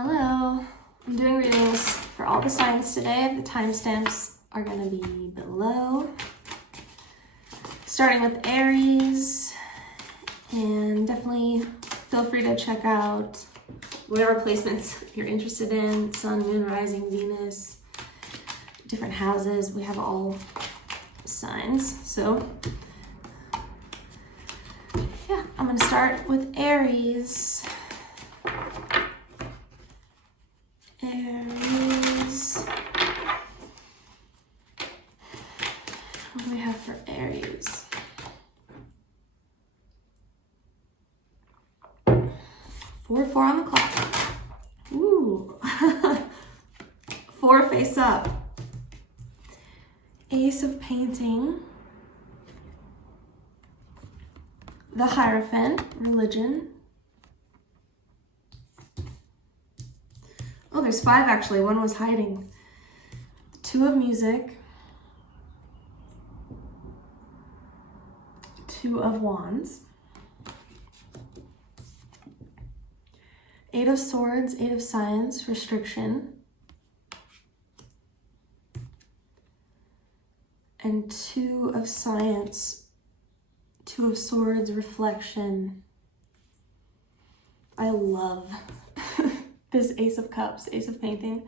Hello, I'm doing readings for all the signs today. The timestamps are going to be below. Starting with Aries, and definitely feel free to check out whatever placements you're interested in. Sun, Moon, Rising, Venus, different houses. We have all signs. So yeah, I'm going to start with Aries. Aries. What do we have for Aries? Four on the clock. Ooh. 4 face up. Ace of Painting. The Hierophant, Religion. Oh, there's 5 actually. One was hiding. 2 of Music. 2 of Wands. 8 of Swords, 8 of Science, Restriction. And 2 of Science, 2 of Swords, Reflection. I love this Ace of Cups, Ace of Painting.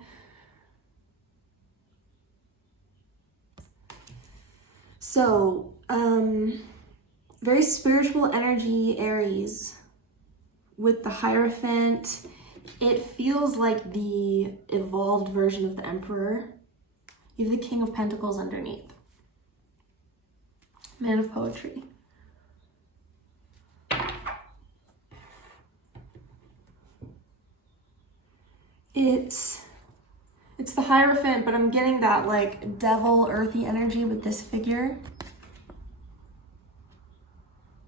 So, very spiritual energy, Aries. With the Hierophant, it feels like the evolved version of the Emperor. You have the King of Pentacles underneath. Man of Poetry. It's the Hierophant, but I'm getting that like devil, earthy energy with this figure.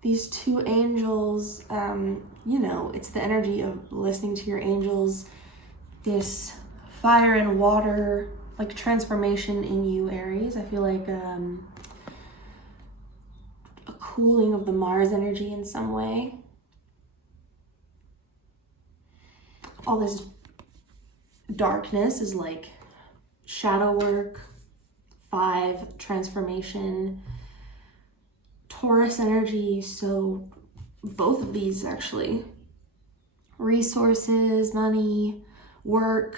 These 2 angels, you know, it's the energy of listening to your angels. This fire and water, like transformation in you, Aries. I feel like a cooling of the Mars energy in some way. All this darkness is like shadow work. 5, transformation. Taurus energy, so both of these actually. Resources, money, work.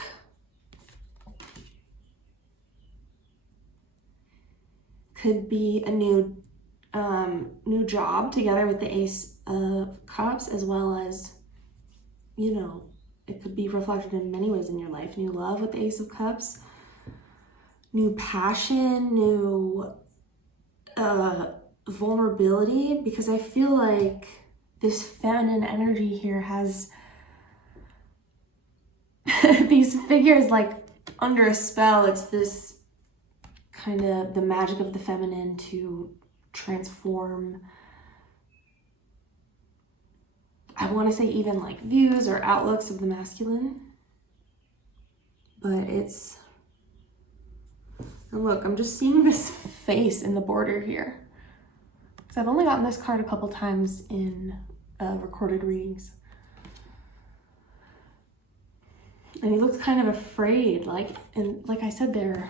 Could be a new job together with the Ace of Cups, as well as, you know, it could be reflected in many ways in your life. New love with the Ace of Cups. New passion, new vulnerability, because I feel like this feminine energy here has these figures like under a spell. It's this kind of the magic of the feminine to transform, I want to say even like views or outlooks of the masculine. But it's, and look, I'm just seeing this face in the border here. Because I've only gotten this card a couple times in recorded readings. And he looks kind of afraid, and like I said, they're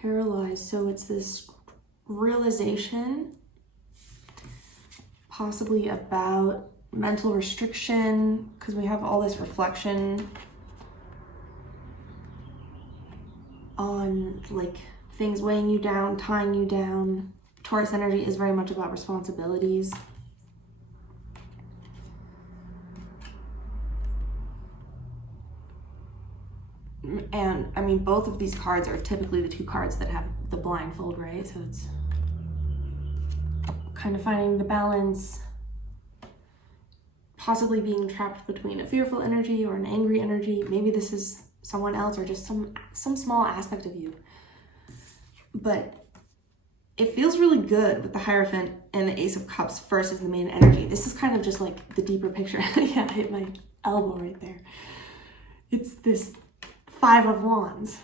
paralyzed. So it's this realization, possibly about mental restriction, because we have all this reflection on like things weighing you down, tying you down. Taurus energy is very much about responsibilities. And I mean, both of these cards are typically the 2 cards that have the blindfold, right? So it's kind of finding the balance, possibly being trapped between a fearful energy or an angry energy. Maybe this is someone else or just some small aspect of you. But it feels really good with the Hierophant and the Ace of Cups first as the main energy. This is kind of just like the deeper picture. Yeah, I hit my elbow right there. It's this 5 of Wands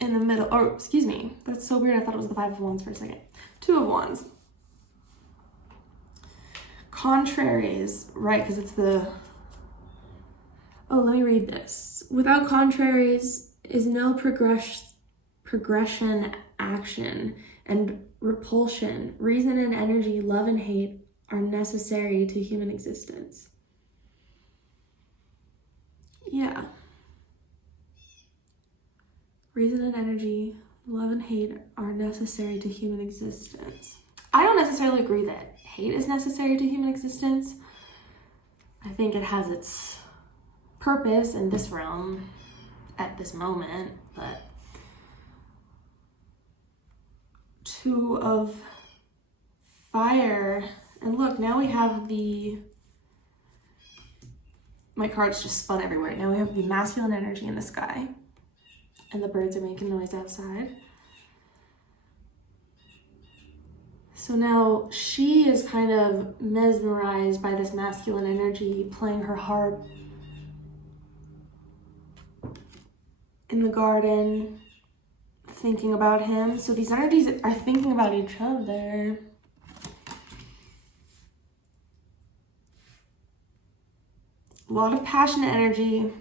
in the middle. Oh, excuse me. That's so weird. I thought it was the 5 of Wands for a second. 2 of Wands. Contraries, right? Because it's the Oh, let me read this. Without contraries is no progression, action, and repulsion. Reason and energy, love and hate are necessary to human existence. Yeah. Reason and energy, love and hate are necessary to human existence. I don't necessarily agree that hate is necessary to human existence. I think it has its purpose in this realm at this moment, but Two of Fire, and look, now we have my cards just spun everywhere. Now we have the masculine energy in the sky, and the birds are making noise outside. So now she is kind of mesmerized by this masculine energy, playing her harp in the garden, thinking about him. So these energies are thinking about each other. A lot of passionate energy.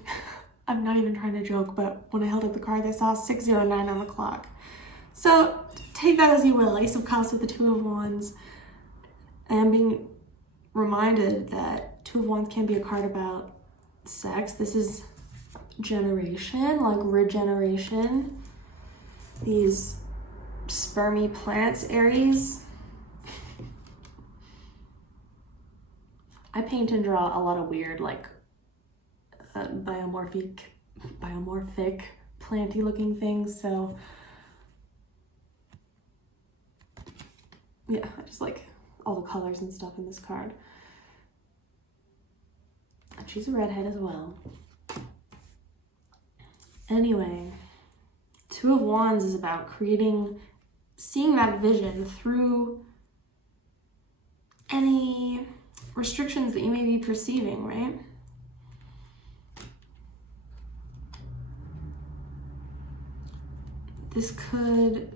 I'm not even trying to joke, but when I held up the card, I saw 609 on the clock. So take that as you will. Ace of Cups with the Two of Wands. I am being reminded that Two of Wands can be a card about sex. This is generation, like regeneration. These spermy plants, Aries. I paint and draw a lot of weird, like biomorphic, planty looking things. So yeah, I just like all the colors and stuff in this card. And she's a redhead as well. Anyway, Two of Wands is about seeing that vision through any restrictions that you may be perceiving, right? This could,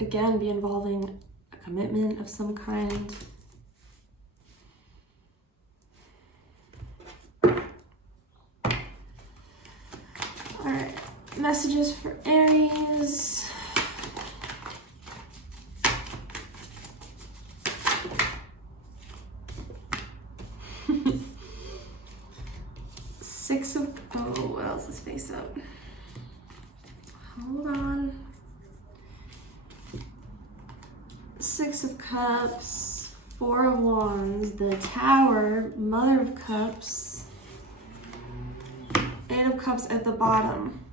again, be involving a commitment of some kind. All right, messages for Aries. What else is face up? Hold on. Six of Cups, Four of Wands, the Tower, Mother of Cups, Eight of Cups at the bottom.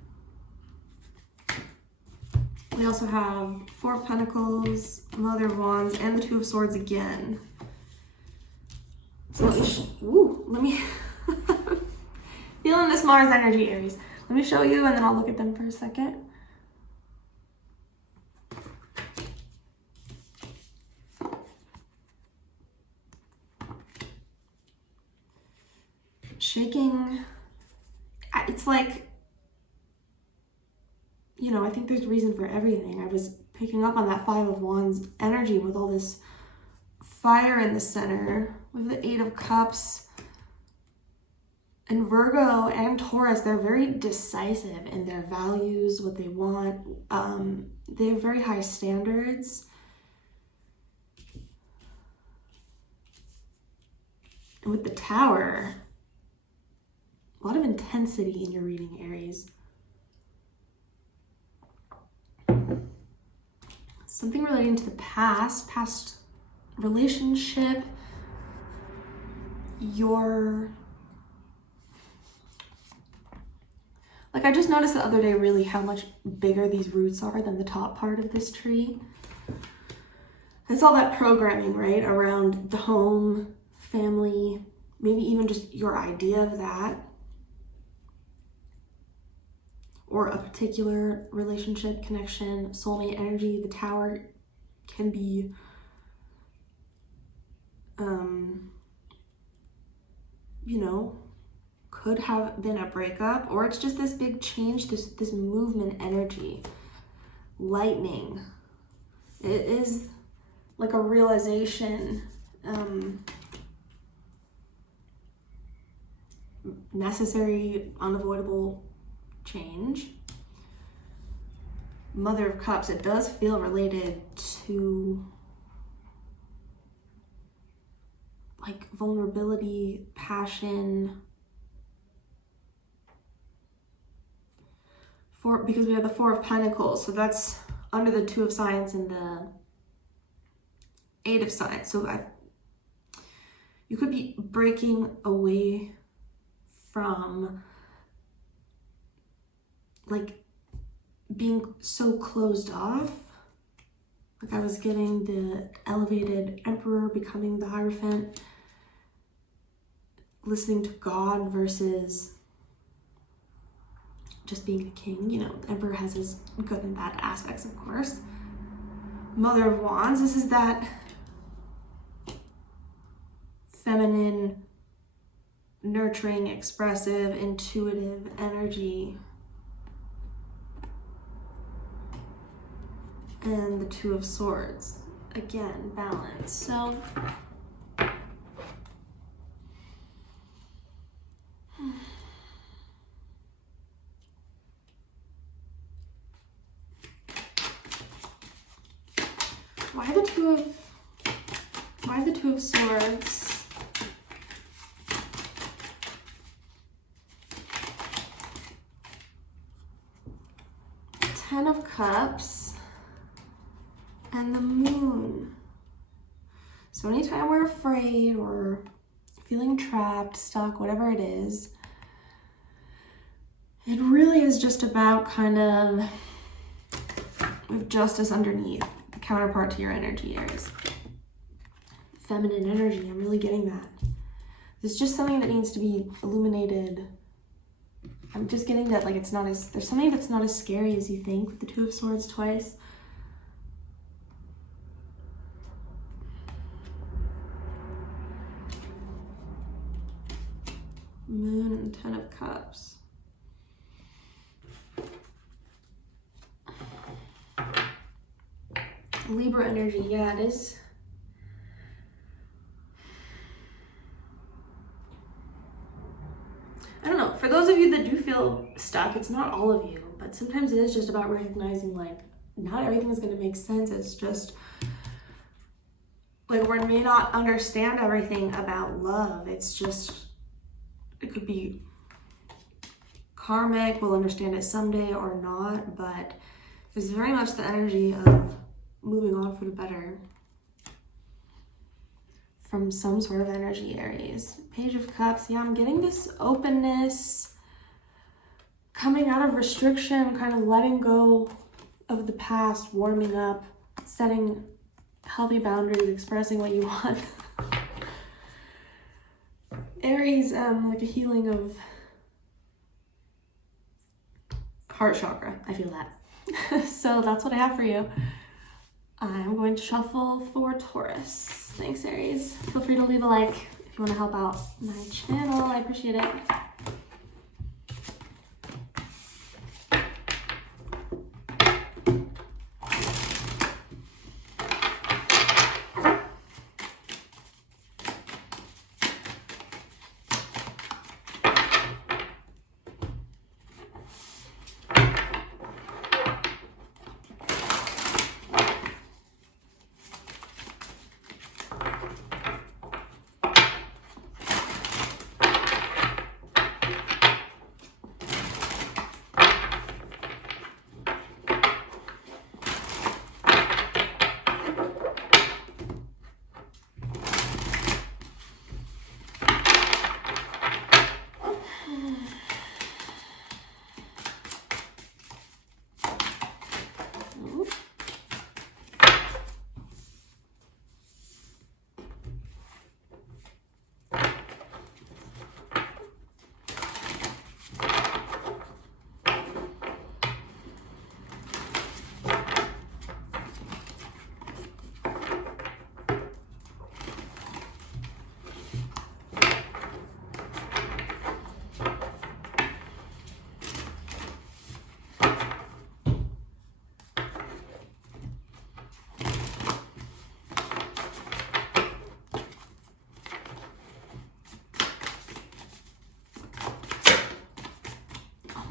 We also have Four of Pentacles, Mother of Wands, and the Two of Swords again. So let me feeling this Mars energy, Aries. Let me show you and then I'll look at them for a second. Shaking. It's like, I think there's reason for everything. I was picking up on that Five of Wands energy with all this fire in the center, with the Eight of Cups. And Virgo and Taurus, they're very decisive in their values, what they want. They have very high standards. And with the Tower, a lot of intensity in your reading, Aries. Something relating to the past relationship, I just noticed the other day really how much bigger these roots are than the top part of this tree. It's all that programming, right? Around the home, family, maybe even just your idea of that. Or a particular relationship, connection, soulmate energy. The Tower can be could have been a breakup, or it's just this big change, this movement energy. Lightning. It is like a realization. necessary, unavoidable change. Mother of Cups, it does feel related to like vulnerability, passion. Because we have the Four of Pentacles, so that's under the Two of Science and the Eight of Science. So you could be breaking away from like being so closed off. Like I was getting the elevated Emperor becoming the Hierophant, listening to God versus just being a king. You know, the Emperor has his good and bad aspects, of course. Mother of Wands, this is that feminine, nurturing, expressive, intuitive energy. And the Two of Swords, again, balance. So why the Two of Swords? Ten of Cups and the Moon. So anytime we're afraid or feeling trapped, stuck, whatever it is, it really is just about kind of with justice underneath, the counterpart to your energy, Aries. Feminine energy, I'm really getting that. There's just something that needs to be illuminated. I'm just getting that, like, it's not as, there's something that's not as scary as you think with the Two of Swords twice. Moon and the Ten of Cups. Libra energy, yeah, it is. I don't know, for those of you that do feel stuck, it's not all of you, but sometimes it is just about recognizing, like, not everything is going to make sense. It's just, like, we may not understand everything about love. It's just, it could be karmic, we'll understand it someday or not, but there's very much the energy of moving on for the better from some sort of energy, Aries. Page of Cups, yeah, I'm getting this openness, coming out of restriction, kind of letting go of the past, warming up, setting healthy boundaries, expressing what you want. Aries, like a healing of heart chakra, I feel that. So that's what I have for you. I'm going to shuffle for Taurus. Thanks, Aries. Feel free to leave a like if you want to help out my channel. I appreciate it.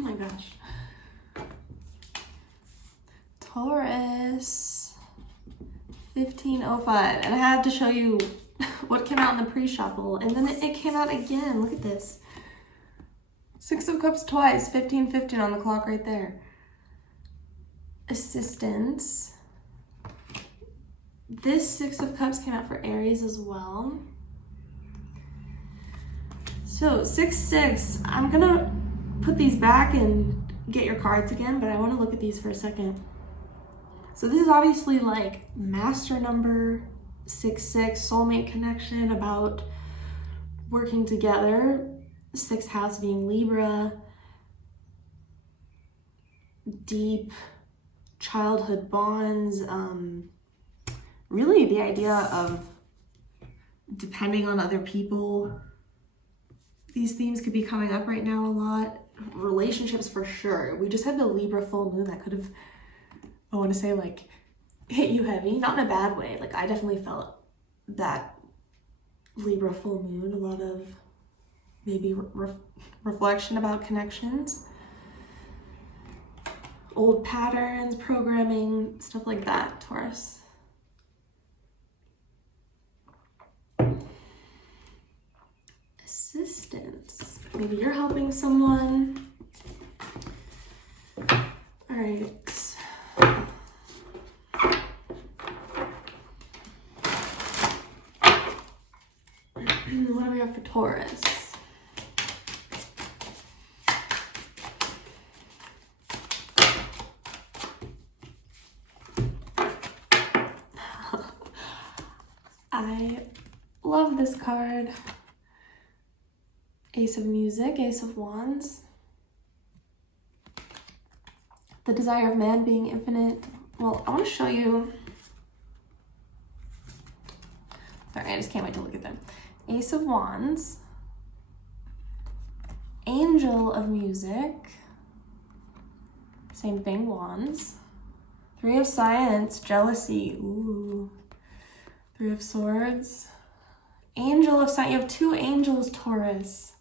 my gosh. Taurus, 1505. And I had to show you what came out in the pre-shuffle. And then it came out again. Look at this. Six of Cups twice. 1515 on the clock right there. Assistance. This Six of Cups came out for Aries as well. So 6-6. I'm going to put these back and get your cards again, but I want to look at these for a second. So this is obviously like master number 6-6, soulmate connection, about working together. Sixth house being Libra. Deep childhood bonds. Really the idea of depending on other people. These themes could be coming up right now a lot. Relationships for sure. We just had the Libra full moon that could have, I want to say, like, hit you heavy. Not in a bad way. Like, I definitely felt that Libra full moon. A lot of maybe reflection about connections. Old patterns, programming, stuff like that, Taurus. Assistance. Maybe you're helping someone. All right. What do we have for Taurus? I love this card. Ace of Music, Ace of Wands. The desire of man being infinite. Well, I want to show you. Sorry, I just can't wait to look at them. Ace of Wands. Angel of Music. Same thing, Wands. Three of Science, Jealousy. Ooh. Three of Swords. Angel of Science. You have two angels, Taurus.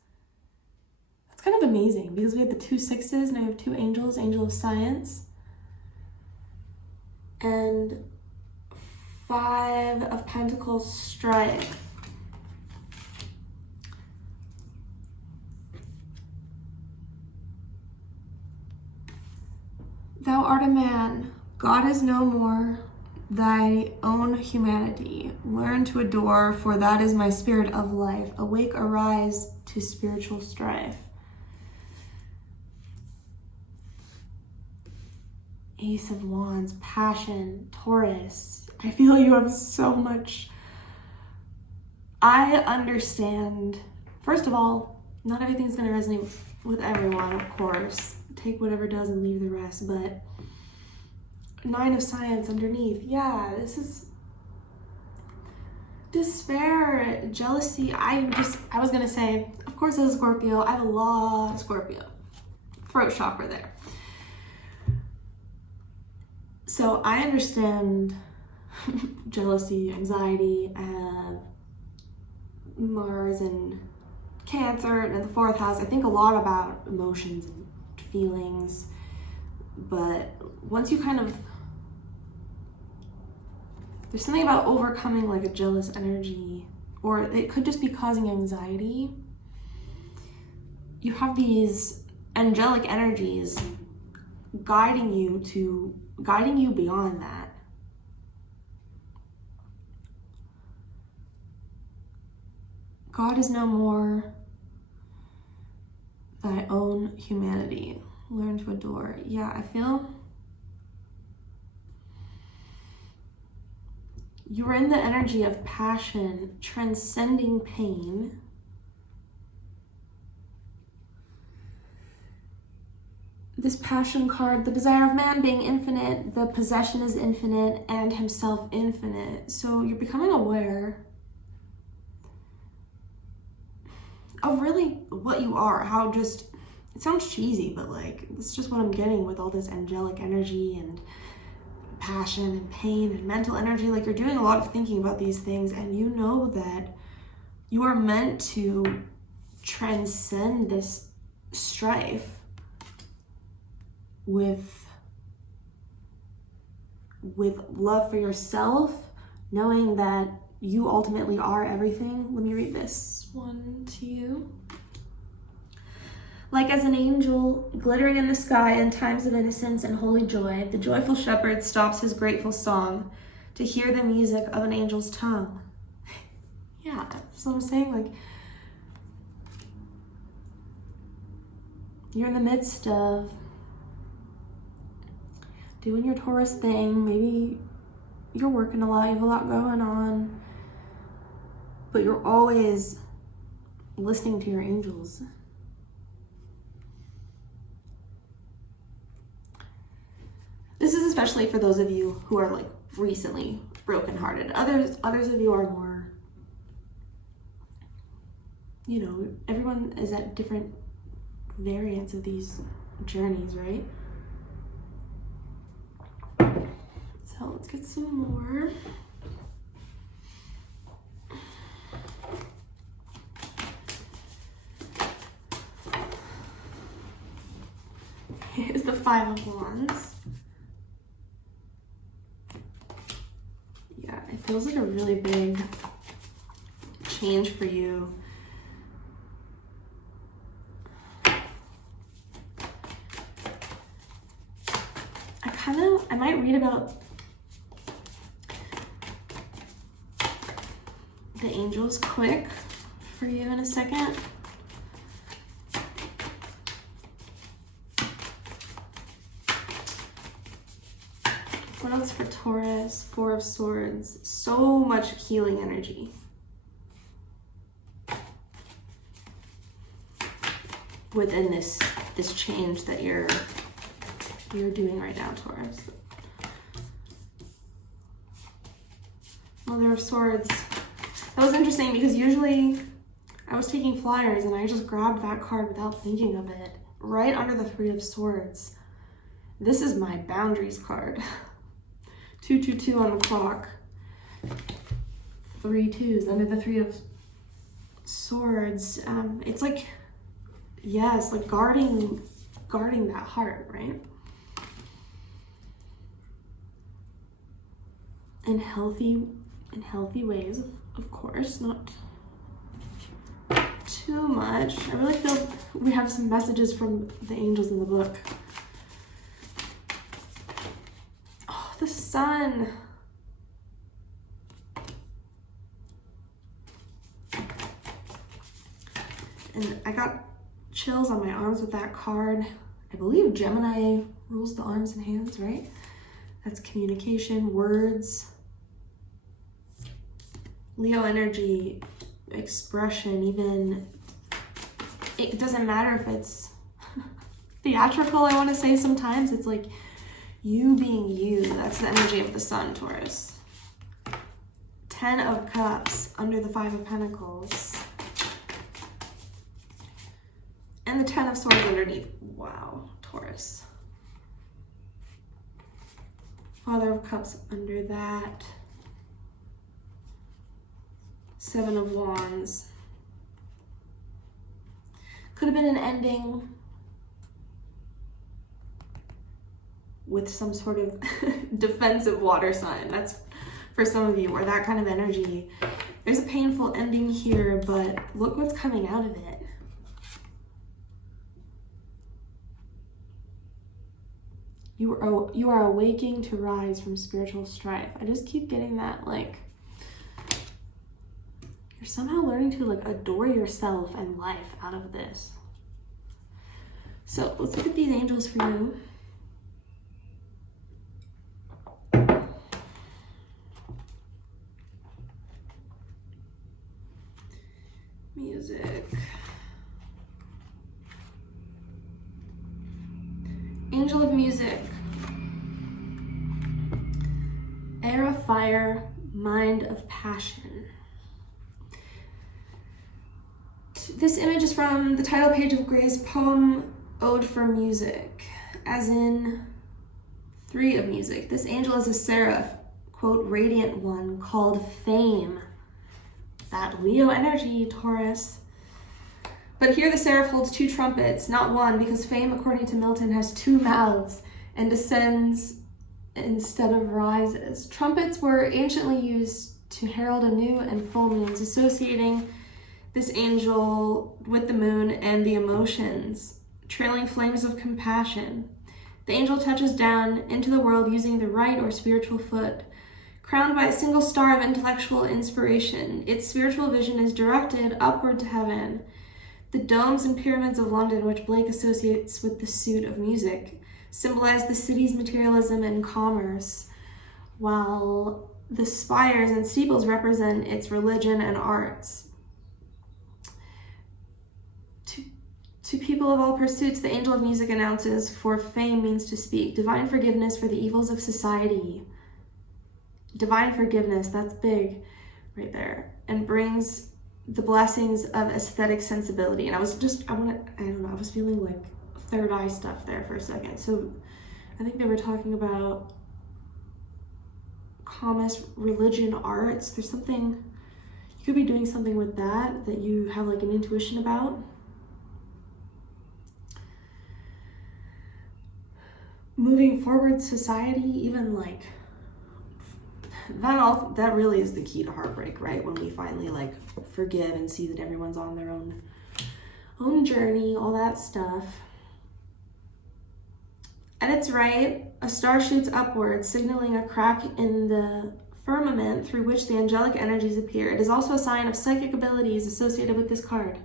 That's kind of amazing because we had the 2 6s, now you have 2 angels, Angel of Science. And 5 of Pentacles, Strife. Thou art a man, God is no more, thy own humanity. Learn to adore, for that is my spirit of life. Awake, arise to spiritual strife. Ace of Wands, passion, Taurus. I feel you have so much. I understand. First of all, not everything's going to resonate with everyone, of course. Take whatever does and leave the rest, but 9 of Science underneath. Yeah, this is despair, jealousy. I was going to say, of course, as a Scorpio, I have a lot of Scorpio. Throat chakra there. So I understand jealousy, anxiety, Mars and Cancer and the 4th house. I think a lot about emotions and feelings, but once you kind of, there's something about overcoming like a jealous energy, or it could just be causing anxiety. You have these angelic energies guiding you beyond that. God is no more, thy own humanity. Learn to adore. Yeah, I feel you're in the energy of passion, transcending pain. This passion card, the desire of man being infinite, the possession is infinite, and himself infinite. So you're becoming aware of really what you are, how just, it sounds cheesy, but like, it's just what I'm getting with all this angelic energy and passion and pain and mental energy. Like, you're doing a lot of thinking about these things, and you know that you are meant to transcend this strife with love for yourself, knowing that you ultimately are everything. Let me read this one to you. Like as an angel glittering in the sky in times of innocence and holy joy, the joyful shepherd stops his grateful song to hear the music of an angel's tongue. Yeah, that's what I'm saying. Like, you're in the midst of doing your Taurus thing. Maybe you're working a lot, you have a lot going on, but you're always listening to your angels. This is especially for those of you who are like recently brokenhearted. Others of you are more, you know, everyone is at different variants of these journeys, right? So let's get some more. Here's the Five of Wands. Yeah, it feels like a really big change for you. I might read about the angels quick for you in a second. What else for Taurus? Four of Swords. So much healing energy. Within this change that you're doing right now, Taurus. Mother of Swords. That was interesting because usually I was taking flyers and I just grabbed that card without thinking of it. Right under the Three of Swords. This is my boundaries card. 222 on the clock. 3 2s under the Three of Swords. It's like, yes, like guarding that heart, right? In healthy ways, of course, not too much. I really feel we have some messages from the angels in the book. Oh, the Sun. And I got chills on my arms with that card. I believe Gemini rules the arms and hands, right? That's communication, words. Leo energy, expression, even, it doesn't matter if it's theatrical, I want to say sometimes. It's like you being you. That's the energy of the Sun, Taurus. 10 of Cups under the 5 of Pentacles. And the 10 of Swords underneath. Wow, Taurus. Father of Cups under that. 7 of Wands. Could have been an ending with some sort of defensive water sign. That's for some of you, or that kind of energy. There's a painful ending here, but look what's coming out of it. You are awaking to rise from spiritual strife. I just keep getting that, like, you're somehow learning to like adore yourself and life out of this. So let's look at these angels for you. Music. Angel of Music. Air of Fire, Mind of Passion. This image is from the title page of Gray's poem, Ode for Music, as in 3 of Music. This angel is a seraph, quote, radiant one, called Fame. That Leo energy, Taurus. But here the seraph holds 2 trumpets, not one, because fame, according to Milton, has 2 mouths and descends instead of rises. Trumpets were anciently used to herald a new and full moons, associating this angel with the moon and the emotions, trailing flames of compassion. The angel touches down into the world using the right or spiritual foot, crowned by a single star of intellectual inspiration. Its spiritual vision is directed upward to heaven. The domes and pyramids of London, which Blake associates with the suit of music, symbolize the city's materialism and commerce, while the spires and steeples represent its religion and arts. To people of all pursuits, the angel of music announces, for fame means to speak, divine forgiveness for the evils of society. Divine forgiveness, that's big right there, and brings the blessings of aesthetic sensibility. And I was feeling like third eye stuff there for a second. So I think they were talking about commerce, religion, arts. There's something, you could be doing something with that you have like an intuition about. Moving forward, society, even like that really is the key to heartbreak, right? When we finally like forgive and see that everyone's on their own journey, all that stuff. At its right, a star shoots upward, signaling a crack in the firmament through which the angelic energies appear. It is also a sign of psychic abilities associated with this card.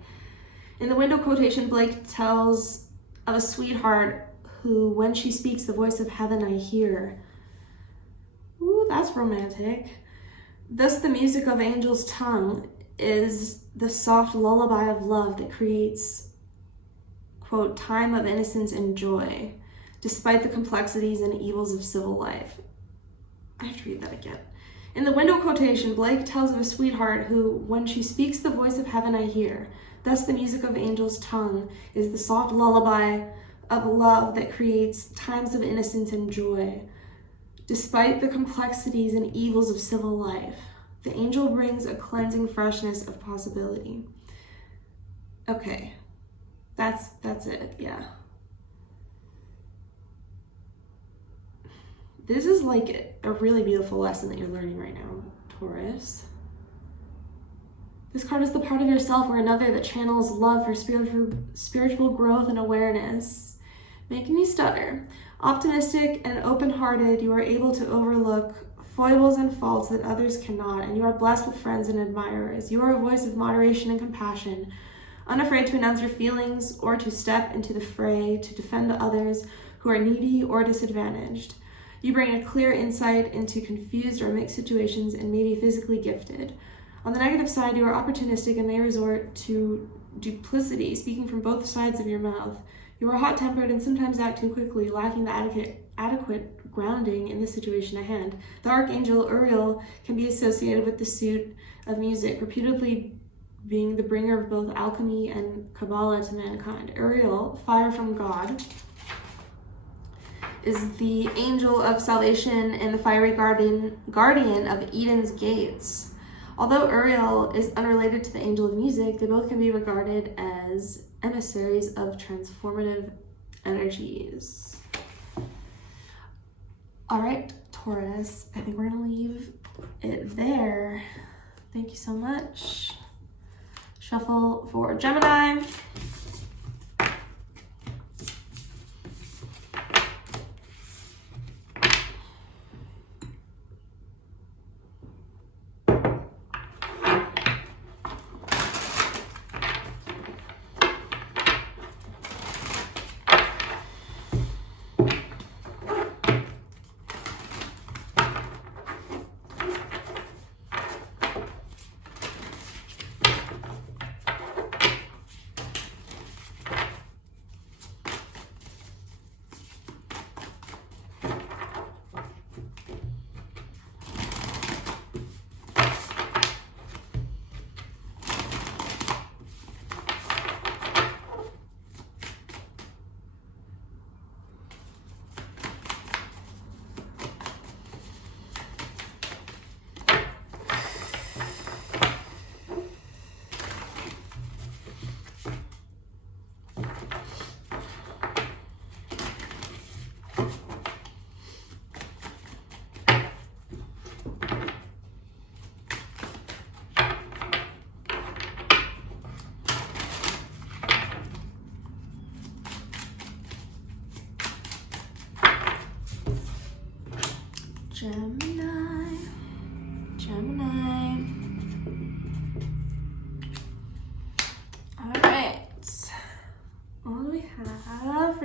In the window quotation, Blake tells of a sweetheart who, when she speaks, the voice of heaven I hear. Ooh, that's romantic. Thus, the music of angel's tongue is the soft lullaby of love that creates, quote, time of innocence and joy, despite the complexities and evils of civil life. I have to read that again. In the window quotation, Blake tells of a sweetheart who, when she speaks, the voice of heaven I hear. Thus, the music of angel's tongue is the soft lullaby of love that creates times of innocence and joy, despite the complexities and evils of civil life. The angel brings a cleansing freshness of possibility. Okay, that's it, yeah. This is like a really beautiful lesson that you're learning right now, Taurus. This card is the part of yourself or another that channels love for spiritual growth and awareness. Making me stutter. Optimistic and open-hearted, you are able to overlook foibles and faults that others cannot, and you are blessed with friends and admirers. You are a voice of moderation and compassion, unafraid to announce your feelings or to step into the fray to defend others who are needy or disadvantaged. You bring a clear insight into confused or mixed situations and may be physically gifted. On the negative side, you are opportunistic and may resort to duplicity, speaking from both sides of your mouth. You are hot-tempered and sometimes act too quickly, lacking the adequate grounding in the situation at hand. The archangel Uriel can be associated with the suit of music, reputedly being the bringer of both alchemy and Kabbalah to mankind. Uriel, fire from God, is the angel of salvation and the fiery guardian of Eden's gates. Although Uriel is unrelated to the angel of music, they both can be regarded as emissaries of transformative energies. All right, Taurus, I think we're gonna leave it there. Thank you so much. Shuffle for Gemini.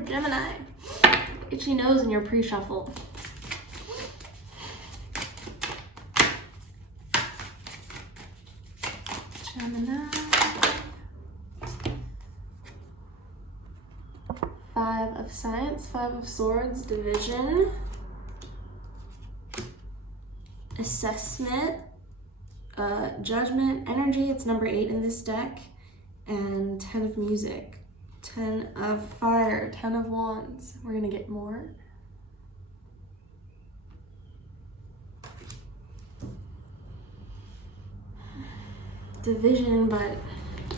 Gemini. Itchy nose in your pre-shuffle. Gemini. 5 of Science, 5 of Swords, Division, Assessment, Judgment, Energy, it's number 8 in this deck, and 10 of Music, 10 of Fire, 10 of Wands. We're gonna get more. Division, but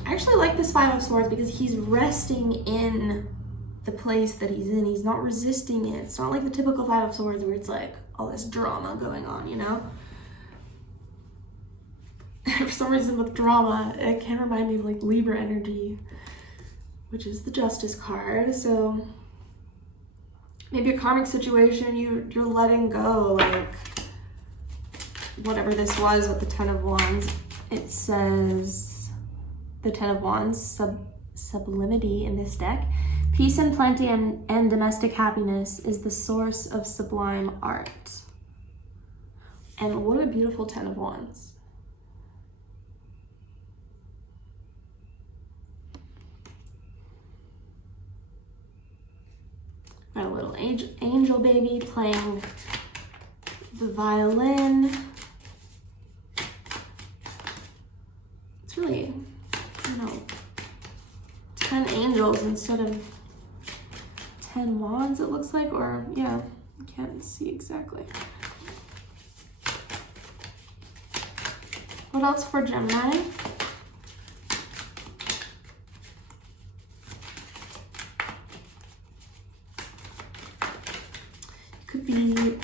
I actually like this 5 of Swords because he's resting in the place that he's in. He's not resisting it. It's not like the typical 5 of Swords where it's like all this drama going on, you know? For some reason with drama, it can remind me of like Libra energy, which is the Justice card. So maybe a karmic situation, you're letting go, like whatever this was with the 10 of Wands. It says the 10 of Wands, sublimity in this deck. Peace and plenty and domestic happiness is the source of sublime art. And what a beautiful 10 of Wands. Got a little angel baby playing the violin. It's really, 10 angels instead of 10 wands, it looks like, or yeah, I can't see exactly. What else for Gemini? Could be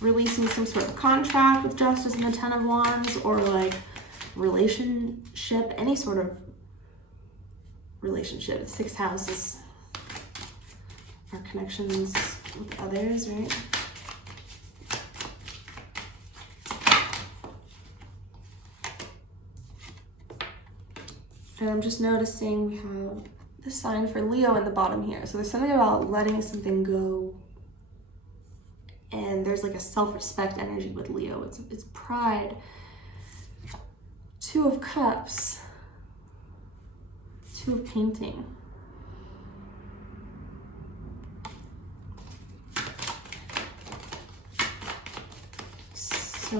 releasing some sort of contract with Justice and the 10 of Wands, or like relationship, any sort of relationship. The 6th house is our connections with others, right? And I'm just noticing we have the sign for Leo in the bottom here. So there's something about letting something go. And there's like a self-respect energy with Leo. It's pride. 2 of Cups. 2 of Painting. So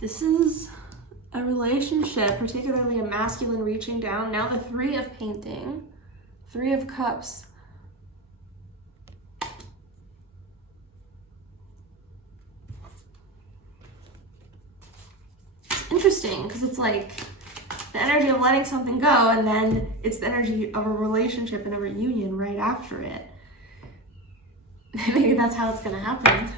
this is a relationship, particularly a masculine reaching down. Now the 3 of Painting, 3 of Cups. It's interesting because it's like the energy of letting something go, and then it's the energy of a relationship and a reunion right after it. Maybe that's how it's gonna happen.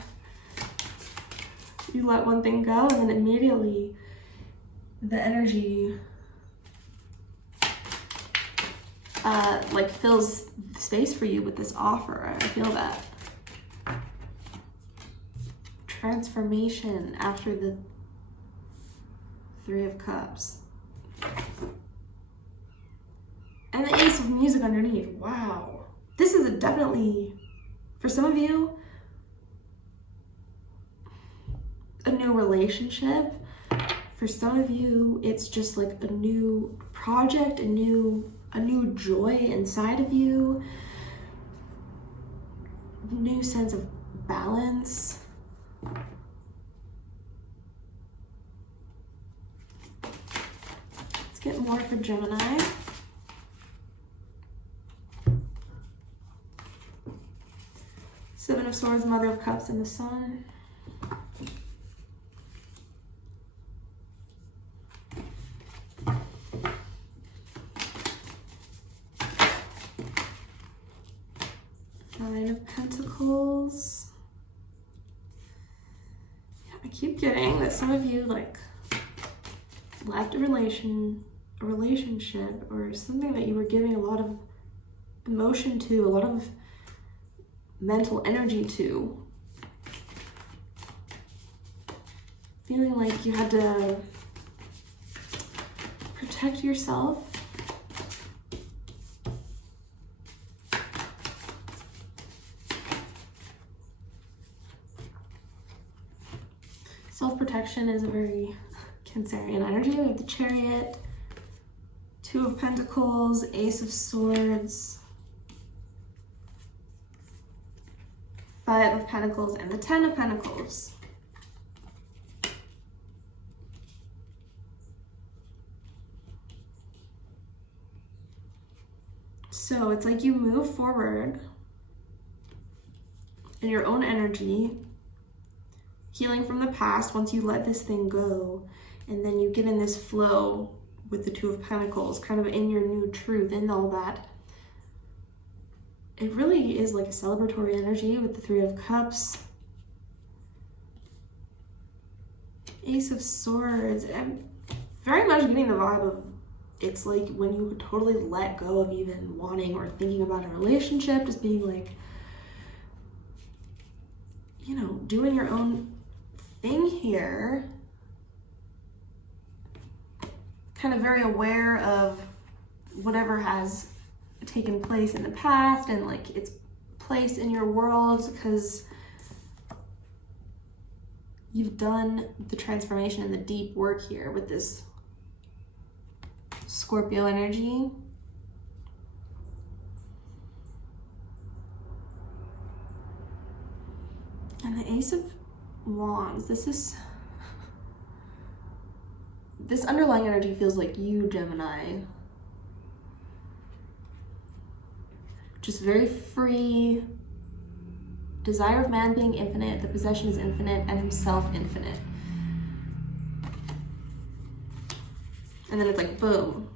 You let one thing go, and then immediately the energy like fills the space for you with this offer. I feel that. Transformation after the 3 of Cups. And the Ace of Music underneath. Wow. This is definitely, for some of you, a new relationship. For some of you, it's just like a new project, a new joy inside of you, new sense of balance. Let's get more for Gemini. Seven of Swords, Mother of Cups, and the Sun. Nine of Pentacles. Yeah, I keep getting that some of you like left a relationship or something that you were giving a lot of emotion to, a lot of mental energy to. Feeling like you had to protect yourself direction is a very Cancerian energy. We have the Chariot, Two of Pentacles, Ace of Swords, Five of Pentacles, and the Ten of Pentacles. So it's like you move forward in your own energy, healing from the past once you let this thing go, and then you get in this flow with the Two of Pentacles, kind of in your new truth, in all that. It really is like a celebratory energy with the Three of Cups, Ace of Swords. I'm very much getting the vibe of it's like when you totally let go of even wanting or thinking about a relationship, just being like, you know, doing your own thing here. Kind of very aware of whatever has taken place in the past and like its place in your world, because you've done the transformation and the deep work here with this Scorpio energy. And the Ace of Wands, this underlying energy feels like you, Gemini. Just very free, desire of man being infinite, the possession is infinite, and himself infinite. And then it's like, boom.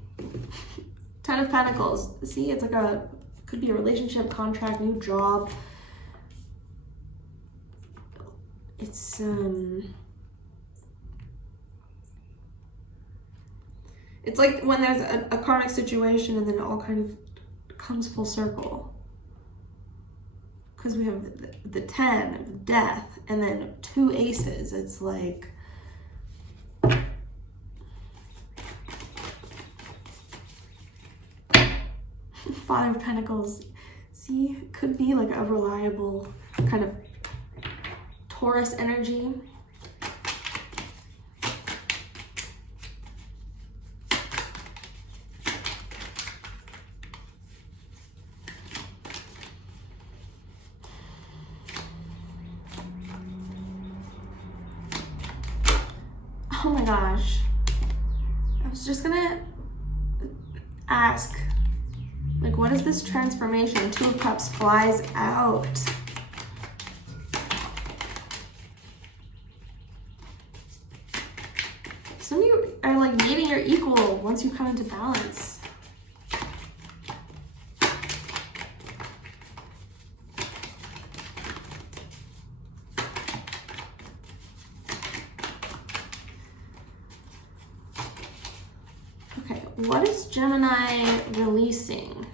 Ten of Pentacles. See, it's like could be a relationship, contract, new job. It's, it's like when there's a karmic situation and then it all kind of comes full circle. Because we have the 10 of death and then two aces. It's like, Five of Pentacles. See, could be like a reliable kind of Taurus energy. Oh my gosh. I was just gonna ask, like, what is this transformation? Two of Cups flies out. Some of you are like meeting your equal once you come into balance. Okay, what is Gemini releasing?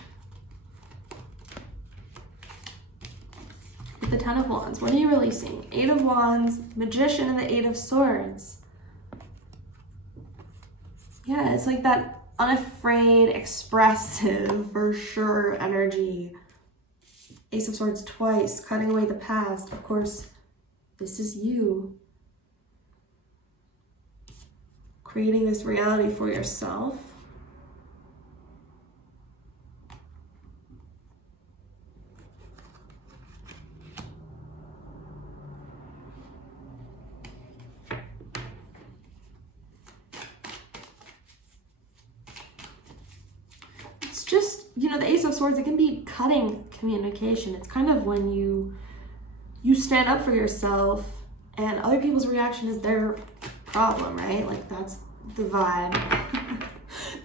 With the Ten of Wands, what are you releasing? Eight of Wands, Magician, and the Eight of Swords. Yeah, it's like that unafraid, expressive, for sure energy. Ace of Swords twice, cutting away the past. Of course, this is you. Creating this reality for yourself. Just, you know, the Ace of Swords, it can be cutting communication. It's kind of when you stand up for yourself and other people's reaction is their problem, right? Like, that's the vibe.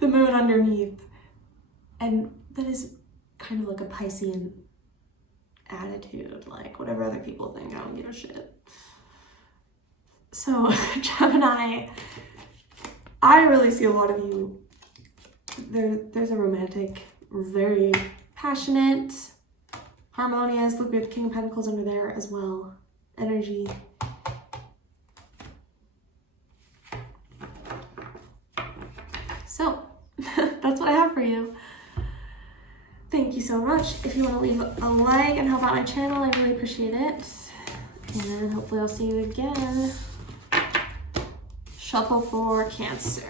The moon underneath. And that is kind of like a Piscean attitude. Like, whatever other people think, I don't give a shit. So, Gemini, I really see a lot of you. There's a romantic, very passionate, harmonious, look, we have King of Pentacles under there as well, energy. So, that's what I have for you. Thank you so much. If you want to leave a like and help out my channel, I really appreciate it. And hopefully I'll see you again shuffle for Cancer.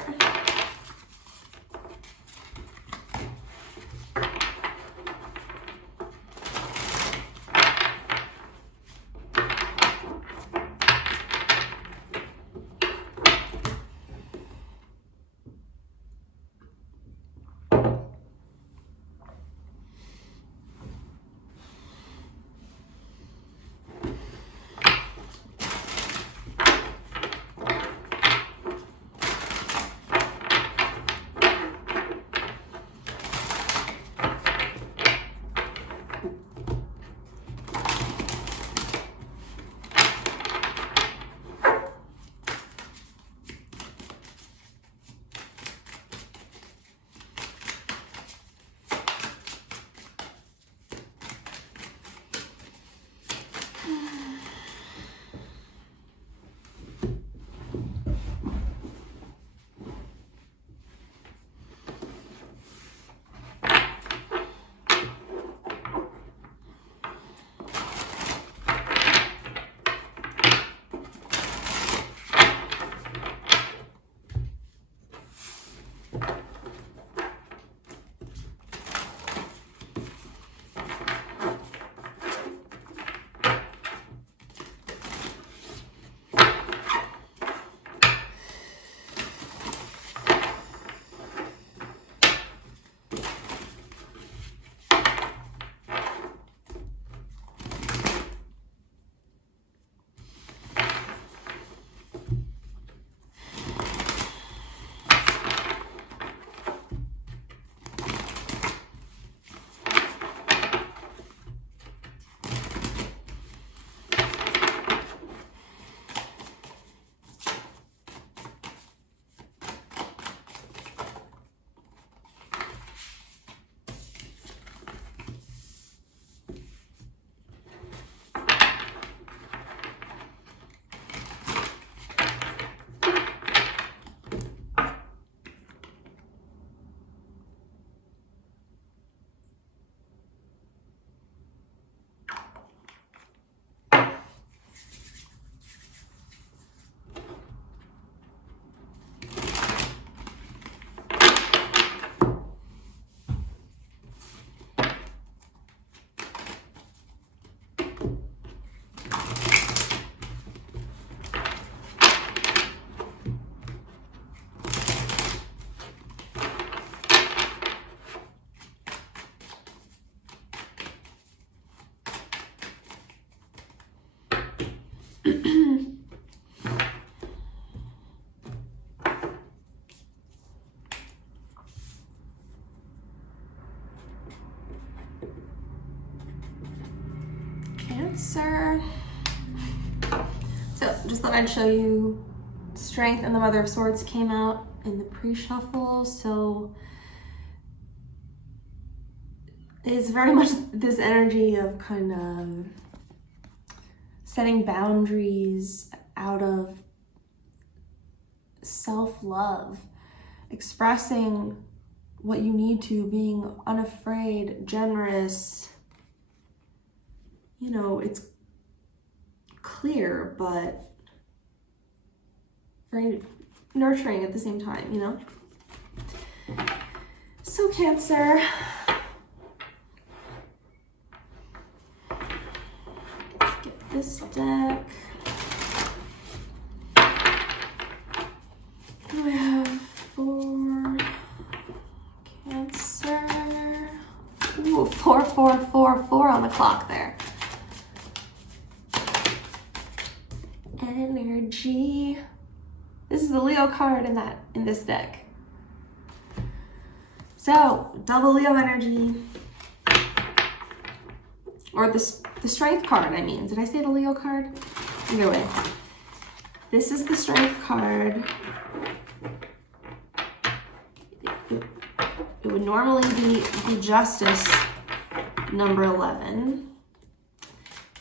Cancer. So just thought I'd show you Strength and the Mother of Swords came out in the pre-shuffle. So it's very much this energy of kind of setting boundaries out of self-love, expressing what you need to, being unafraid, generous. You know, it's clear, but very nurturing at the same time, you know? So Cancer, let's get this deck. We have for Cancer, ooh, 4444 on the clock there. Energy. This is the Leo card in this deck. So double Leo energy, or the Strength card. I mean, did I say the Leo card? Either way, this is the Strength card. It would normally be the Justice number 11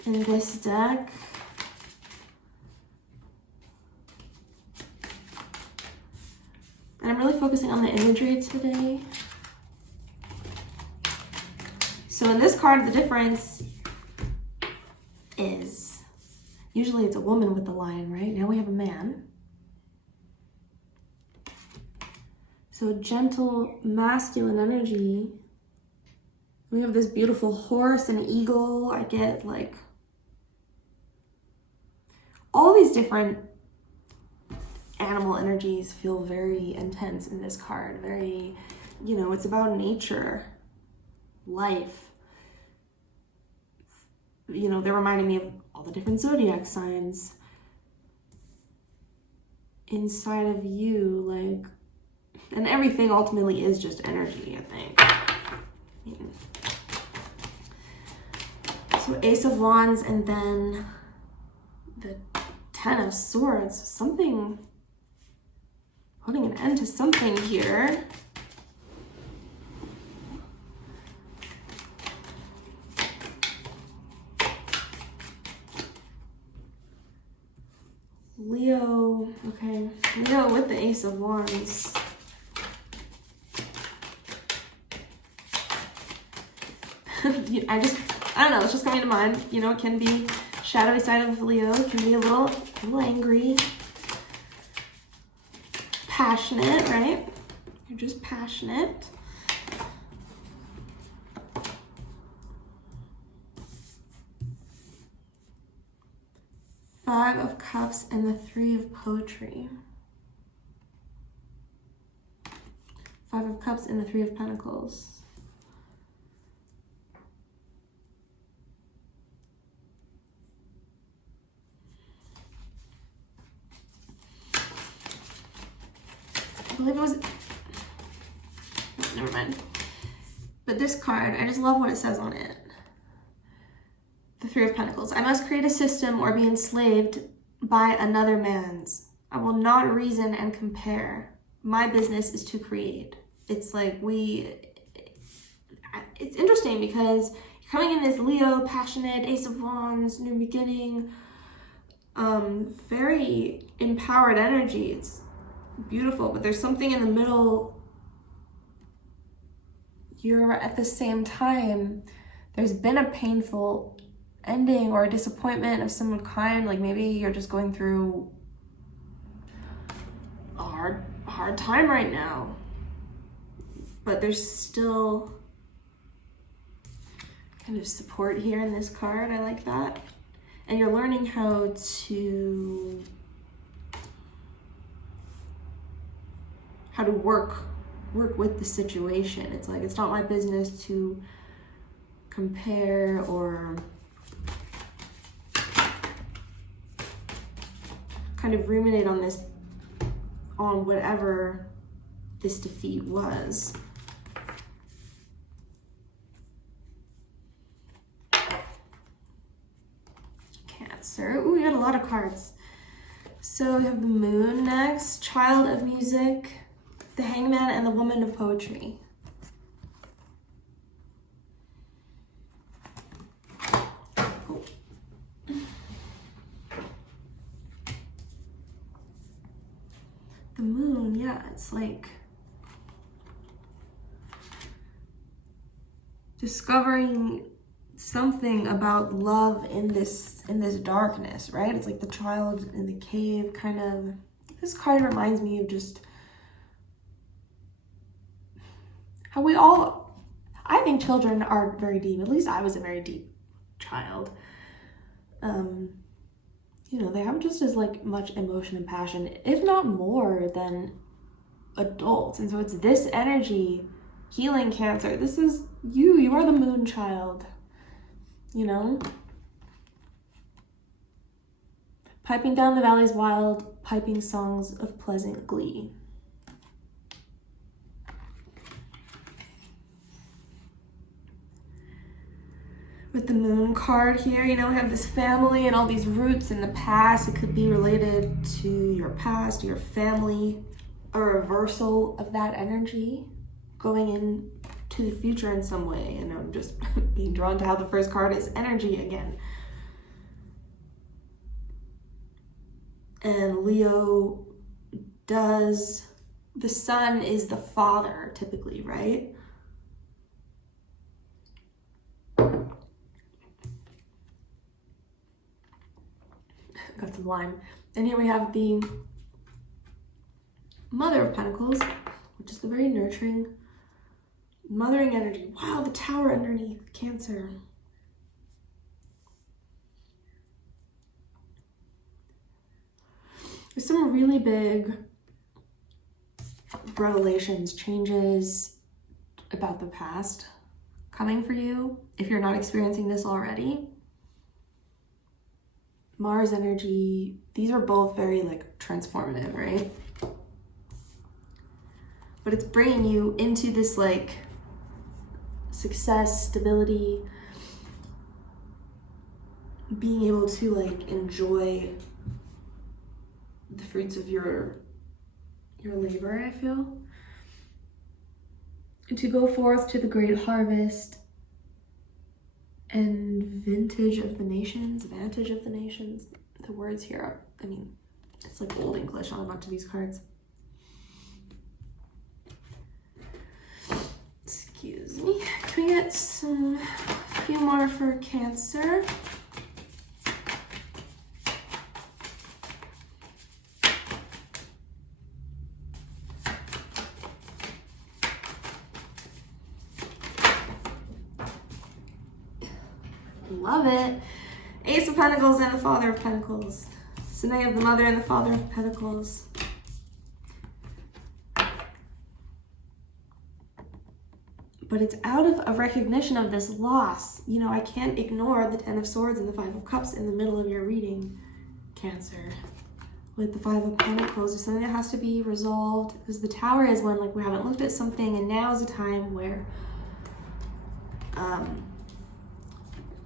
in this deck. And I'm really focusing on the imagery today. So in this card, the difference is usually it's a woman with the lion, right? Now we have a man. So gentle, masculine energy. We have this beautiful horse and eagle. I get like all these different animal energies feel very intense in this card. Very, you know, it's about nature, life. You know, they're reminding me of all the different zodiac signs inside of you, like, and everything ultimately is just energy, I think. So Ace of Wands and then the Ten of Swords. Something, putting an end to something here. Leo, okay. Leo with the Ace of Wands. I don't know, it's just coming to mind. You know, it can be shadowy side of Leo. It can be a little angry. Passionate, right? You're just passionate. Five of Cups and the Three of Poetry. Five of Cups and the Three of Pentacles. I believe it was, never mind. But this card, I just love what it says on it. The Three of Pentacles. I must create a system or be enslaved by another man's. I will not reason and compare. My business is to create. It's like it's interesting because you're coming in this Leo, passionate, Ace of Wands, new beginning, very empowered energy. It's beautiful, but there's something in the middle. You're at the same time, there's been a painful ending or a disappointment of some kind. Like maybe you're just going through a hard time right now, but there's still kind of support here in this card. I like that. And you're learning how to work with the situation. It's like, it's not my business to compare or kind of ruminate on this, on whatever this defeat was. Cancer. Ooh, we got a lot of cards. So we have the Moon next, Child of Music, the Hangman, and the Woman of Poetry. Oh. The Moon, yeah, it's like discovering something about love in this darkness, right? It's like the child in the cave, kind of. This card reminds me of just how we all, I think children are very deep. At least I was a very deep child. You know, they have just as like much emotion and passion, if not more, than adults. And so it's this energy healing Cancer. This is you. You are the Moon child. You know? Piping down the valleys wild, piping songs of pleasant glee. With the Moon card here, you know, we have this family and all these roots in the past. It could be related to your past, your family, a reversal of that energy going into the future in some way. And I'm just being drawn to how the first card is energy again. And Leo does, the sun is the father typically, right? Got some lime. And here we have the Mother of Pentacles, which is the very nurturing, mothering energy. Wow, the Tower underneath, Cancer. There's some really big revelations, changes about the past coming for you if you're not experiencing this already. Mars energy, these are both very like transformative, right? But it's bringing you into this like success, stability, being able to like enjoy the fruits of your labor, I feel. And to go forth to the great harvest and vantage of the nations. The words here are, I mean, it's like old English on a bunch of these cards. Excuse me. Can we get a few more for Cancer? Love it. Ace of Pentacles and the Father of Pentacles. Sine of the Mother and the Father of Pentacles. But it's out of a recognition of this loss. You know, I can't ignore the Ten of Swords and the Five of Cups in the middle of your reading, Cancer. With the Five of Pentacles, there's something that has to be resolved. Because the Tower is when like we haven't looked at something, and now is a time where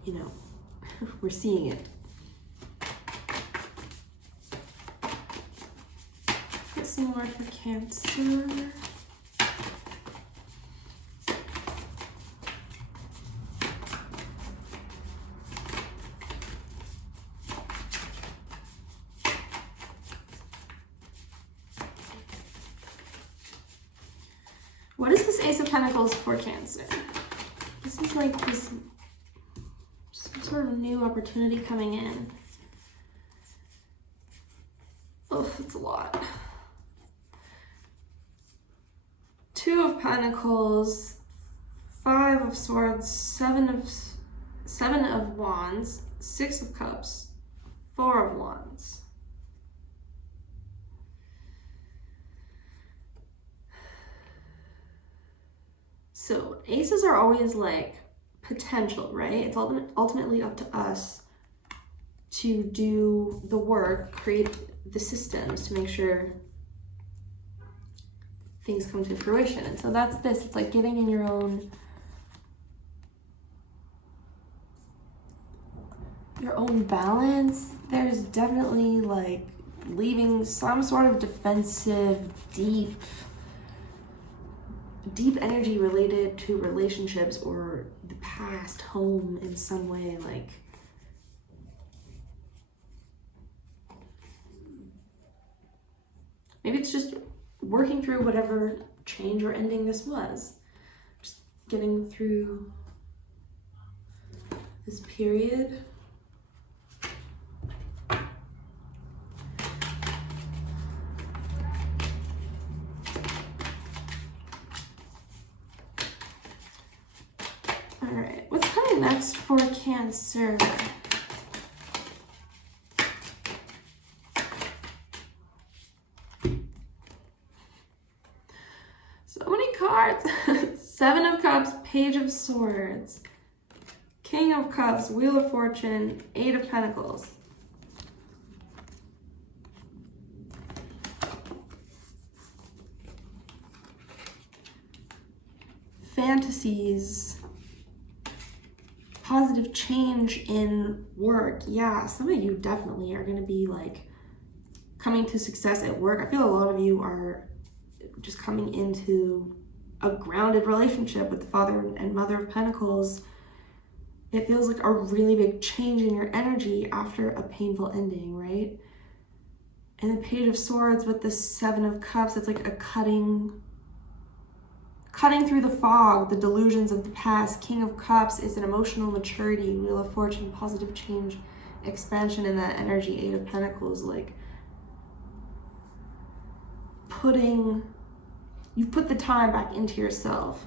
you know, we're seeing it. Get some more for Cancer. What is this Ace of Pentacles for Cancer? This is like this sort of new opportunity coming in. Oh, it's a lot. Two of Pentacles, Five of Swords, Seven of Wands, Six of Cups, Four of Wands. So aces are always like potential, right? It's ultimately up to us to do the work, create the systems to make sure things come to fruition. And so that's this. It's like getting in your own balance. There's definitely like leaving some sort of defensive, deep energy related to relationships or the past, home in some way. Like maybe it's just working through whatever change or ending this was. Just getting through this period. All right, what's coming next for Cancer? So many cards. Seven of Cups, Page of Swords, King of Cups, Wheel of Fortune, Eight of Pentacles. Fantasies. Positive change in work. Yeah, some of you definitely are going to be like coming to success at work. I feel a lot of you are just coming into a grounded relationship with the Father and Mother of Pentacles. It feels like a really big change in your energy after a painful ending, right? And the Page of Swords with the Seven of Cups, it's like a cutting through the fog, the delusions of the past. King of Cups is an emotional maturity. Wheel of Fortune, positive change, expansion in that energy. Eight of Pentacles, like putting You've put the time back into yourself.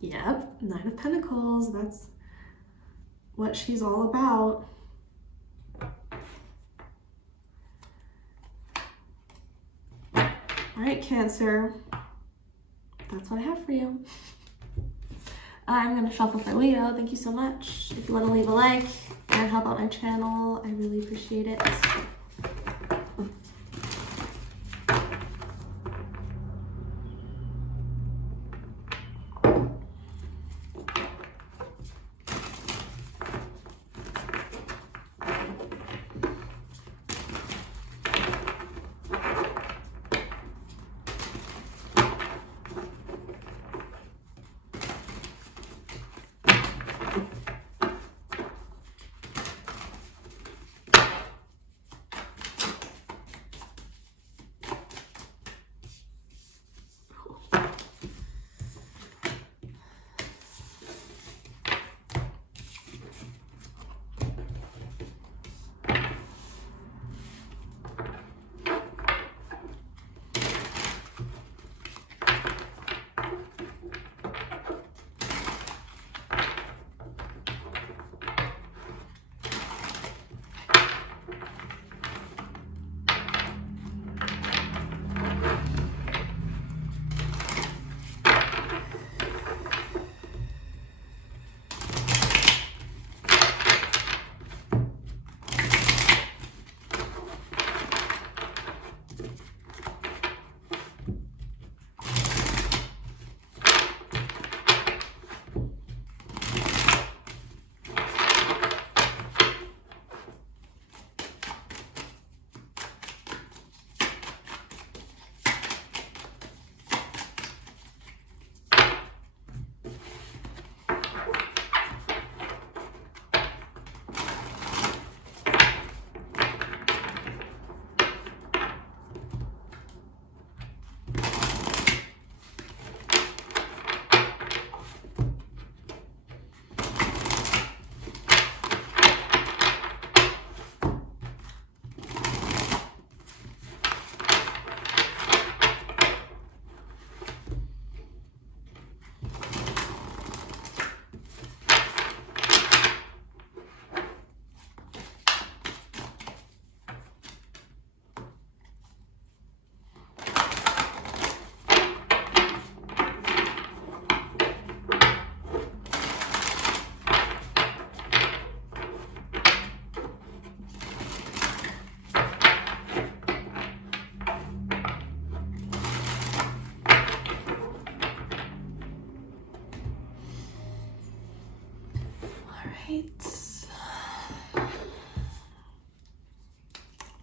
Yep, Nine of Pentacles. That's what she's all about. All right, Cancer. That's what I have for you. I'm going to shuffle for Leo. Thank you so much. If you want to leave a like and help out my channel, I really appreciate it.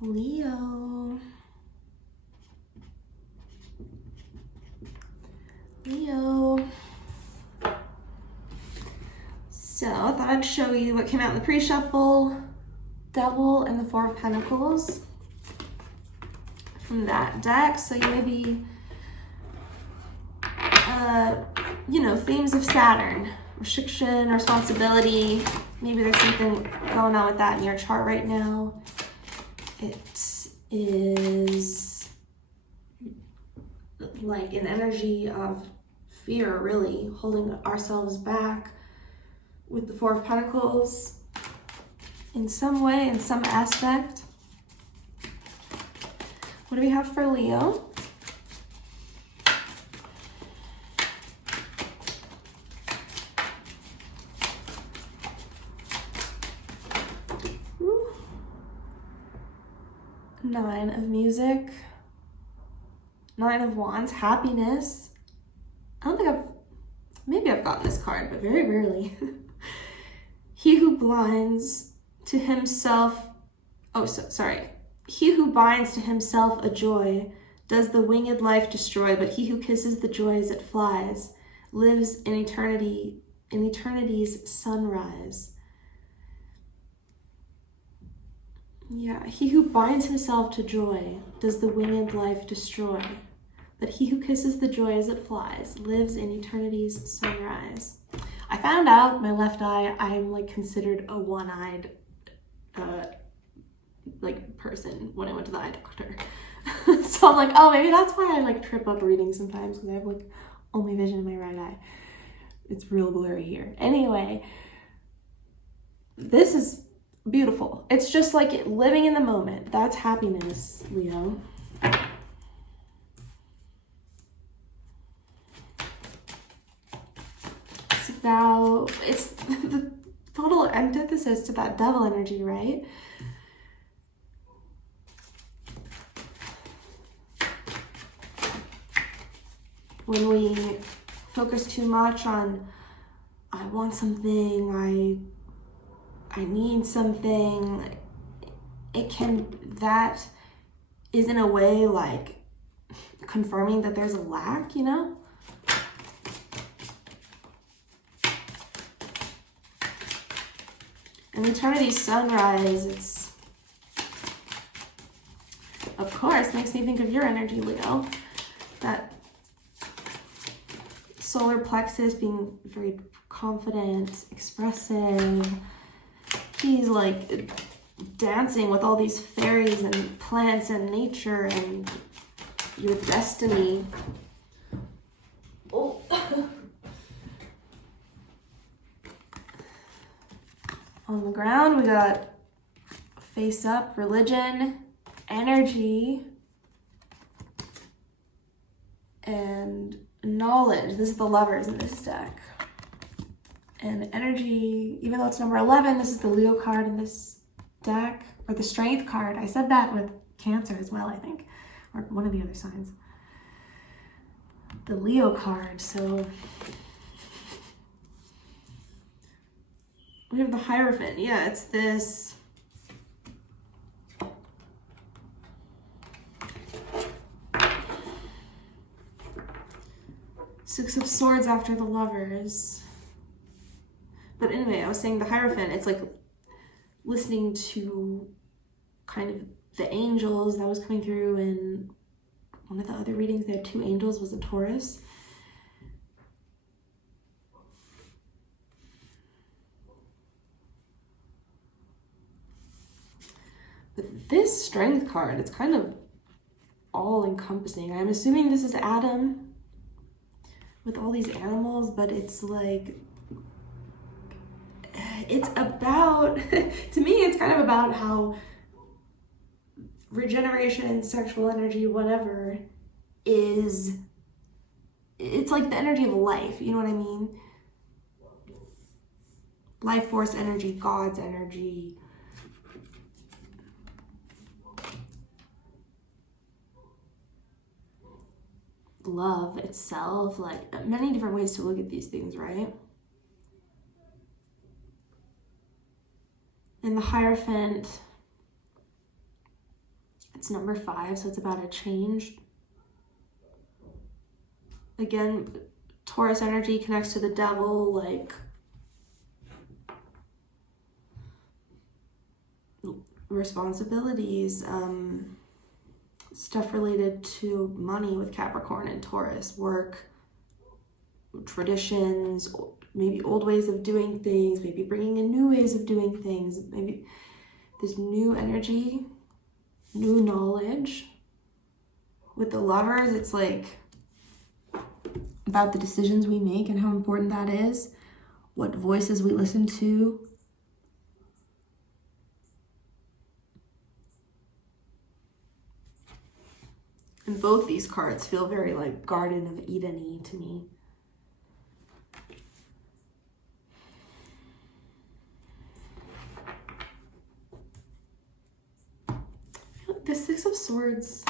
Leo. So I thought I'd show you what came out in the pre-shuffle. Devil and the Four of Pentacles from that deck. So you may be, themes of Saturn, restriction, responsibility. Maybe there's something going on with that in your chart right now. It is like an energy of fear, really, holding ourselves back with the Four of Pentacles in some way, in some aspect. What do we have for Leo? Nine of Music, Nine of Wands, happiness. I don't think maybe I've gotten this card, but very rarely. He who blinds to himself, he who binds to himself a joy does the winged life destroy, but he who kisses the joy as it flies lives in eternity's sunrise. Yeah, he who binds himself to joy does the winged life destroy, but he who kisses the joy as it flies lives in eternity's sunrise. I found out my left eye, I'm like considered a one-eyed like person when I went to the eye doctor. So I'm like, oh, maybe that's why I like trip up reading sometimes, because I have like only vision in my right eye. It's real blurry here. Anyway, this is beautiful. It's just like living in the moment. That's happiness, Leo. It's the total antithesis to that devil energy, right? When we focus too much on, I want something, I need something, that is in a way like confirming that there's a lack, you know? An eternity sunrise, it's, of course, makes me think of your energy, Leo. That solar plexus being very confident, expressive. He's like dancing with all these fairies and plants and nature and your destiny. Oh. On the ground, we got face up, religion, energy, and knowledge. This is the lovers in this deck. And energy, even though it's number 11, this is the Leo card in this deck, or the strength card. I said that with Cancer as well, I think, or one of the other signs. The Leo card, so we have the Hierophant. Yeah, it's this Six of Swords after the lovers. But anyway, I was saying the Hierophant, it's like listening to kind of the angels that was coming through in one of the other readings. They had 2 angels, was a Taurus. But this Strength card, it's kind of all encompassing. I'm assuming this is Adam with all these animals, but it's like, it's about, to me, it's kind of about how regeneration, sexual energy, whatever, it's like the energy of life, you know what I mean? Life force energy, God's energy. Love itself, like many different ways to look at these things, right? And the Hierophant, it's number 5, so it's about a change. Again, Taurus energy connects to the devil, like responsibilities, stuff related to money with Capricorn and Taurus, work, traditions, maybe old ways of doing things, maybe bringing in new ways of doing things, maybe this new energy, new knowledge. With the lovers, it's like about the decisions we make and how important that is, what voices we listen to. And both these cards feel very like Garden of Eden-y to me. The Six of Swords,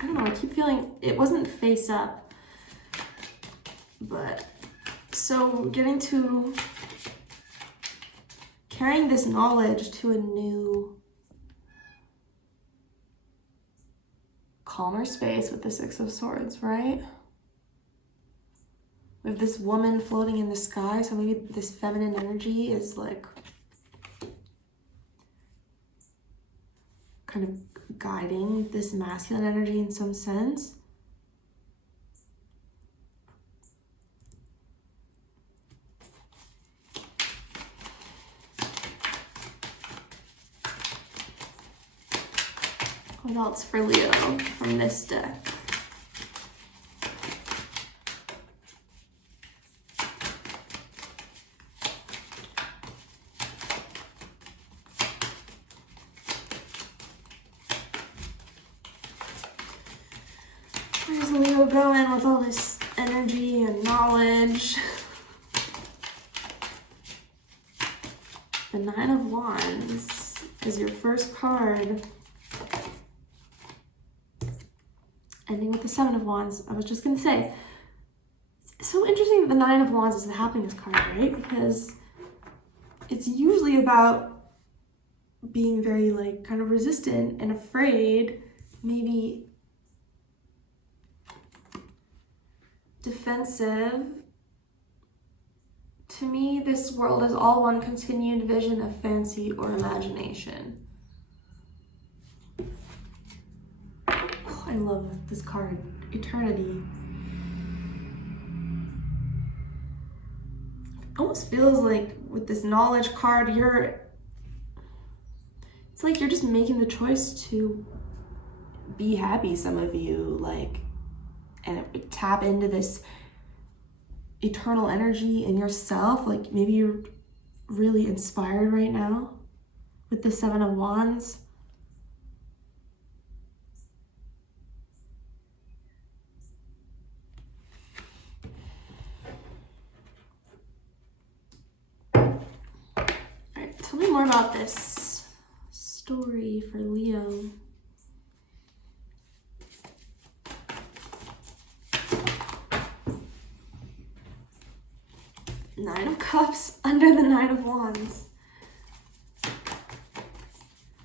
I don't know, I keep feeling it wasn't face up, but so getting to carrying this knowledge to a new, calmer space with the Six of Swords, right? We have this woman floating in the sky, so maybe this feminine energy is like kind of guiding this masculine energy in some sense. What else for Leo from this deck? Where's Leo going with all this energy and knowledge? The Nine of Wands is your first card. Ending with the Seven of Wands. I was just going to say, it's so interesting that the Nine of Wands is the happiness card, right? Because it's usually about being very, like, kind of resistant and afraid, maybe defensive. To me, this world is all one continued vision of fancy or imagination. Oh, I love this card, Eternity. It almost feels like with this knowledge card, it's like you're just making the choice to be happy, some of you, like, and tap into this eternal energy in yourself. Like maybe you're really inspired right now with the Seven of Wands. All right, tell me more about this story for Leo. Nine of Cups under the Nine of Wands.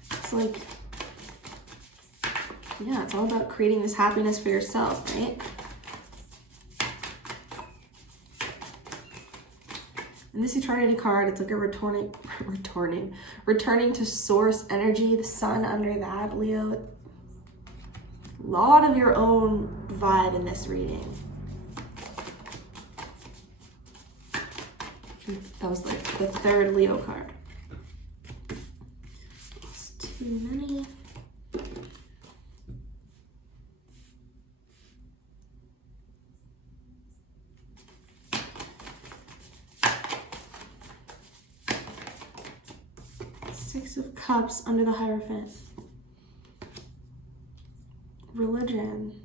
It's like, yeah, it's all about creating this happiness for yourself, right? And this Eternity card, it's like a returning to source energy, the sun under that, Leo. A lot of your own vibe in this reading. That was like the third Leo card. It's too many. Six of Cups under the Hierophant. Religion.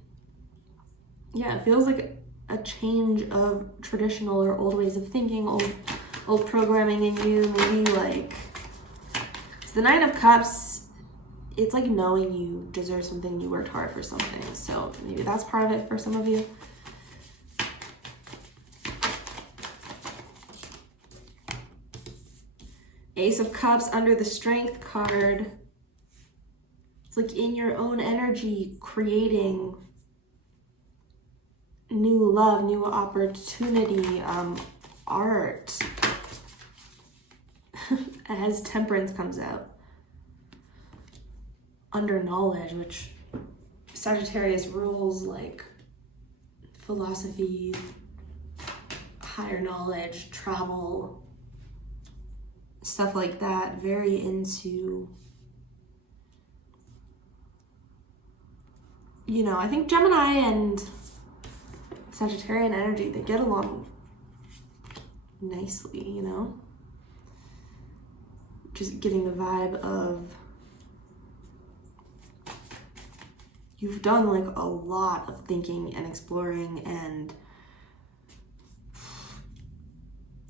Yeah, it feels like a change of traditional or old ways of thinking, old programming in you. Maybe like, so the Nine of Cups, it's like knowing you deserve something, you worked hard for something. So maybe that's part of it for some of you. Ace of Cups under the Strength card. It's like in your own energy, creating new love, new opportunity, art, as Temperance comes out. Under knowledge, which Sagittarius rules, like philosophy, higher knowledge, travel, stuff like that. Very into, you know, I think Gemini and Sagittarian energy, they get along nicely, you know? Just getting the vibe of you've done like a lot of thinking and exploring and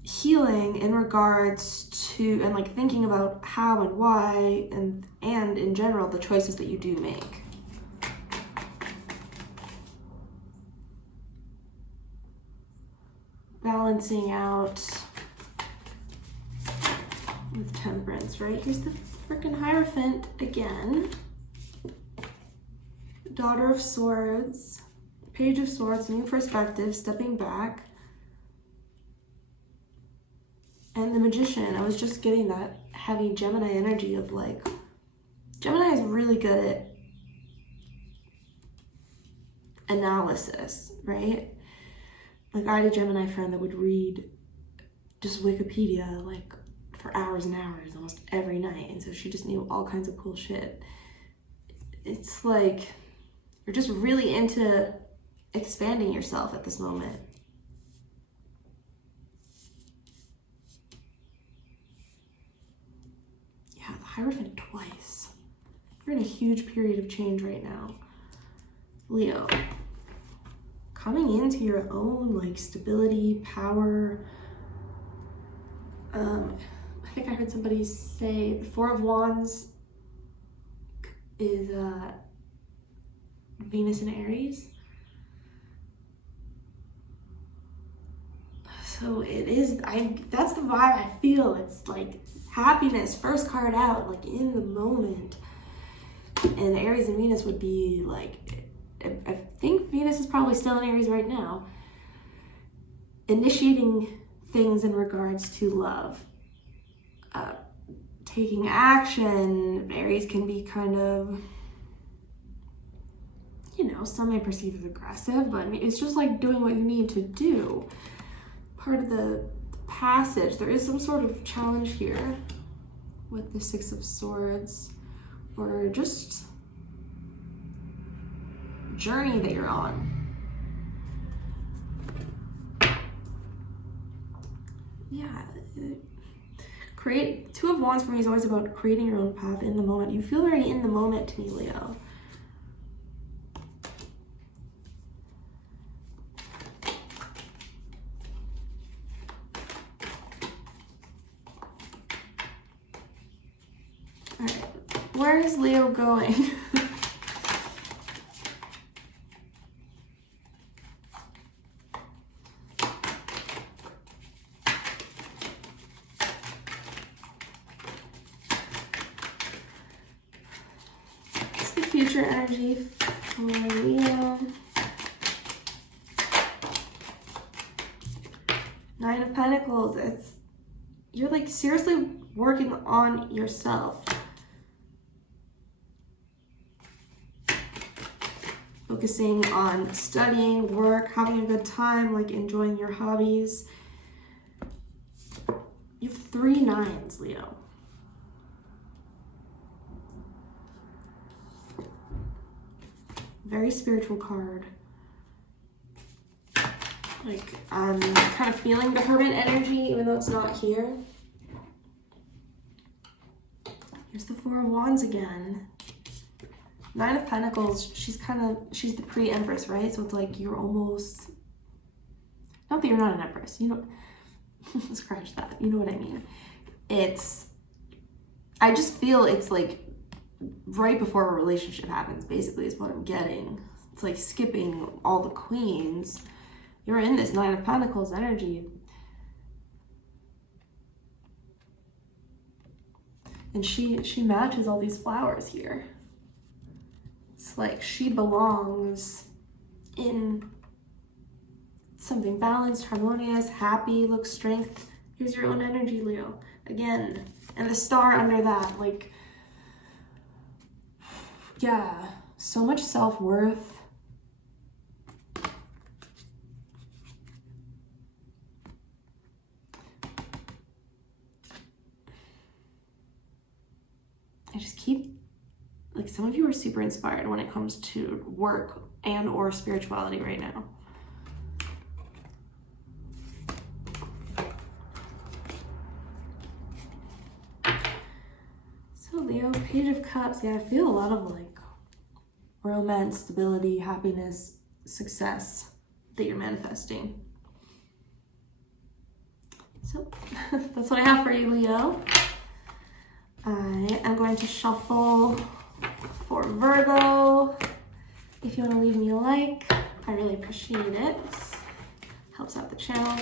healing in regards to, and like thinking about how and why and in general the choices that you do make. Balancing out with Temperance, right? Here's the freaking Hierophant again. Daughter of Swords, Page of Swords, new perspective, stepping back. And the Magician, I was just getting that heavy Gemini energy of like, Gemini is really good at analysis, right? Like I had a Gemini friend that would read just Wikipedia like for hours and hours almost every night. And so she just knew all kinds of cool shit. it's like you're just really into expanding yourself at this moment. Yeah, the Hierophant twice. You're in a huge period of change right now. Leo, coming into your own like stability, power. I think I heard somebody say the Four of Wands is Venus in Aries. So it is, that's the vibe I feel. It's like happiness, first card out, like in the moment. And Aries and Venus would be like, I think Venus is probably still in Aries right now. Initiating things in regards to love. Taking action. Aries can be kind of, you know, some may perceive as aggressive, but it's just like doing what you need to do. Part of the passage, there is some sort of challenge here with the Six of Swords, or just journey that you're on. Yeah. Two of Wands for me is always about creating your own path in the moment. You feel very in the moment to me, Leo. All right, where is Leo going? Future energy for Leo. Nine of Pentacles. You're like seriously working on yourself. Focusing on studying, work, having a good time, like enjoying your hobbies. You have 3 nines, Leo. Very spiritual card. Like, I'm kind of feeling the Hermit energy, even though it's not here. Here's the Four of Wands again. Nine of Pentacles, she's the pre-Empress, right? So it's like you're almost, not that you're not an Empress, you know, scratch that, you know what I mean. I just feel it's like right before a relationship happens, basically, is what I'm getting. It's like skipping all the queens. You're in this Nine of Pentacles energy. And she matches all these flowers here. It's like she belongs in something balanced, harmonious, happy, look, strength. Here's your own energy, Leo. Again, and the star under that, like, yeah, so much self-worth. I just keep, like, some of you are super inspired when it comes to work and or spirituality right now. So Leo, Page of Cups. Yeah, I feel a lot of like romance, stability, happiness, success that you're manifesting. So that's what I have for you, Leo. I am going to shuffle for Virgo. If you want to leave me a like, I really appreciate it. Helps out the channel.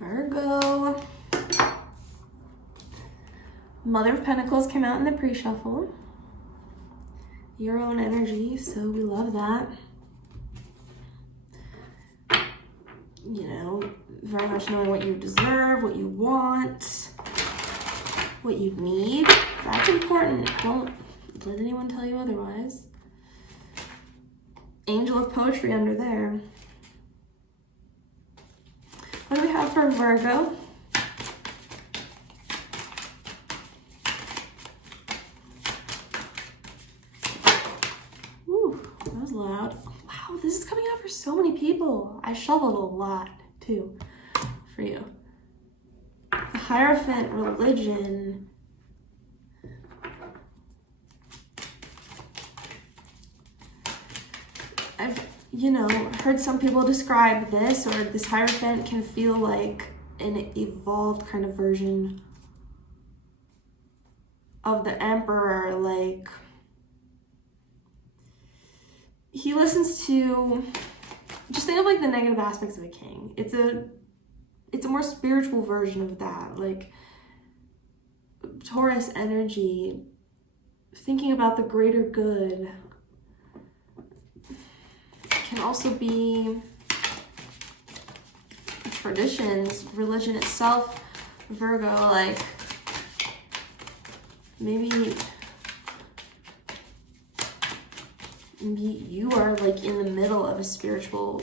Virgo. Mother of Pentacles came out in the pre-shuffle. Your own energy, so we love that. You know, very much knowing what you deserve, what you want, what you need. That's important. Don't let anyone tell you otherwise. Angel of Poetry under there. What do we have for Virgo? Ooh, that was loud. Wow, this is coming out for so many people. I shoveled a lot, too, for you. The Hierophant, religion. I've, you know, heard some people describe this, or this Hierophant can feel like an evolved kind of version of the Emperor. Like, he listens to, just think of like the negative aspects of a king. It's a more spiritual version of that. Like, Taurus energy, thinking about the greater good. Can also be traditions, religion itself, Virgo, like maybe you are like in the middle of a spiritual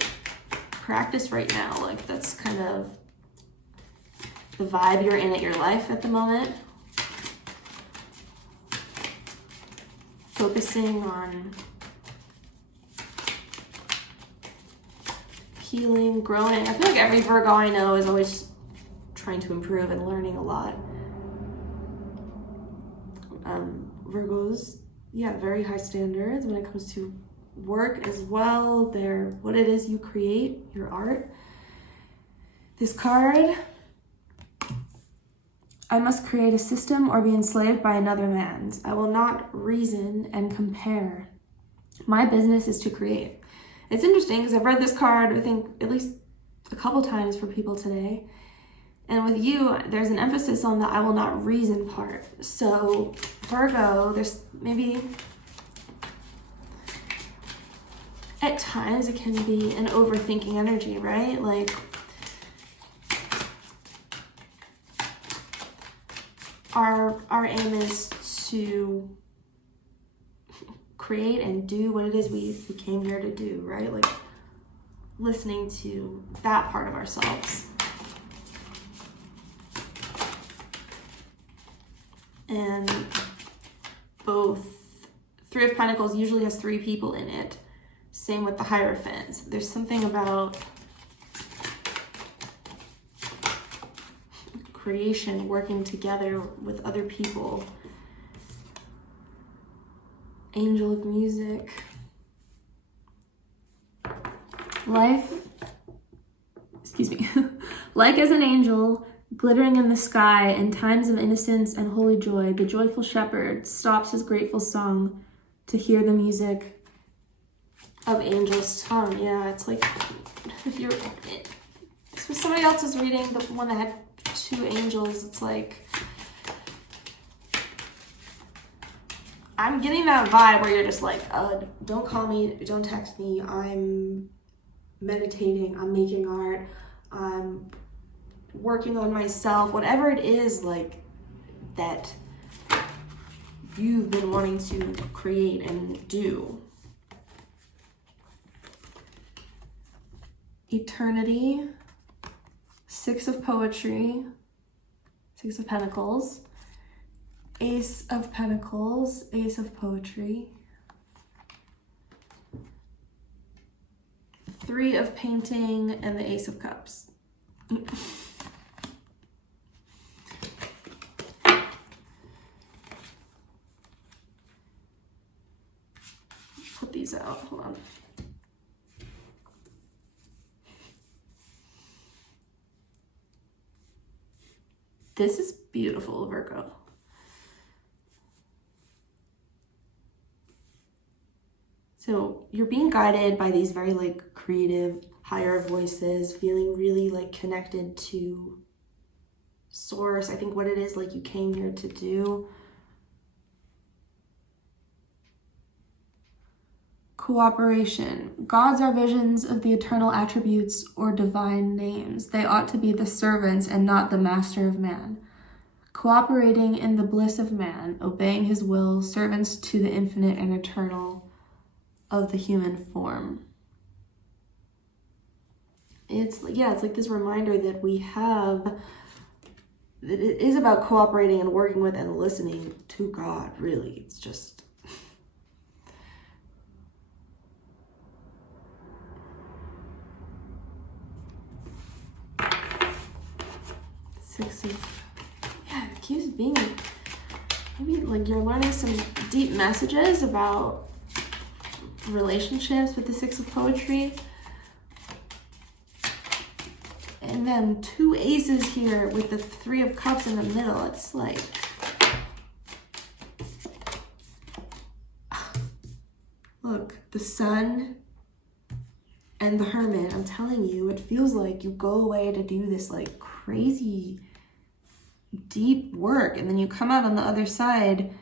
practice right now. Like, that's kind of the vibe you're in at your life at the moment. Focusing on healing, growing. I feel like every Virgo I know is always trying to improve and learning a lot. Virgos, yeah, very high standards when it comes to work as well. They're what it is you create, your art. This card, I must create a system or be enslaved by another man's. I will not reason and compare. My business is to create. It's interesting because I've read this card, I think, at least a couple times for people today. And with you, there's an emphasis on the I will not reason part. So Virgo, there's maybe, at times it can be an overthinking energy, right? Like, our aim is to create and do what it is we came here to do, right? Like, listening to that part of ourselves. And both Three of Pentacles usually has 3 people in it. Same with the Hierophants. There's something about creation, working together with other people. Angel of Music. Life, excuse me, like as an angel, Glittering in the sky, in times of innocence and holy joy, the joyful shepherd stops his grateful song to hear the music of angels' song. Yeah, it's like if you're, this was somebody else's reading, the one that had 2 angels. It's like, I'm getting that vibe where you're just like, don't call me, don't text me, I'm meditating, I'm making art, I'm working on myself, whatever it is like that you've been wanting to create and do. Eternity, 6 of poetry, 6 of pentacles, Ace of Pentacles, Ace of Poetry, 3 of Painting, and the Ace of Cups. Put these out, hold on. This is beautiful, Virgo. So you're being guided by these very like creative, higher voices, feeling really like connected to source. I think what it is like you came here to do. Cooperation. Gods are visions of the eternal attributes or divine names. They ought to be the servants and not the master of man. Cooperating in the bliss of man, obeying his will, servants to the infinite and eternal of the human form. It's like this reminder that we have, that it is about cooperating and working with and listening to God, really. It's just it keeps being, maybe like you're learning some deep messages about relationships with the 6 of poetry. And then 2 aces here with the 3 of cups in the middle. It's like, look, the sun and the hermit. I'm telling you, it feels like you go away to do this like crazy deep work, and then you come out on the other side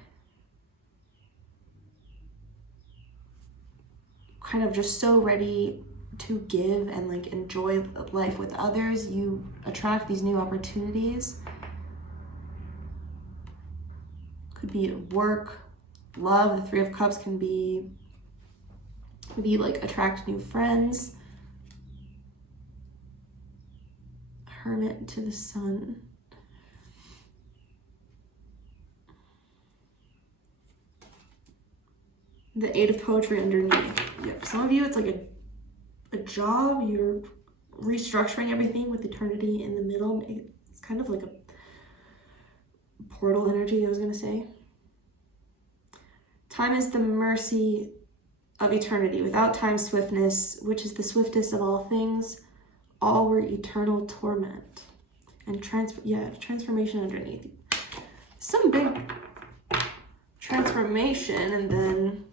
kind of just so ready to give and like enjoy life with others. You attract these new opportunities. Could be at work, love. The 3 of cups can be maybe like attract new friends. Hermit to the sun. The 8 of poetry underneath. Yeah, for some of you, it's like a job. You're restructuring everything with eternity in the middle. It's kind of like a portal energy, I was going to say. Time is the mercy of eternity. Without time's swiftness, which is the swiftest of all things, all were eternal torment. And transformation underneath. Some big transformation, and then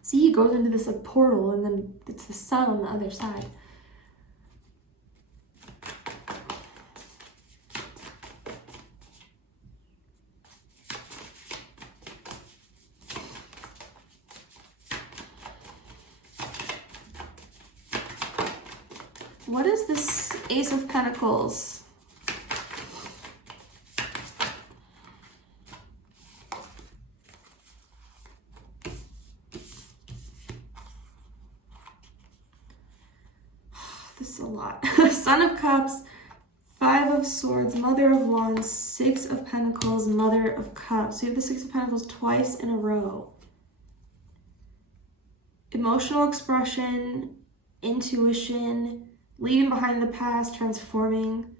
see, he goes into this like portal, and then it's the sun on the other side. What is this Ace of Pentacles? This is a lot. Son of Cups, 5 of Swords, Mother of Wands, 6 of Pentacles, Mother of Cups. So you have the 6 of Pentacles twice in a row. Emotional expression, intuition, leaving behind the past, transforming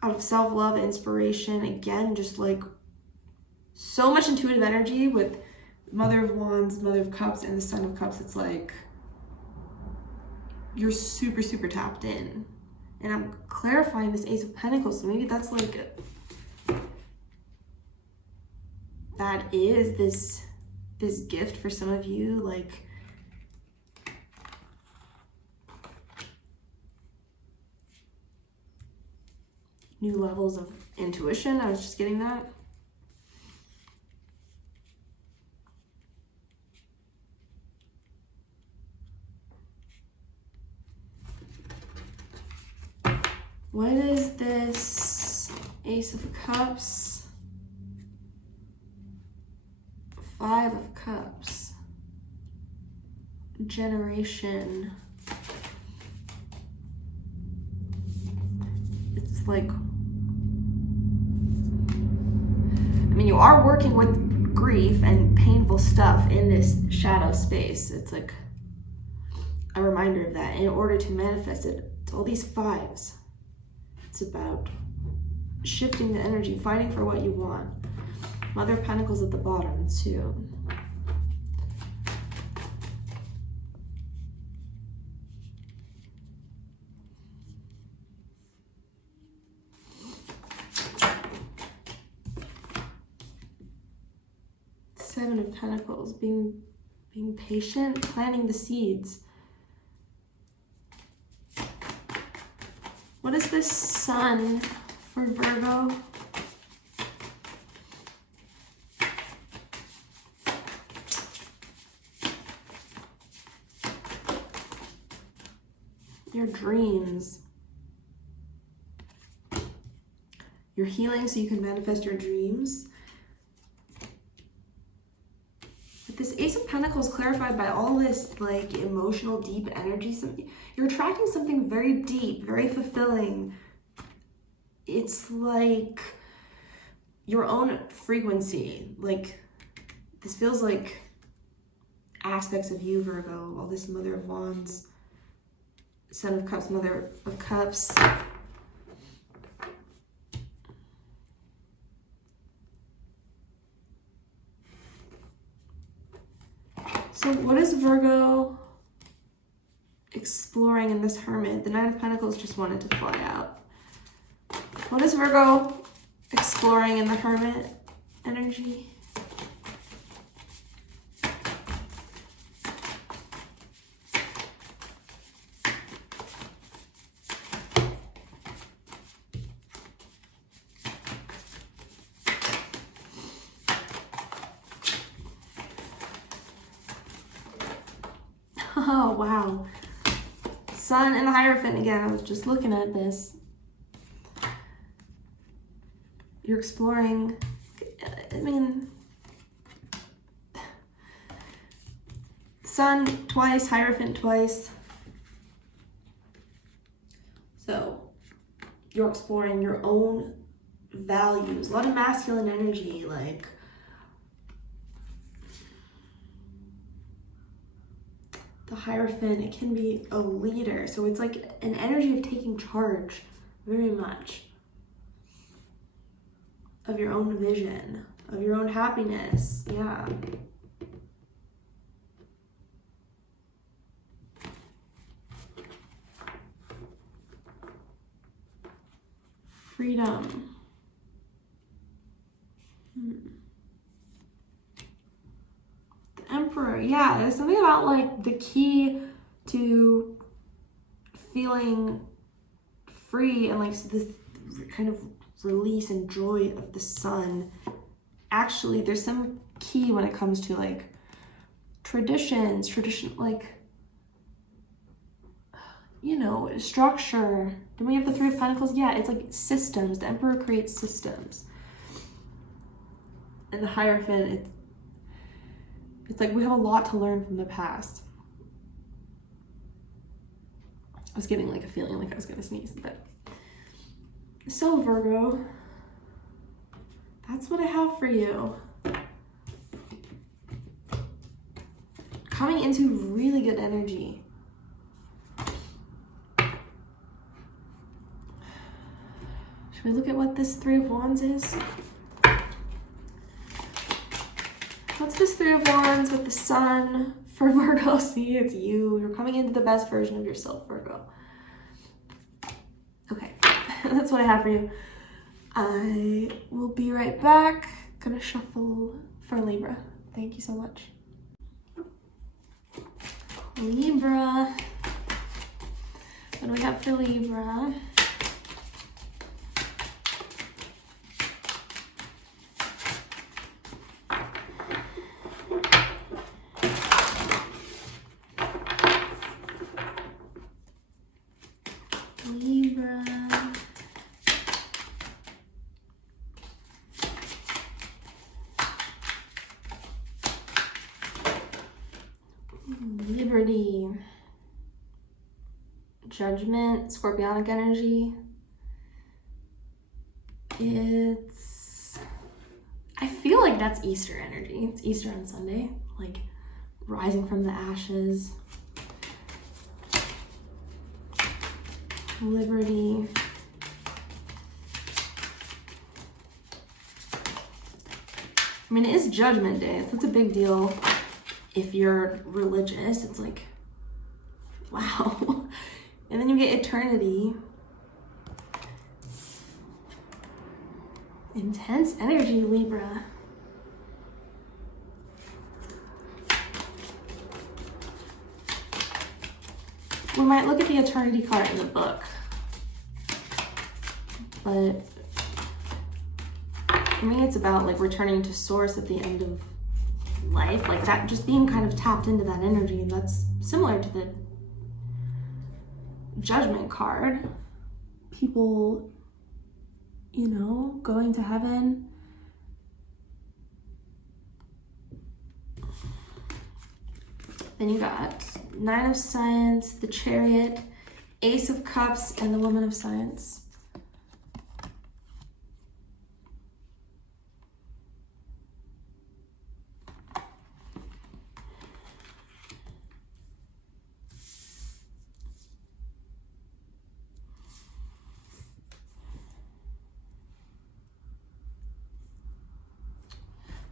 out of self-love, inspiration. Again, just like so much intuitive energy with Mother of Wands, Mother of Cups, and the Son of Cups. It's like you're super, super tapped in. And I'm clarifying this Ace of Pentacles. So maybe that's like, that is this gift for some of you, like new levels of intuition. I was just getting that. What is this Ace of Cups? Five of Cups. Generation. It's like, I mean, you are working with grief and painful stuff in this shadow space. It's like a reminder of that. In order to manifest it, it's all these fives. It's about shifting the energy, fighting for what you want. Mother of Pentacles at the bottom too. Seven of Pentacles, being patient, planting the seeds. What is this Sun for Virgo? Your dreams. You're healing so you can manifest your dreams. But this Ace of Pentacles clarified by all this like emotional, deep energy. You're attracting something very deep, very fulfilling. It's like your own frequency. Like this feels like aspects of you, Virgo. All this Mother of Wands, Son of Cups, Mother of Cups. So what is Virgo exploring in this Hermit? The Nine of Pentacles just wanted to fly out. What is Virgo exploring in the Hermit energy? Oh, wow. Sun and the Hierophant again. I was just looking at this. You're exploring, I mean, Sun twice, Hierophant twice. So you're exploring your own values. A lot of masculine energy, like the Hierophant, it can be a leader. So it's like an energy of taking charge, very much. Of your own vision, of your own happiness, yeah. Freedom. The Emperor, yeah, there's something about like the key to feeling free and like this kind of release and joy of the Sun. Actually, there's some key when it comes to like tradition, like, you know, structure. Then we have the Three of Pentacles. Yeah, it's like systems. The Emperor creates systems. And the Hierophant, it's like we have a lot to learn from the past. I was getting like a feeling like I was gonna sneeze, but so Virgo, that's what I have for you. Coming into really good energy. Should we look at what this Three of Wands is? What's this Three of Wands with the Sun for Virgo? See, it's you. You're coming into the best version of yourself, Virgo. That's what I have for you. I will be right back. Gonna shuffle for Libra. Thank you so much. Libra. What do we have for Libra? Libra. Liberty. Judgment, Scorpionic energy. I feel like that's Easter energy. It's Easter on Sunday, like rising from the ashes. Liberty. I mean, it is Judgment Day, so it's a big deal if you're religious. It's like, wow. And then you get eternity. Intense energy, Libra. We might look at the eternity card in the book, but for me it's about like returning to source at the end of life, like that, just being kind of tapped into that energy. And that's similar to the Judgment card. People, you know, going to heaven. Then you got Nine of Science, the Chariot, Ace of Cups, and the Woman of Science.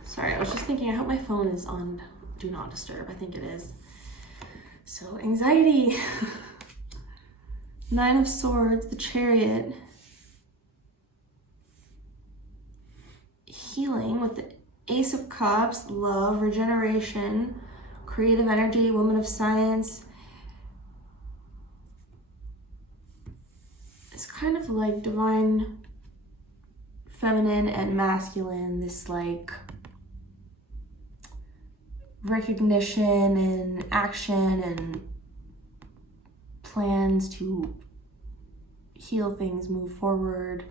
Sorry, I was just thinking, I hope my phone is on Do Not Disturb. I think it is. So, anxiety. Nine of Swords, the Chariot. Healing with the Ace of Cups, love, regeneration, creative energy, Woman of Science. It's kind of like divine feminine and masculine, this like recognition and action and plans to heal things, move forward.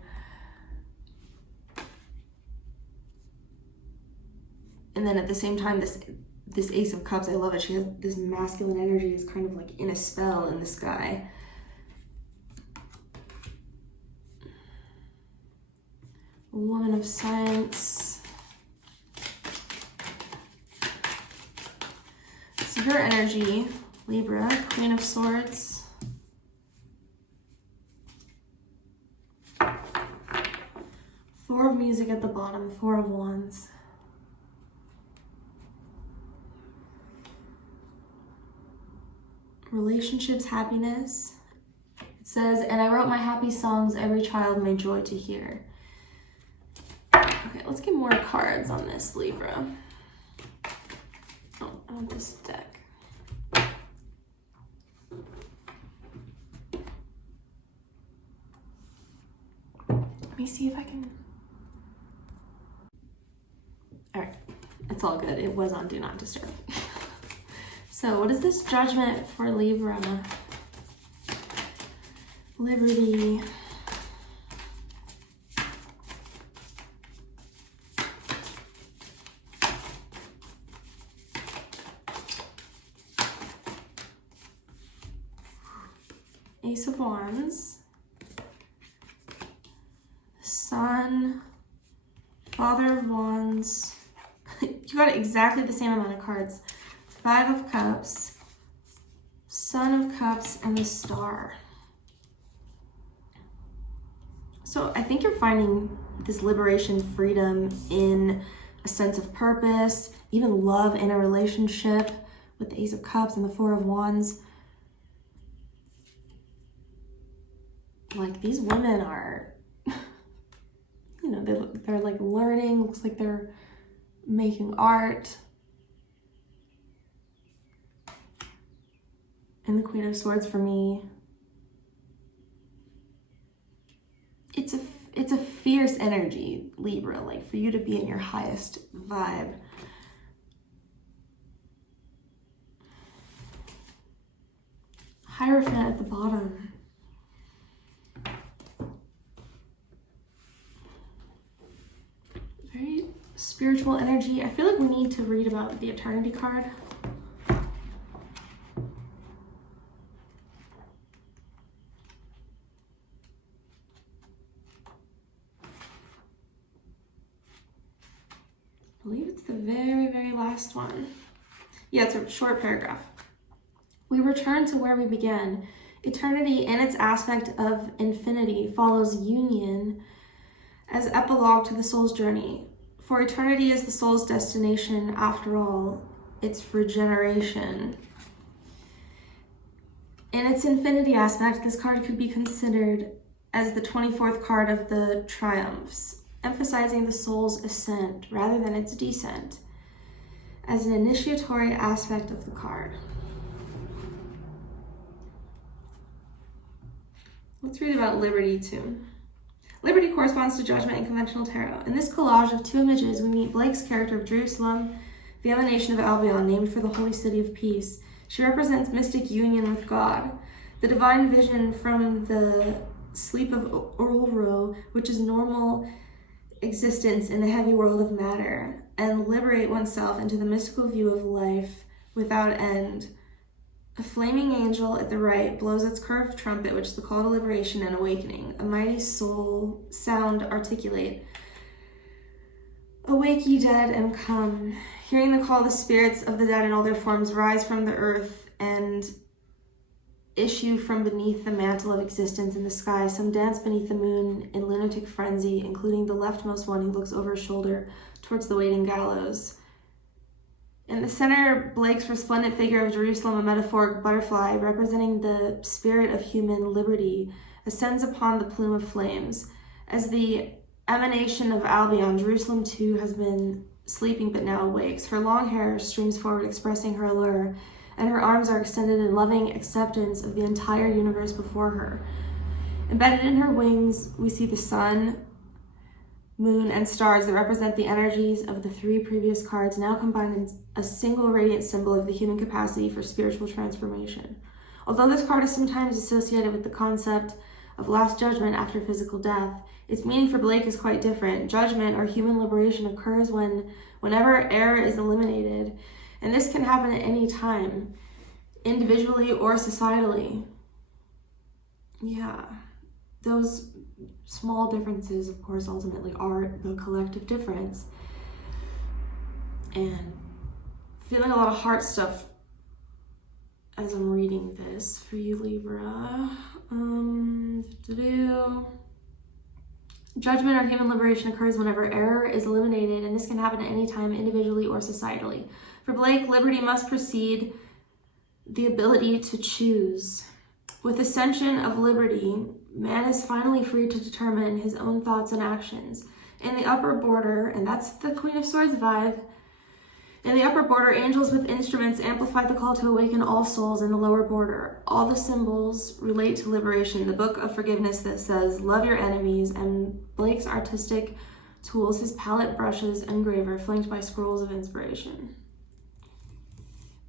And then at the same time, this Ace of Cups, I love it. She has this masculine energy, is kind of like in a spell in the sky. Woman of Science. It's your energy, Libra. Queen of Swords. Four of Music at the bottom, Four of Wands. Relationships, happiness. It says, and I wrote my happy songs every child may joy to hear. Okay, let's get more cards on this, Libra. Oh, I want this deck. Let me see if I can. All right, it's all good. It was on Do Not Disturb. So what is this Judgment for Libra? Liberty. Ace of Wands, Sun, Father of Wands. You got exactly the same amount of cards. Five of Cups, Son of Cups, and the Star. So I think you're finding this liberation, freedom in a sense of purpose, even love in a relationship with the Ace of Cups and the Four of Wands. like these women are, you know, they're like learning, looks like they're making art. And the Queen of Swords for me, it's a fierce energy, Libra, like for you to be in your highest vibe. Hierophant at the bottom. Very spiritual energy. I feel like we need to read about the Eternity card. I believe it's the very, very last one. Yeah, it's a short paragraph. We return to where we began. Eternity in its aspect of infinity follows union as epilogue to the soul's journey. For eternity is the soul's destination after all, its regeneration. In its infinity aspect, this card could be considered as the 24th card of the triumphs, emphasizing the soul's ascent rather than its descent, as an initiatory aspect of the card. Let's read about Liberty too. Liberty corresponds to judgment in conventional tarot. In this collage of two images, we meet Blake's character of Jerusalem, the emanation of Albion, named for the holy city of peace. She represents mystic union with God, the divine vision from the sleep of Ororo, which is normal existence in the heavy world of matter, and liberate oneself into the mystical view of life without end. A flaming angel at the right blows its curved trumpet, which is the call to liberation and awakening. A mighty soul sound articulate. Awake, ye dead, and come. Hearing the call, the spirits of the dead in all their forms rise from the earth and issue from beneath the mantle of existence in the sky. Some dance beneath the moon in lunatic frenzy, including the leftmost one who looks over his shoulder towards the waiting gallows. In the center, Blake's resplendent figure of Jerusalem, a metaphoric butterfly representing the spirit of human liberty, ascends upon the plume of flames. As the emanation of Albion, Jerusalem too has been sleeping but now awakes. Her long hair streams forward, expressing her allure, and her arms are extended in loving acceptance of the entire universe before her. Embedded in her wings, we see the sun, moon, and stars that represent the energies of the three previous cards, now combined in a single radiant symbol of the human capacity for spiritual transformation. Although this card is sometimes associated with the concept of last judgment after physical death, its meaning for Blake is quite different. Judgment or human liberation occurs whenever error is eliminated, and this can happen at any time, individually or societally. Yeah, those small differences, of course, ultimately are the collective difference. And feeling a lot of heart stuff as I'm reading this for you, Libra. Judgment or human liberation occurs whenever error is eliminated, and this can happen at any time, individually or societally. For Blake, liberty must precede the ability to choose. With ascension of liberty, man is finally free to determine his own thoughts and actions. In the upper border, and that's the Queen of Swords vibe, in the upper border, angels with instruments amplify the call to awaken all souls. In the lower border, all the symbols relate to liberation. The book of forgiveness that says, love your enemies, and Blake's artistic tools, his palette, brushes, and engraver, flanked by scrolls of inspiration.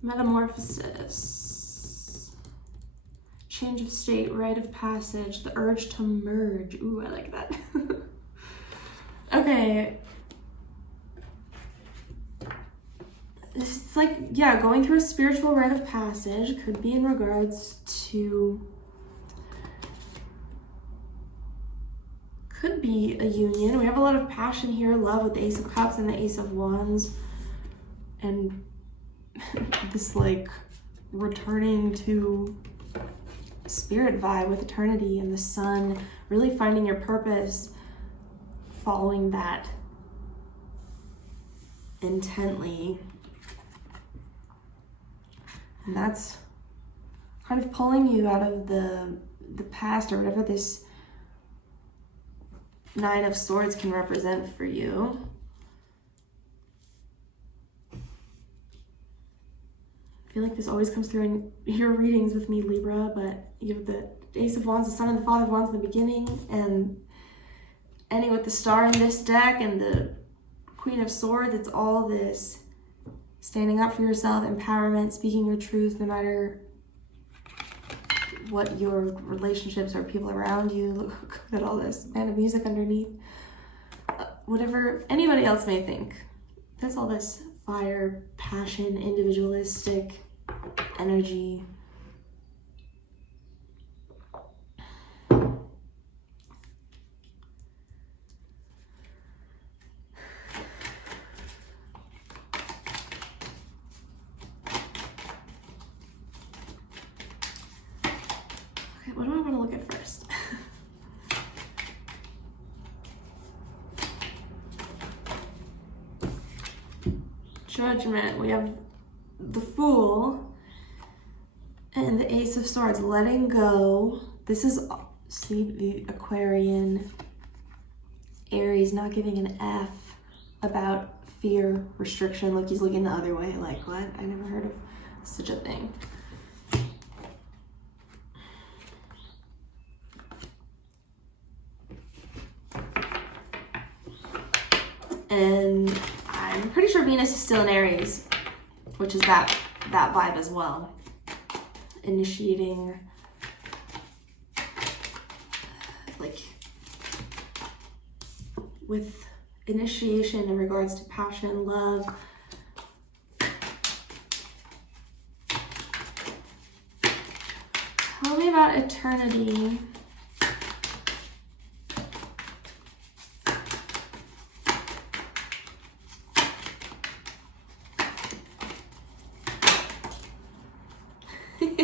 Metamorphosis. Change of state, rite of passage, the urge to merge. Ooh, I like that. Okay. It's like, yeah, going through a spiritual rite of passage could be in regards to, could be a union. We have a lot of passion here, love with the Ace of Cups and the Ace of Wands. And this like returning to spirit vibe with eternity and the sun, really finding your purpose, following that intently. And that's kind of pulling you out of the past or whatever this Nine of Swords can represent for you. I feel like this always comes through in your readings with me, Libra, but you have the Ace of Wands, the Sun and the Father of Wands in the beginning, and ending with the Star in this deck and the Queen of Swords. It's all this standing up for yourself, empowerment, speaking your truth no matter what your relationships or people around you. Look at all this band of music underneath. Whatever anybody else may think. That's all this fire, passion, individualistic energy. Okay, what do I want to look at first? Judgment. We have the Fool and the Ace of Swords. Letting go. This is, see, the Aquarian, Aries not giving an F about fear, restriction. Look, he's looking the other way. Like, what? I never heard of such a thing. And I'm pretty sure Venus is still in Aries, which is that vibe as well. Initiating, like, with initiation in regards to passion, love. Tell me about eternity.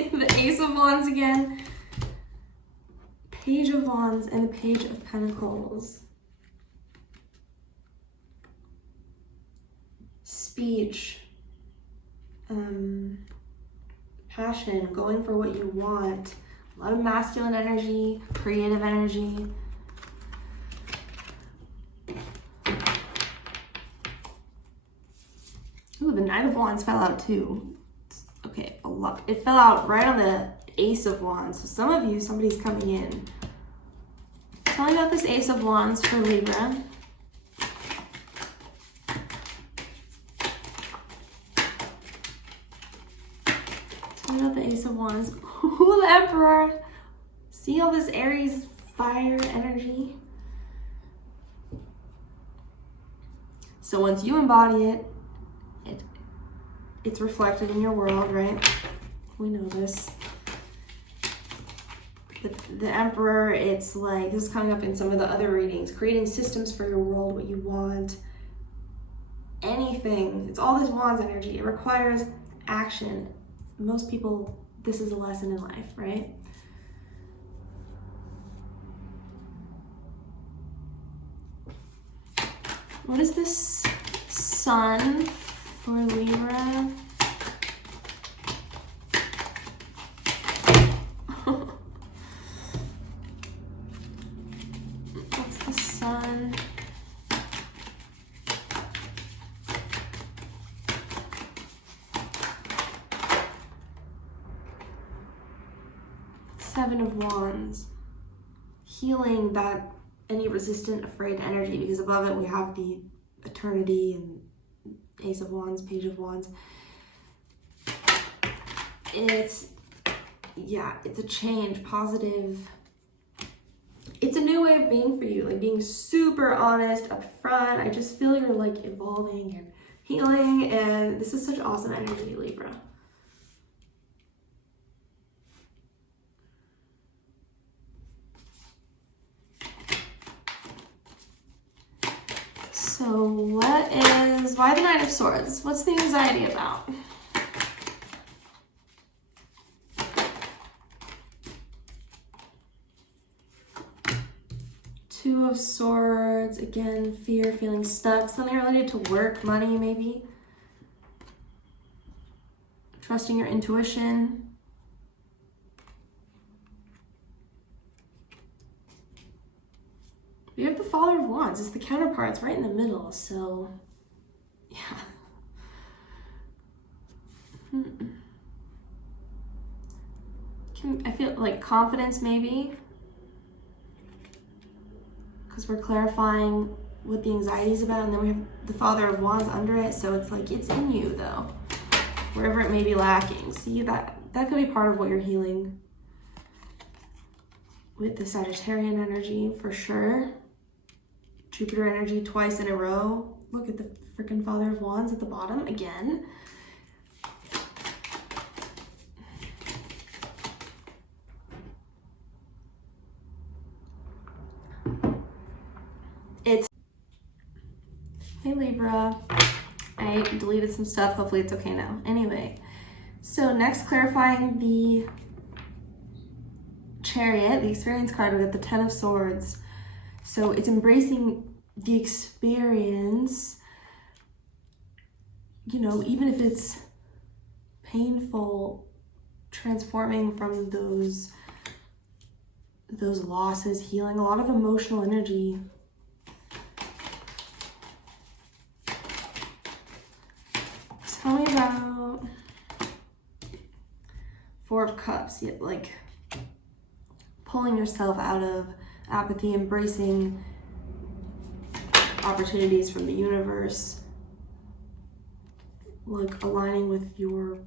The Ace of Wands again, Page of Wands, and the Page of Pentacles. Speech, passion, going for what you want, a lot of masculine energy, creative energy. Ooh, the Knight of Wands fell out too. Okay, a lot. It fell out right on the Ace of Wands. So some of you, somebody's coming in. Tell me about this Ace of Wands for Libra. Tell me about the Ace of Wands. Ooh, the Emperor. See all this Aries fire energy? So once you embody it, it's reflected in your world, right? We know this. But the Emperor, it's like, this is coming up in some of the other readings, creating systems for your world, what you want, anything. It's all this Wands energy. It requires action. Most people, this is a lesson in life, right? What is this Sun for Libra? What's the Sun? Seven of Wands. Healing that any resistant, afraid energy, because above it we have the Eternity and Ace of Wands, Page of Wands. It's a change, positive. It's a new way of being for you, like being super honest, upfront. I just feel you're like evolving and healing, and this is such awesome energy, Libra. So why the Knight of Swords? What's the anxiety about? Two of Swords, again, fear, feeling stuck, something related to work, money maybe. Trusting your intuition. You have the Father Wands is the counterparts right in the middle. So, yeah. I feel like confidence maybe, because we're clarifying what the anxiety is about, and then we have the Father of Wands under it, so it's like it's in you though, wherever it may be lacking. See, that could be part of what you're healing with the Sagittarian energy for sure. Jupiter energy twice in a row. Look at the freaking Father of Wands at the bottom again. Hey Libra, I deleted some stuff, hopefully it's okay now. Anyway, so next, clarifying the Chariot, the experience card, we got the Ten of Swords. So it's embracing the experience, you know, even if it's painful, transforming from those losses, healing, a lot of emotional energy. Tell me about Four of Cups. Yeah, like pulling yourself out of apathy, embracing opportunities from the universe, like aligning with your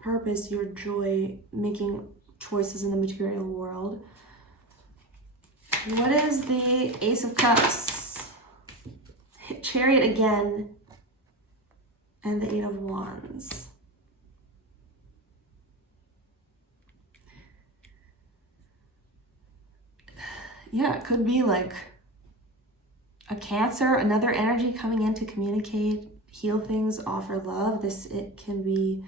purpose, your joy, making choices in the material world. What is the Ace of Cups? Chariot again. And the Eight of Wands. Yeah, it could be like a Cancer, another energy coming in to communicate, heal things, offer love. It can be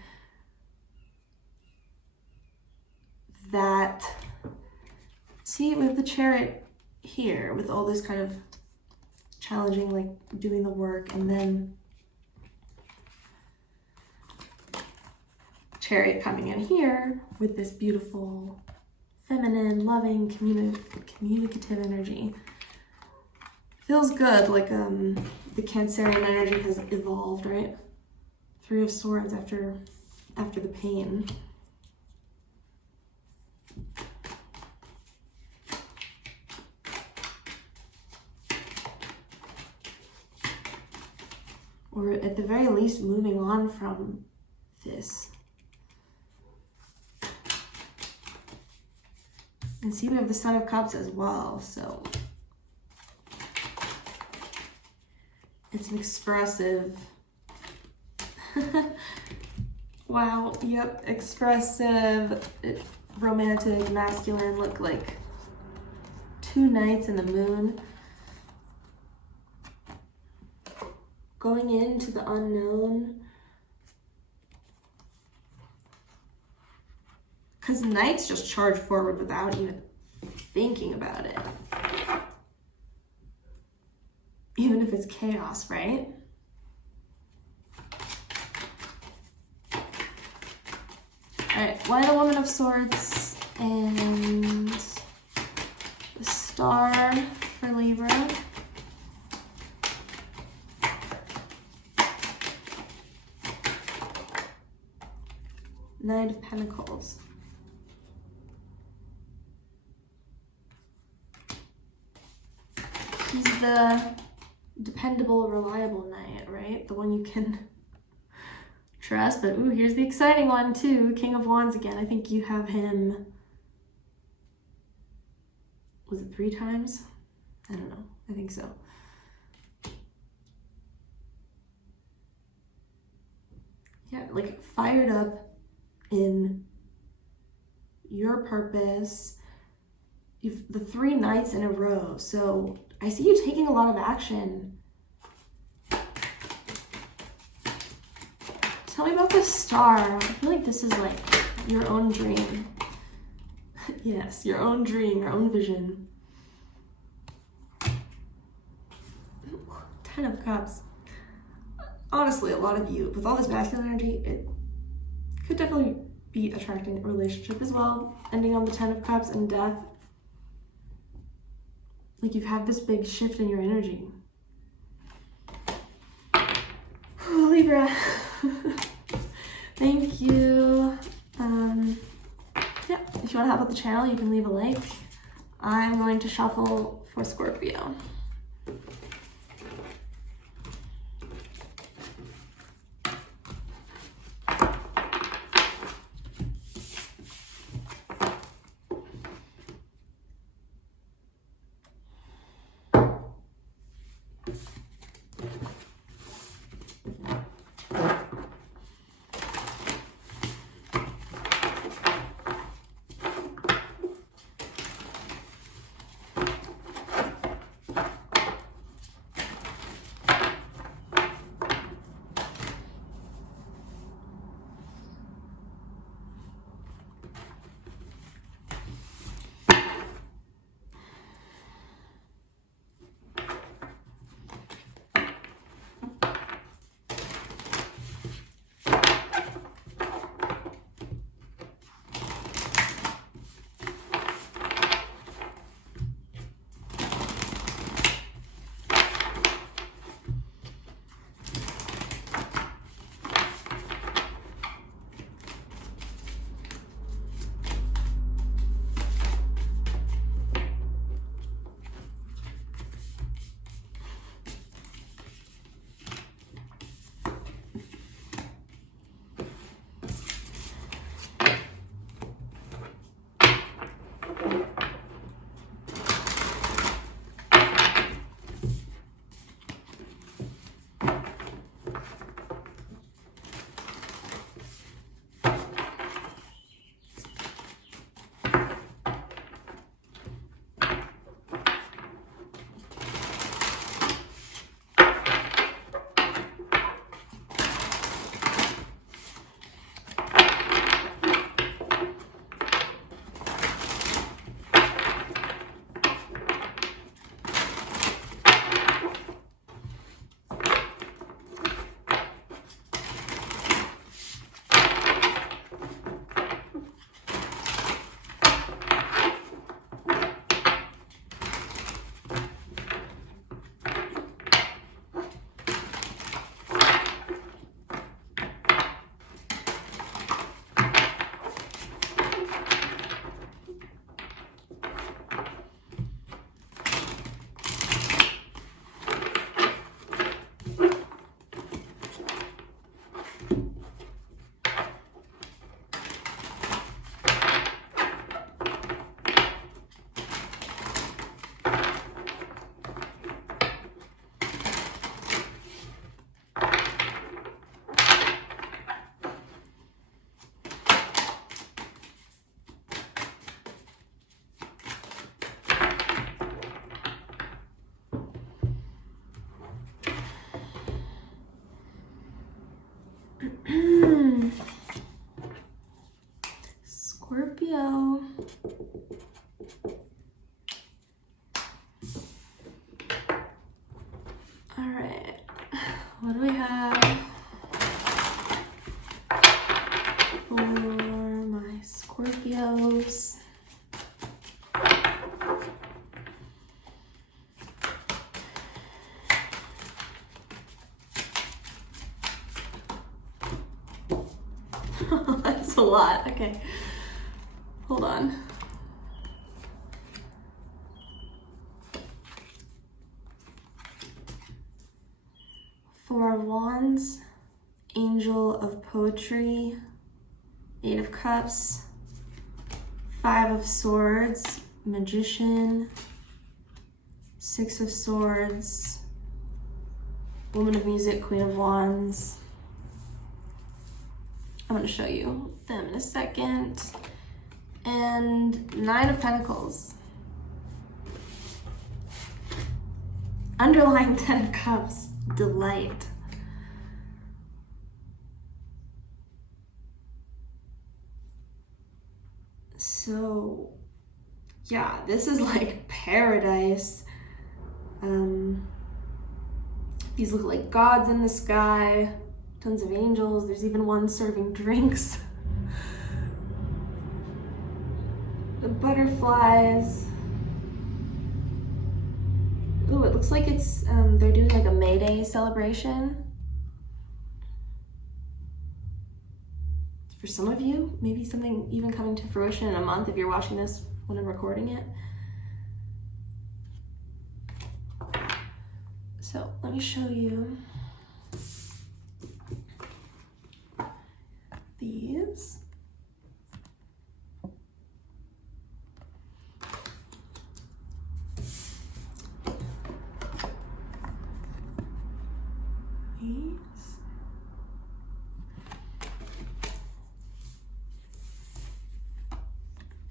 that. See, we have the Chariot here with all this kind of challenging, like doing the work, and then Chariot coming in here with this beautiful, feminine, loving, communicative energy. Feels good, like the Cancerian energy has evolved, right? Three of Swords after the pain. Or at the very least, moving on from this. And see, we have the Son of Cups as well, so it's an expressive, wow, yep, expressive, romantic, masculine, look like two nights in the moon. Going into the unknown. Because knights just charge forward without even thinking about it. Even if it's chaos, right? Alright, why the Woman of Swords and the Star for Libra. Knight of Pentacles. He's the dependable, reliable knight, right? The one you can trust. But ooh, here's the exciting one too. King of Wands again. I think you have him, was it 3 times? I don't know. I think so. Yeah, like fired up in your purpose. You've the 3 nights in a row. So I see you taking a lot of action. Tell me about the Star. I feel like this is like your own dream. Yes, your own dream, your own vision. 10 of Cups. Honestly, a lot of you, with all this masculine energy, it could definitely be attracting a relationship as well. Ending on the 10 of Cups and death. Like you've had this big shift in your energy. Oh, Libra. Thank you. Yeah, if you want to help out the channel, you can leave a like. I'm going to shuffle for Scorpio. Scorpio. All right, what do we have for my Scorpios? That's a lot. Okay, hold on. Four of Wands, Angel of Poetry, Eight of Cups, Five of Swords, Magician, Six of Swords, Woman of Music, Queen of Wands. I'm going to show you them in a second. And Nine of Pentacles. Underlying 10 of Cups, delight. So, yeah, this is like paradise. These look like gods in the sky. Tons of angels. There's even one serving drinks. The butterflies. Ooh, it looks like it's, they're doing like a May Day celebration. For some of you, maybe something even coming to fruition in a month if you're watching this when I'm recording it. So let me show you these.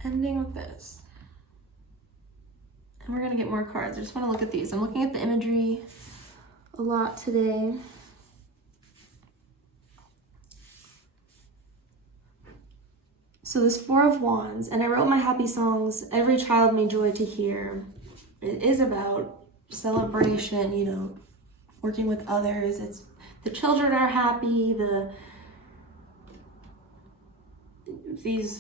Ending with this. And we're gonna get more cards. I just wanna look at these. I'm looking at the imagery a lot today. So this Four of Wands, and I wrote my happy songs, Every Child May Joy to Hear. It is about celebration, you know, working with others. It's the children are happy,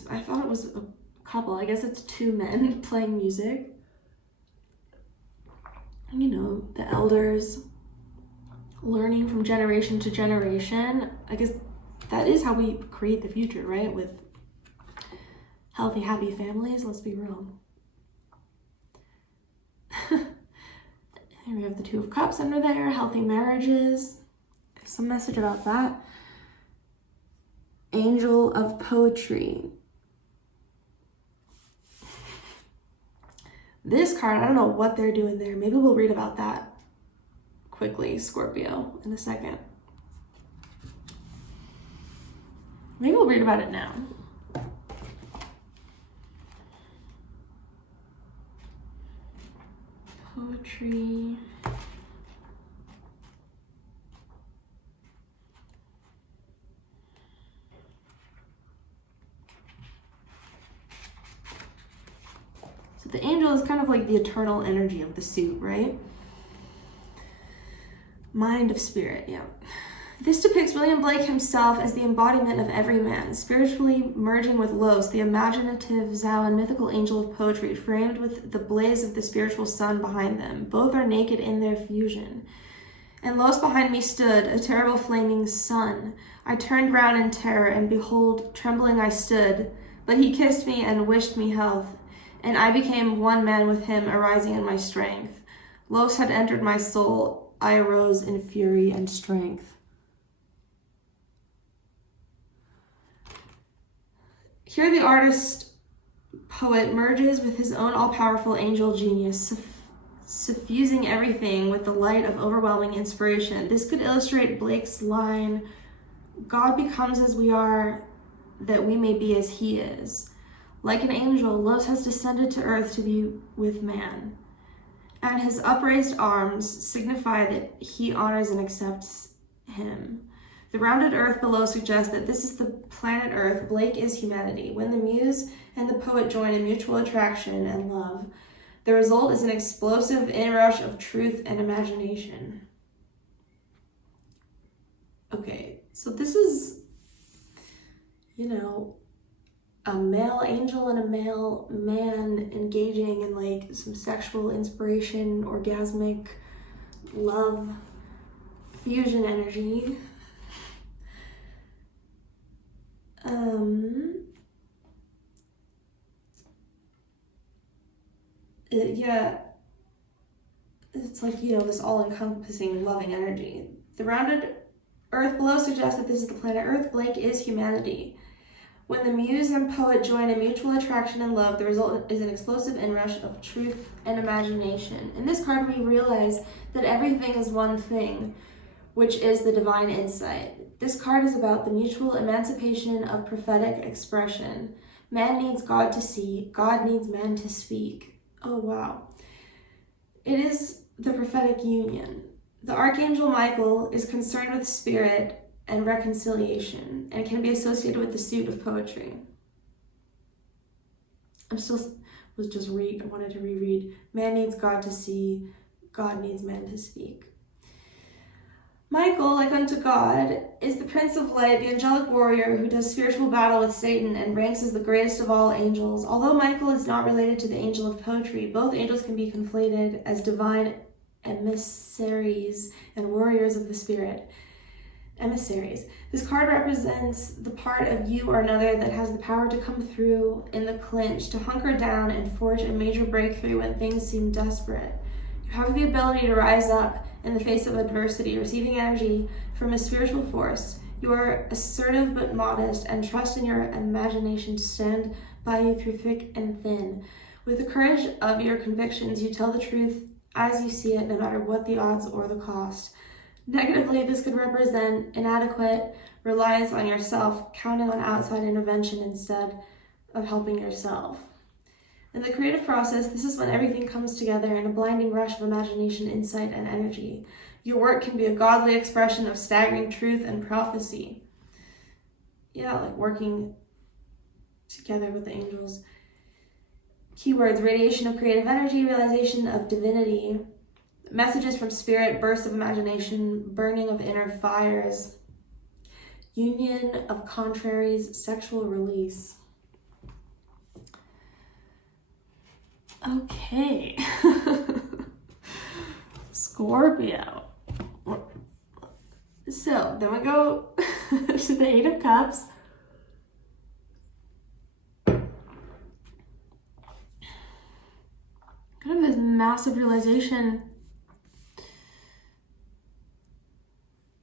I thought it was a couple, I guess it's two men playing music. And, you know, the elders learning from generation to generation. I guess that is how we create the future, right? With healthy, happy families, let's be real. And we have the Two of Cups under there, healthy marriages. There's some message about that. Angel of Poetry. This card, I don't know what they're doing there. Maybe we'll read about that quickly, Scorpio, in a second. Maybe we'll read about it now. Poetry. So the angel is kind of like the eternal energy of the suit, right? Mind of spirit, yeah. This depicts William Blake himself as the embodiment of every man, spiritually merging with Los, the imaginative Zao mythical angel of poetry, framed with the blaze of the spiritual sun behind them. Both are naked in their fusion. And Los behind me stood, a terrible flaming sun. I turned round in terror, and behold, trembling I stood. But he kissed me and wished me health, and I became one man with him, arising in my strength. Los had entered my soul. I arose in fury and strength. Here the artist poet merges with his own all-powerful angel genius, suffusing everything with the light of overwhelming inspiration. This could illustrate Blake's line, God becomes as we are, that we may be as he is. Like an angel, Los has descended to earth to be with man, and his upraised arms signify that he honors and accepts him. The rounded earth below suggests that this is the planet Earth. Blake is humanity. When the muse and the poet join in mutual attraction and love, the result is an explosive inrush of truth and imagination. Okay, so this is, you know, a male angel and a male man engaging in like some sexual inspiration, orgasmic love, fusion energy. Yeah, it's like, you know, this all-encompassing loving energy. The rounded earth below suggests that this is the planet Earth. Blake is humanity. When the muse and poet join in mutual attraction and love, the result is an explosive inrush of truth and imagination. In this card, we realize that everything is one thing, which is the divine insight. This card is about the mutual emancipation of prophetic expression. Man needs God to see, God needs man to speak. Oh, wow. It is the prophetic union. The Archangel Michael is concerned with spirit and reconciliation, and can be associated with the suit of poetry. I wanted to reread. Man needs God to see, God needs man to speak. Michael, like unto God, is the Prince of Light, the angelic warrior who does spiritual battle with Satan and ranks as the greatest of all angels. Although Michael is not related to the angel of poetry, both angels can be conflated as divine emissaries and warriors of the spirit. Emissaries. This card represents the part of you or another that has the power to come through in the clinch, to hunker down and forge a major breakthrough when things seem desperate. You have the ability to rise up in the face of adversity, receiving energy from a spiritual force. You are assertive but modest and trust in your imagination to stand by you through thick and thin. With the courage of your convictions, you tell the truth as you see it, no matter what the odds or the cost. Negatively, this could represent inadequate reliance on yourself, counting on outside intervention instead of helping yourself. In the creative process, this is when everything comes together in a blinding rush of imagination, insight, and energy. Your work can be a godly expression of staggering truth and prophecy. Yeah, like working together with the angels. Keywords: radiation of creative energy, realization of divinity, messages from spirit, bursts of imagination, burning of inner fires, union of contraries, sexual release. Okay. Scorpio. So then we go to the Eight of Cups. Kind of this massive realization.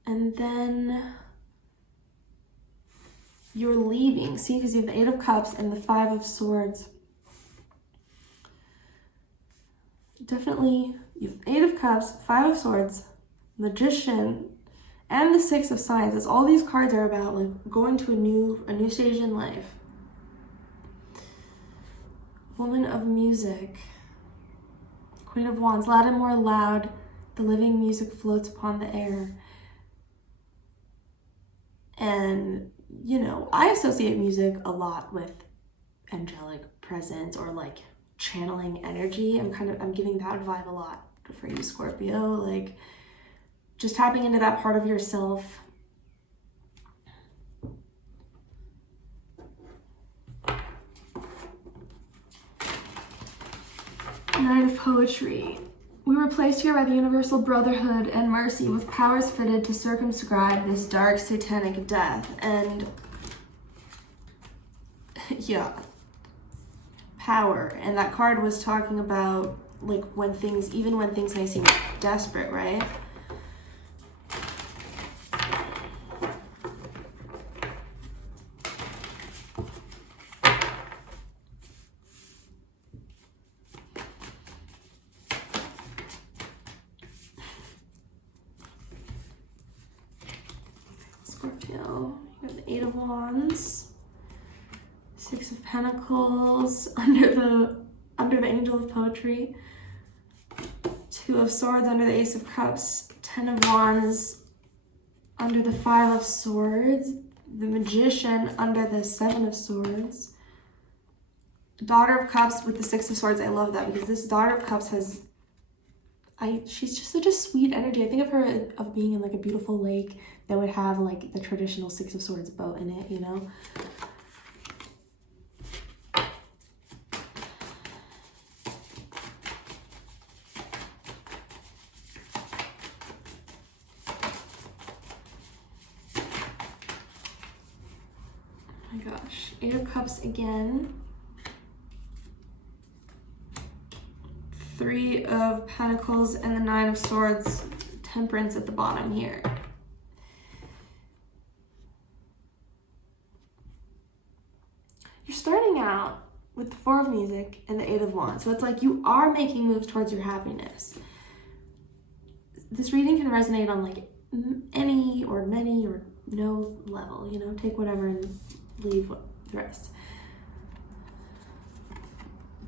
And then you're leaving. See, because you have the Eight of Cups and the Five of Swords. Definitely, you have Eight of Cups, Five of Swords, Magician, and the Six of Science. That's all these cards are about, like going to a new stage in life. Woman of Music, Queen of Wands, loud and more loud, the living music floats upon the air. And, you know, I associate music a lot with angelic presence or like channeling energy. I'm getting that vibe a lot for you, Scorpio, like just tapping into that part of yourself. Nine of Poetry. We were placed here by the universal brotherhood and mercy with powers fitted to circumscribe this dark satanic death. And yeah, power. And that card was talking about like even when things may seem desperate, right? Scorpio, you have the Eight of Wands, Six of Pentacles under the Angel of Poetry, Two of Swords under the Ace of Cups, Ten of Wands under the Five of Swords, the Magician under the Seven of Swords, Daughter of Cups with the Six of Swords. I love that because this Daughter of Cups she's just such a sweet energy. I think of her of being in like a beautiful lake that would have like the traditional Six of Swords boat in it, you know? Oh my gosh, Eight of Cups again. Three of Pentacles and the Nine of Swords, Temperance at the bottom here. You're starting out with the Four of Music and the Eight of Wands. So it's like you are making moves towards your happiness. This reading can resonate on like any or many or no level, you know, take whatever and leave the rest.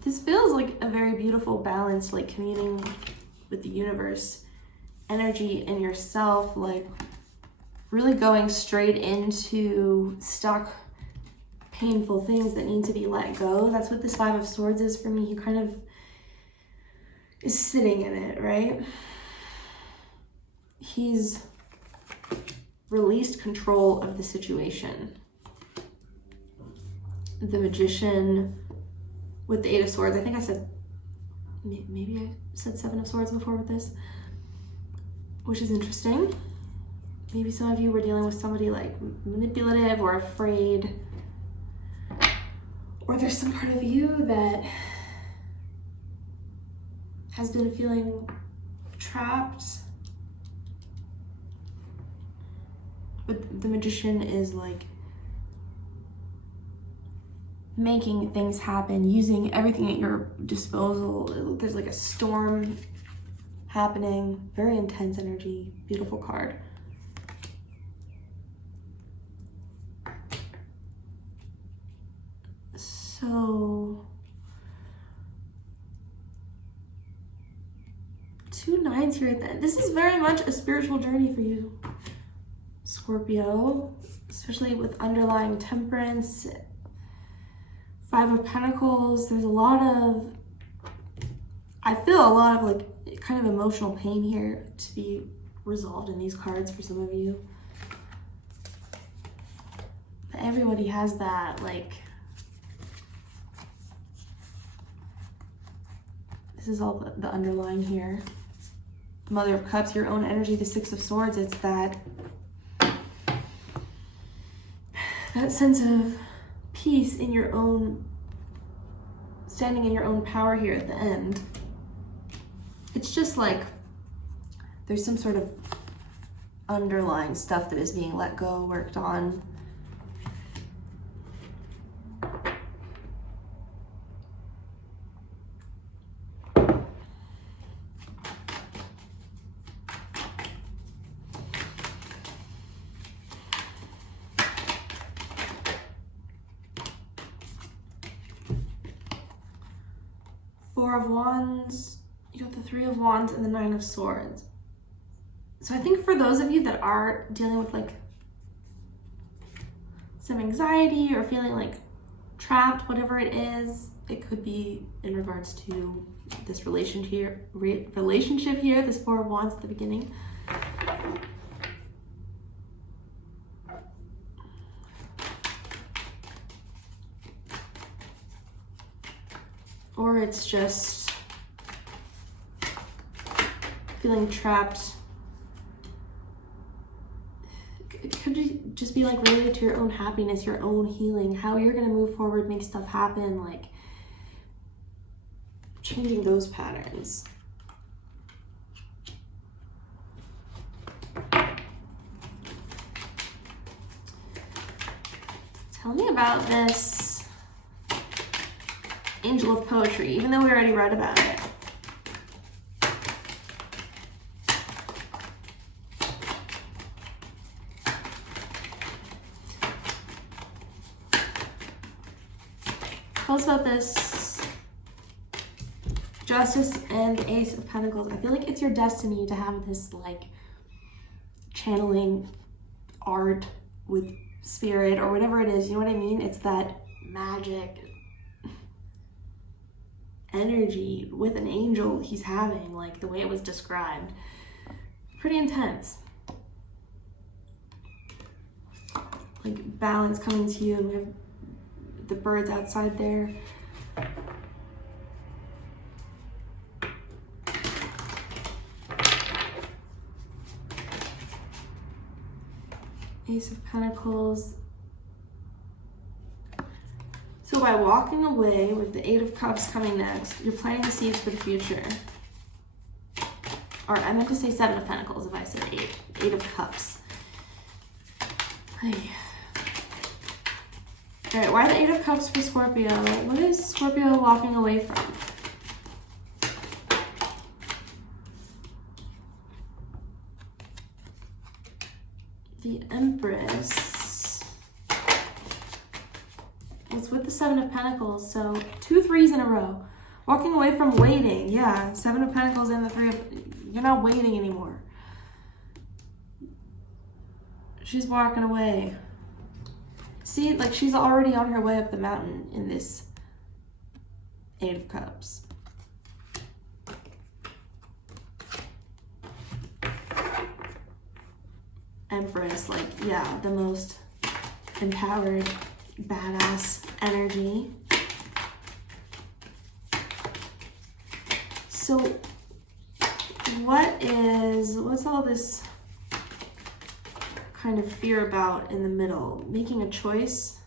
This feels like a very beautiful balance, like communing with the universe, energy in yourself, like really going straight into stuck, painful things that need to be let go. That's what this Five of Swords is for me. He kind of is sitting in it, right? He's released control of the situation. The Magician with the Eight of Swords. I think I said, maybe I said Seven of Swords before with this. which is interesting. Maybe some of you were dealing with somebody like manipulative or afraid. Or there's some part of you that has been feeling trapped. But the Magician is like making things happen, using everything at your disposal. There's like a storm happening, very intense energy, beautiful card. So, 2 9s here at the end. This is very much a spiritual journey for you, Scorpio, especially with underlying temperance. 5 of Pentacles. There's a lot of, I feel a lot of like kind of emotional pain here to be resolved in these cards for some of you. But everybody has that, like, this is all the underlying here. Mother of Cups, your own energy, the 6 of Swords. It's that sense of peace in your own, standing in your own power here at the end. It's just like there's some sort of underlying stuff that is being let go, worked on. Four of Wands, you got the 3 of Wands and the 9 of Swords. So I think for those of you that are dealing with like some anxiety or feeling like trapped, whatever it is, it could be in regards to this relationship here, this 4 of Wands at the beginning. Or it's just feeling trapped. It could just be like related to your own happiness, your own healing, how you're going to move forward, make stuff happen, like changing those patterns. Tell me about this Angel of Poetry, even though we already read about it. Tell us about this Justice and the Ace of Pentacles. I feel like it's your destiny to have this like channeling art with spirit or whatever it is, you know what I mean? It's that magic energy with an angel he's having, like the way it was described. Pretty intense. Like balance coming to you, and we have the birds outside there. Ace of Pentacles. So by walking away with the 8 of Cups coming next, you're planting the seeds for the future. Or I meant to say 7 of Pentacles if I said 8. 8 of Cups. Alright, why the 8 of Cups for Scorpio? What is Scorpio walking away from? The Empress. It's with the 7 of Pentacles, so 2 3s in a row. Walking away from waiting, yeah. 7 of Pentacles and the 3 of... You're not waiting anymore. She's walking away. See, like she's already on her way up the mountain in this 8 of Cups. Empress, like, yeah, the most empowered, badass energy. So what's all this kind of fear about in the middle? Making a choice,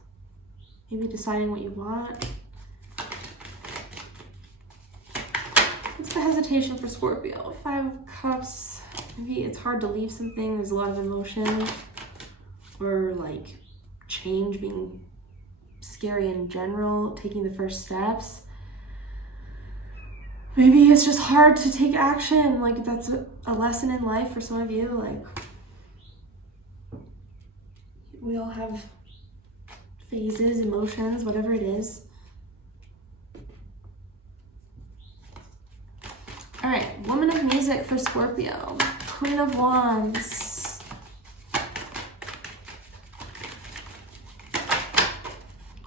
maybe deciding what you want. What's the hesitation for Scorpio? 5 of Cups. Maybe it's hard to leave something. There's a lot of emotion, or like change being scary in general, taking the first steps. Maybe it's just hard to take action. Like that's a lesson in life for some of you. Like we all have phases, emotions, whatever it is. All right, Woman of Music for Scorpio. Queen of Wands.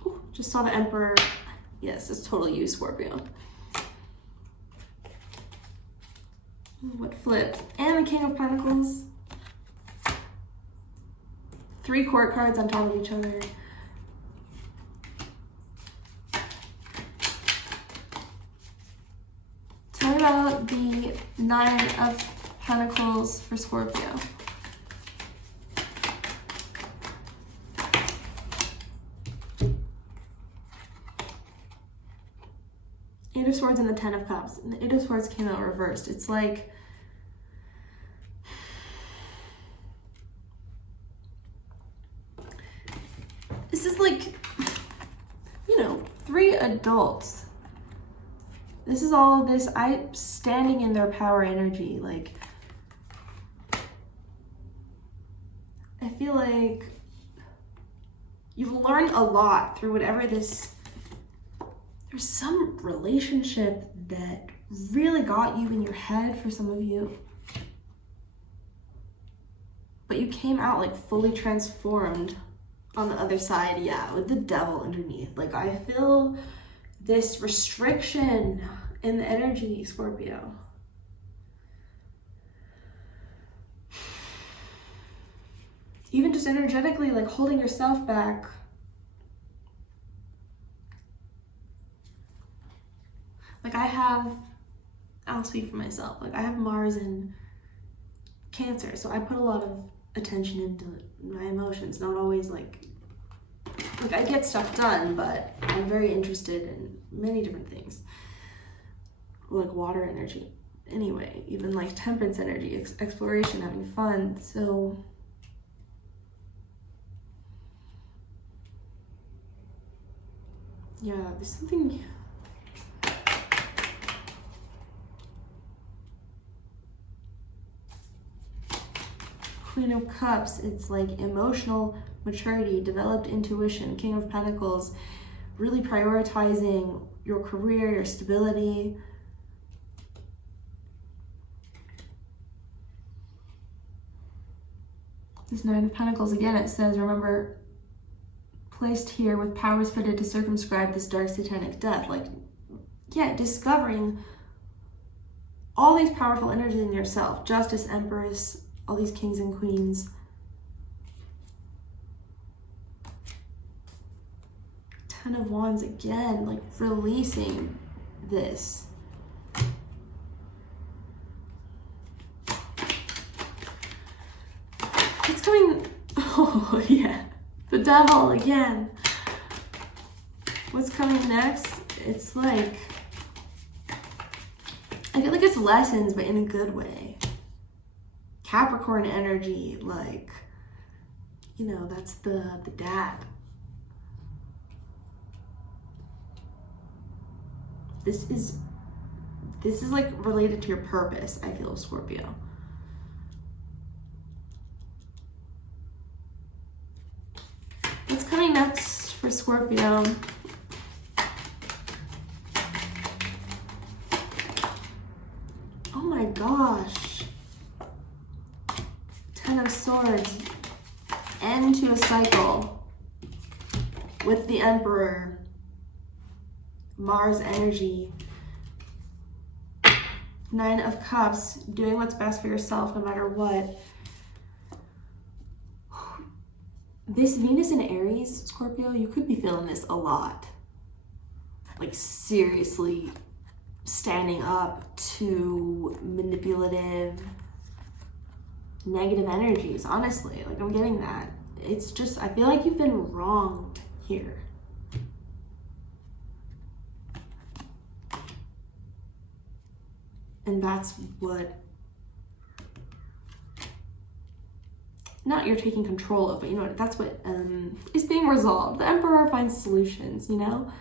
Ooh, just saw the Emperor. Yes, it's totally you, Scorpio. What flipped? And the King of Pentacles. 3 court cards on top of each other. Tell me about the 9 of Pentacles for Scorpio. Eight of Swords and the 10 of Cups. And the 8 of Swords came out reversed. It's like, this is like, you know, 3 adults. This is all this, I'm standing in their power energy. Like, I feel like you've learned a lot through whatever this, there's some relationship that really got you in your head for some of you. But you came out like fully transformed on the other side, yeah, with the Devil underneath. Like I feel this restriction in the energy, Scorpio. Even just energetically, like holding yourself back. Like I'll speak for myself. Like I have Mars in Cancer, so I put a lot of attention into my emotions. Not always like I get stuff done, but I'm very interested in many different things. Like water energy. Anyway, even like temperance energy, exploration, having fun. So yeah, there's something. Queen of Cups, it's like emotional maturity, developed intuition. King of Pentacles, really prioritizing your career, your stability. This 9 of Pentacles, again, it says, remember, placed here with powers fitted to circumscribe this dark satanic death. Like, yeah, discovering all these powerful energies in yourself. Justice, Empress, all these kings and queens. 10 of Wands again, like releasing this. It's coming, oh yeah, the Devil again. What's coming next? It's like, I feel like it's lessons, but in a good way. Capricorn energy, like, you know, that's the dad. This is like related to your purpose, I feel, Scorpio. What's coming next for Scorpio? Oh my gosh. 10 of Swords. End to a cycle with the Emperor. Mars energy. 9 of Cups, doing what's best for yourself no matter what. This Venus in Aries, Scorpio, you could be feeling this a lot. Like seriously standing up to manipulative, negative energies, honestly. Like, I'm getting that. It's just, I feel like you've been wronged here. And that's what, not you're taking control of, but you know what, that's what is being resolved. The Emperor finds solutions, you know?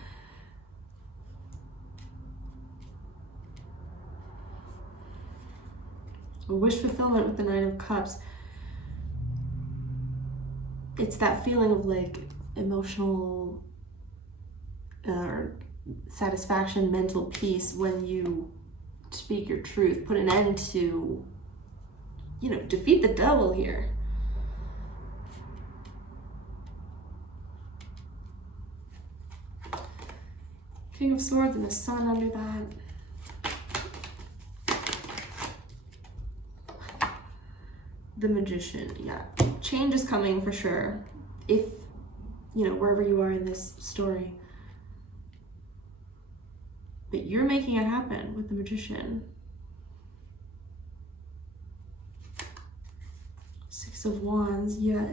Wish fulfillment with the Nine of Cups. It's that feeling of like emotional satisfaction, mental peace when you speak your truth, put an end to, you know, defeat the devil here. King of Swords and the Sun under that. The Magician, yeah. Change is coming for sure. If, you know, wherever you are in this story. But you're making it happen with the Magician. Six of Wands, yeah.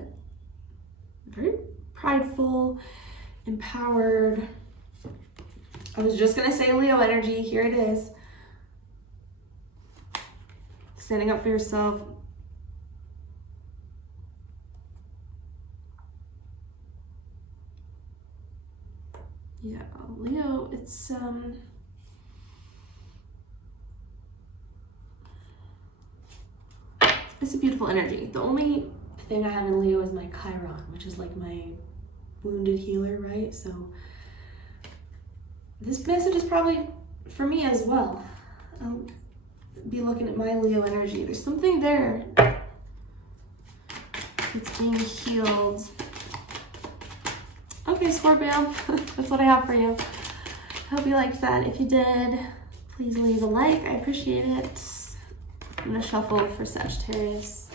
Very prideful, empowered. I was just gonna say Leo energy, here it is. Standing up for yourself. Yeah, Leo, it's a beautiful energy. The only thing I have in Leo is my Chiron, which is like my wounded healer, right? So this message is probably for me as well. I'll be looking at my Leo energy. There's something there. It's being healed. Okay, Scorpio, that's what I have for you. I hope you liked that. If you did, please leave a like. I appreciate it. I'm gonna shuffle for Sagittarius.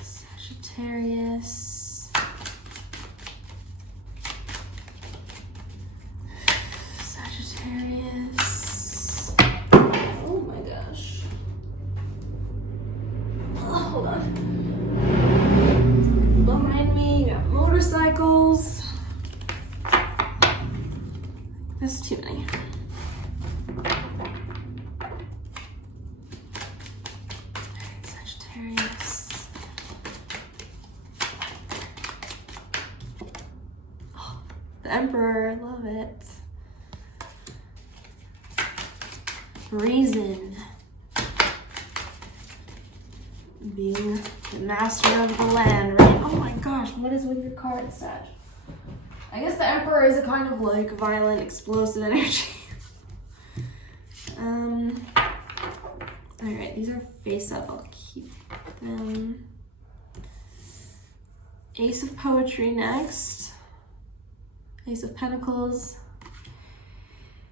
Sagittarius, Sagittarius. Oh my gosh. Oh, hold on. Behind me, you got motorcycles. This is too many. Alright, Sagittarius. Oh, the Emperor, I love it. Reason. Being the master of the land, right? Oh my gosh, what is with your card, Sag? I guess the Emperor is a kind of like violent, explosive energy. Alright, these are face up. I'll keep them. Ace of Poetry next. Ace of Pentacles.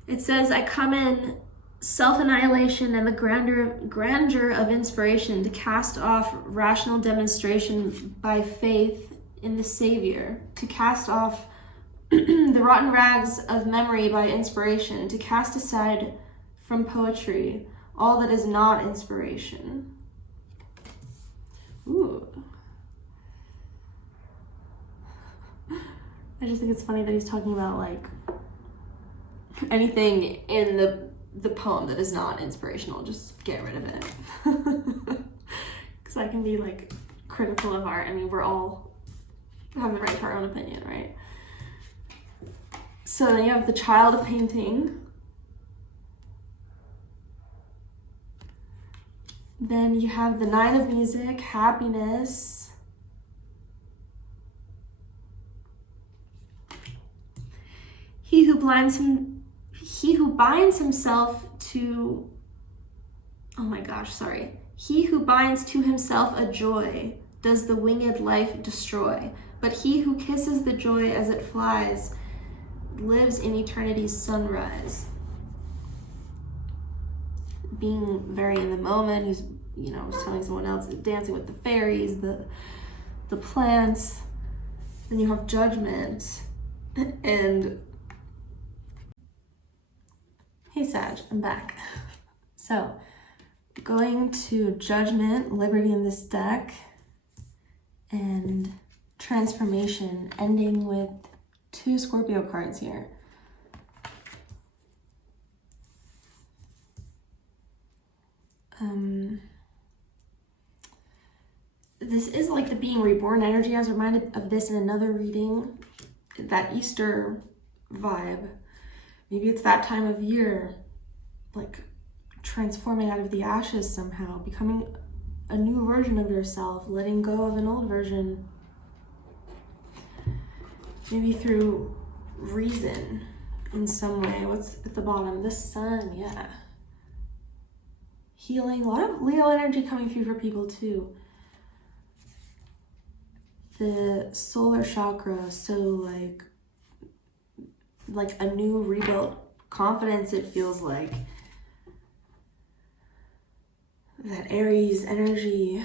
It says, I come in self-annihilation and the grandeur of inspiration to cast off rational demonstration by faith in the Savior, to cast off the rotten rags of memory by inspiration, to cast aside from poetry all that is not inspiration. Ooh. I just think it's funny that he's talking about like anything in the poem that is not inspirational, just get rid of it. Because I can be like critical of art. I mean, we're all have the right to our own opinion, right? So then you have the Child of Painting. Then you have the Nine of Music, Happiness. He who binds himself to, oh my gosh, sorry. He who binds to himself a joy does the winged life destroy. But he who kisses the joy as it flies lives in eternity's sunrise. Being very in the moment, he's, you know, telling someone else, dancing with the fairies, the plants. Then you have Judgment. And hey Sag, I'm back. So, going to Judgment, Liberty in this deck, and Transformation, ending with 2 Scorpio cards here. This is like the being reborn energy. I was reminded of this in another reading, that Easter vibe. Maybe it's that time of year, like transforming out of the ashes somehow, becoming a new version of yourself, letting go of an old version. Maybe through reason in some way. What's at the bottom? The Sun, yeah. Healing, a lot of Leo energy coming through for people too. The solar chakra, so like a new rebuilt confidence, it feels like. That Aries energy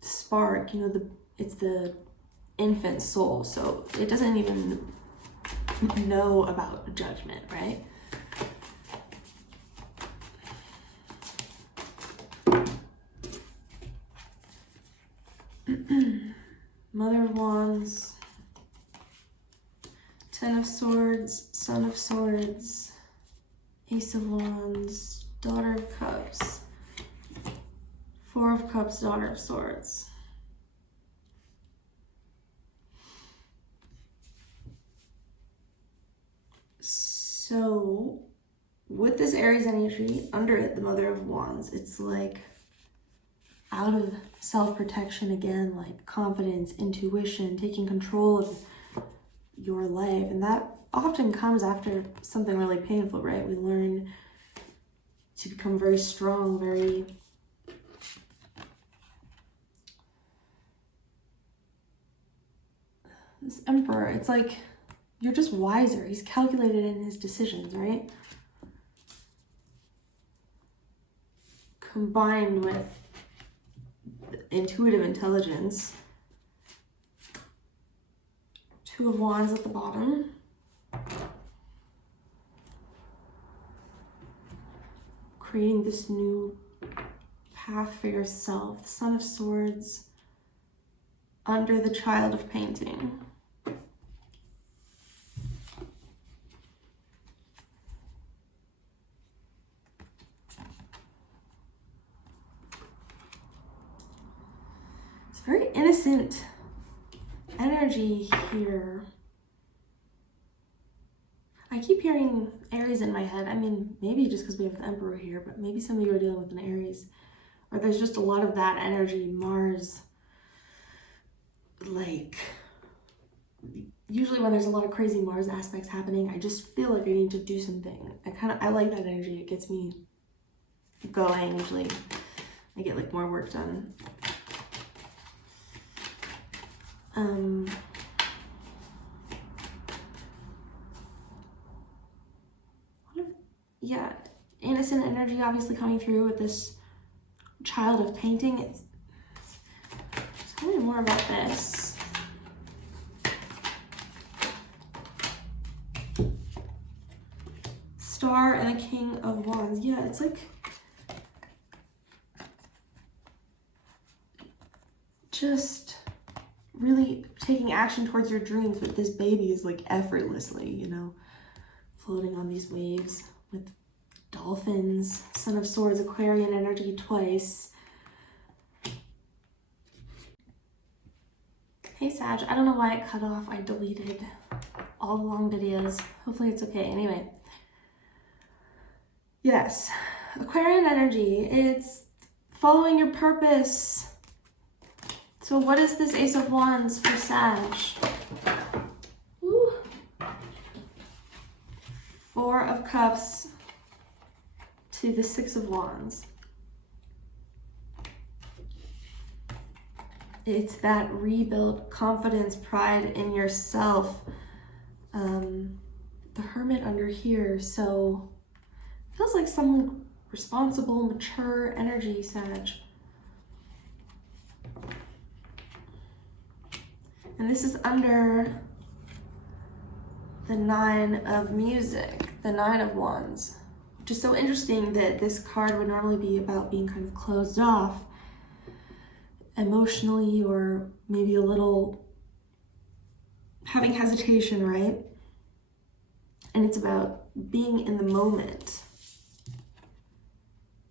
spark, you know, it's the infant soul, so it doesn't even know about judgment, right? Mother of Wands, Ten of Swords, Son of Swords, Ace of Wands, Daughter of Cups, Four of Cups, Daughter of Swords. So with this Aries energy, under it, the Mother of Wands, it's like out of self-protection again, like confidence, intuition, taking control of your life. And that often comes after something really painful, right? We learn to become very strong, very this Emperor, it's like you're just wiser. He's calculated in his decisions, right? combined with intuitive intelligence. Two of Wands at the bottom. Creating this new path for yourself. The Son of Swords under the Child of Painting. It's very innocent energy here. I keep hearing Aries in my head. I mean, maybe just because we have the Emperor here, but maybe some of you are dealing with an Aries. Or there's just a lot of that energy, Mars. Like, usually when there's a lot of crazy Mars aspects happening, I just feel like I need to do something. I like that energy. It gets me going. Usually I get like more work done. Yeah, innocent energy obviously coming through with this Child of Painting. Tell me more about this. Star and the King of Wands. Yeah, it's like just really taking action towards your dreams, but this baby is like effortlessly, you know, floating on these waves with dolphins. Son of Swords, Aquarian energy twice. Hey Sag, I don't know why it cut off. I deleted all the long videos. Hopefully it's okay. Anyway. Yes. Aquarian energy. It's following your purpose. So what is this Ace of Wands for Sag? Ooh. Four of Cups to the Six of Wands. It's that rebuilt confidence, pride in yourself. The Hermit under here. So feels like someone responsible, mature energy, Sag. And this is under the Nine of Music, the Nine of Wands, which is so interesting that this card would normally be about being kind of closed off emotionally, or maybe a little having hesitation, right? And it's about being in the moment.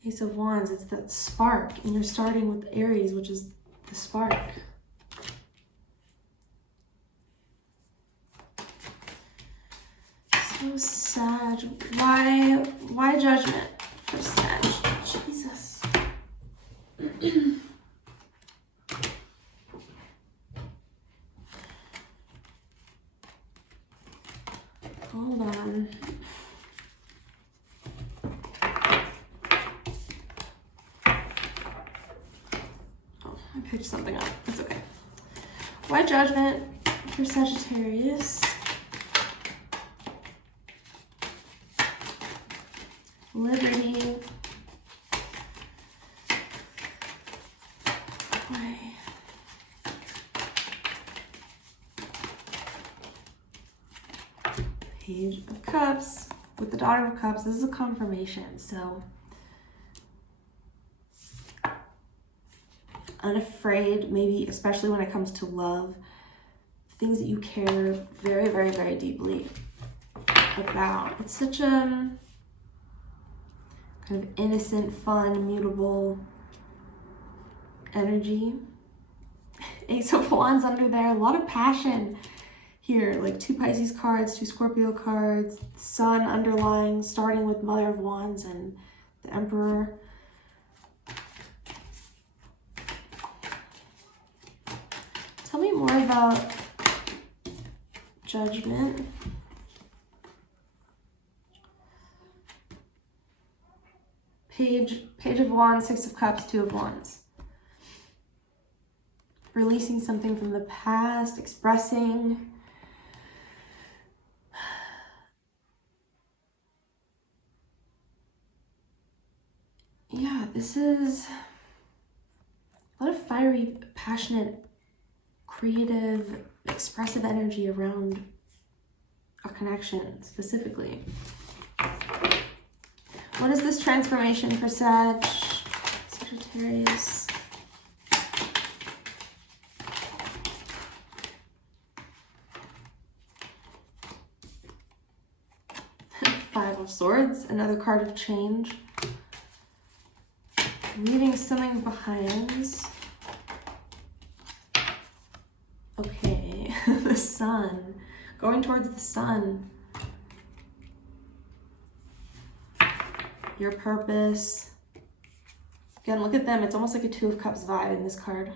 Ace of Wands, it's that spark, and you're starting with Aries, which is the spark. So Sag, why judgment for Sag? Jesus. Hold on. Oh, I picked something up. It's okay. Why judgment for Sagittarius? Liberty. Why? Page of Cups with the Daughter of Cups. This is a confirmation, so unafraid, maybe especially when it comes to love, things that you care very, very, very deeply about. It's such a kind of innocent, fun, immutable energy. Ace of Wands under there, a lot of passion here, like two Pisces cards, two Scorpio cards, Sun underlying, starting with Mother of Wands and the Emperor. Tell me more about judgment. Page of Wands, Six of Cups, Two of Wands. Releasing something from the past, expressing. yeah, this is a lot of fiery, passionate, creative, expressive energy around a connection specifically. What is this transformation for Sagittarius? Five of Swords, another card of change. Leaving something behind. Okay, the sun. Going towards the sun. Your purpose. Again, look at them. It's almost like a Two of Cups vibe in this card.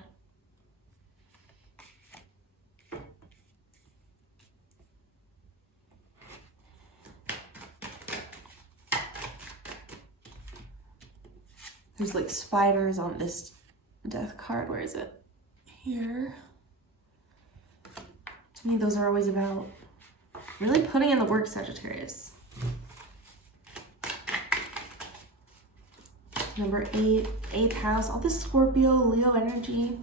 There's like spiders on this death card. Where is it? Here. To me, those are always about really putting in the work, Sagittarius. Number 8, 8th house. All this Scorpio, Leo energy.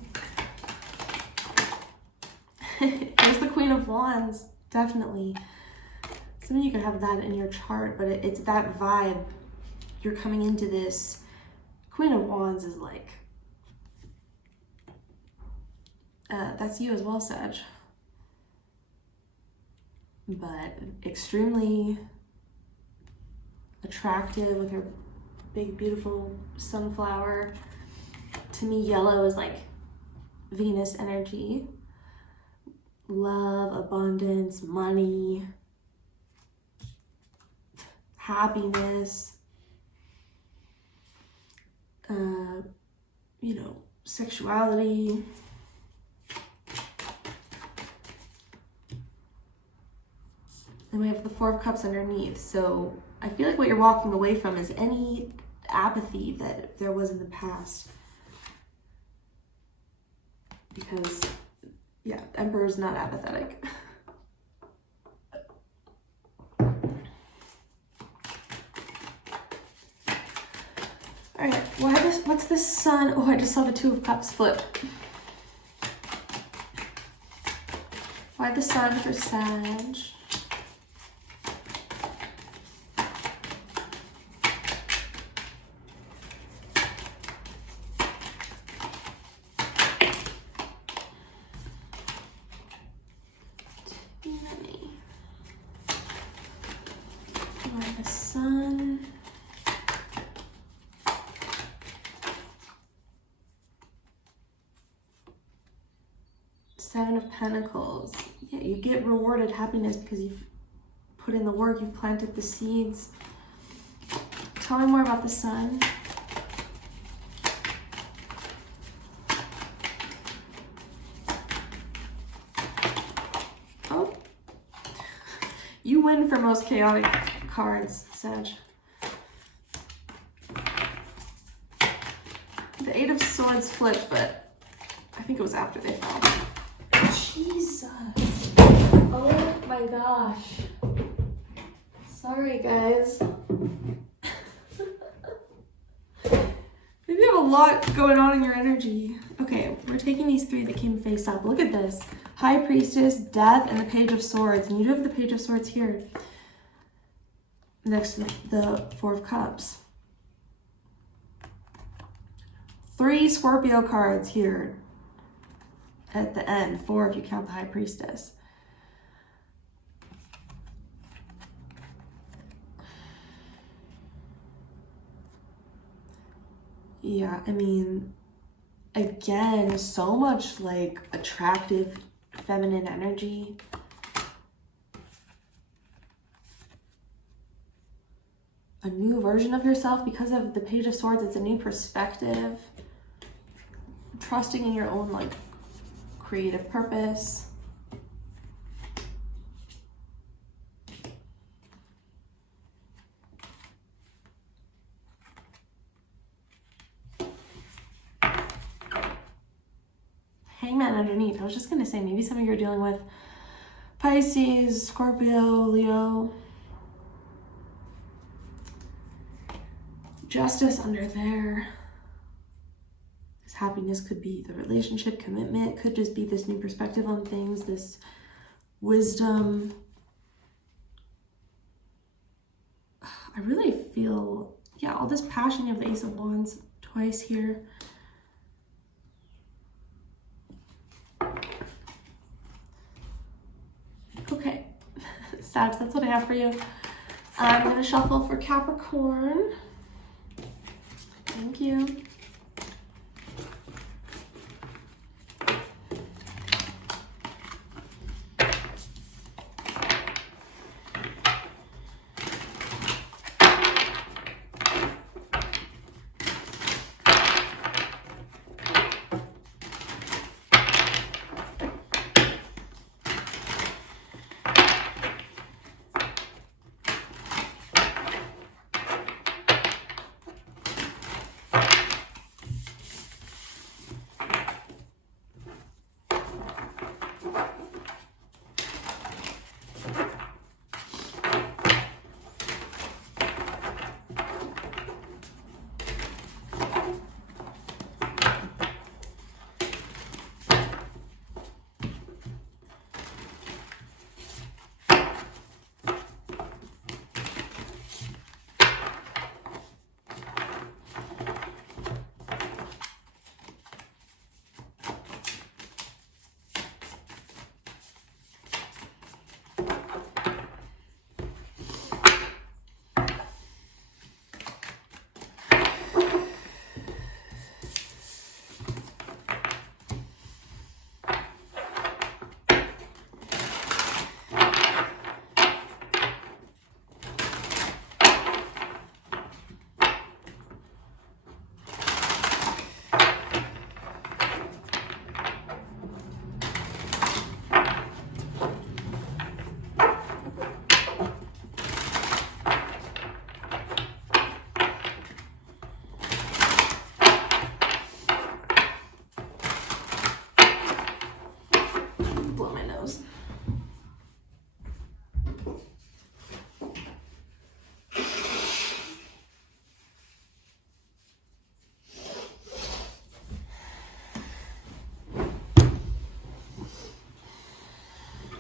There's the Queen of Wands. Definitely. Some of you could have that in your chart, but it's that vibe. You're coming into this. Queen of Wands is like, that's you as well, Sag. But extremely attractive with her big, beautiful sunflower. To me, yellow is like Venus energy. Love, abundance, money, happiness. You know, sexuality. And we have the Four of Cups underneath. So I feel like what you're walking away from is any apathy that there was in the past. Because, yeah, Emperor's not apathetic. All right, what's the sun? Oh, I just saw the Two of Cups flip. Why the sun for Sag? Too many. Why the sun? Seven of Pentacles. Yeah, you get rewarded happiness because you've put in the work, you've planted the seeds. Tell me more about the sun. Oh. You win for most chaotic cards, Sag. The Eight of Swords flipped, but I think it was after they fell. Jesus. Oh my gosh. Sorry, guys. Maybe you have a lot going on in your energy. Okay, we're taking these three that came face up. Look at this. High Priestess, Death, and the Page of Swords. And you do have the Page of Swords here. Next to the Four of Cups. 3 Scorpio cards here. At the end, 4 if you count the High Priestess. Yeah, I mean, again, so much like attractive feminine energy. A new version of yourself because of the Page of Swords. It's a new perspective. Trusting in your own like creative purpose. Hangman underneath. I was just going to say, maybe some of you are dealing with Pisces, Scorpio, Leo. Justice under there. This happiness could be the relationship, commitment, could just be this new perspective on things, this wisdom. I really feel, yeah, all this passion. You have the Ace of Wands twice here. Okay, Sag, that's what I have for you. I'm going to shuffle for Capricorn. Thank you.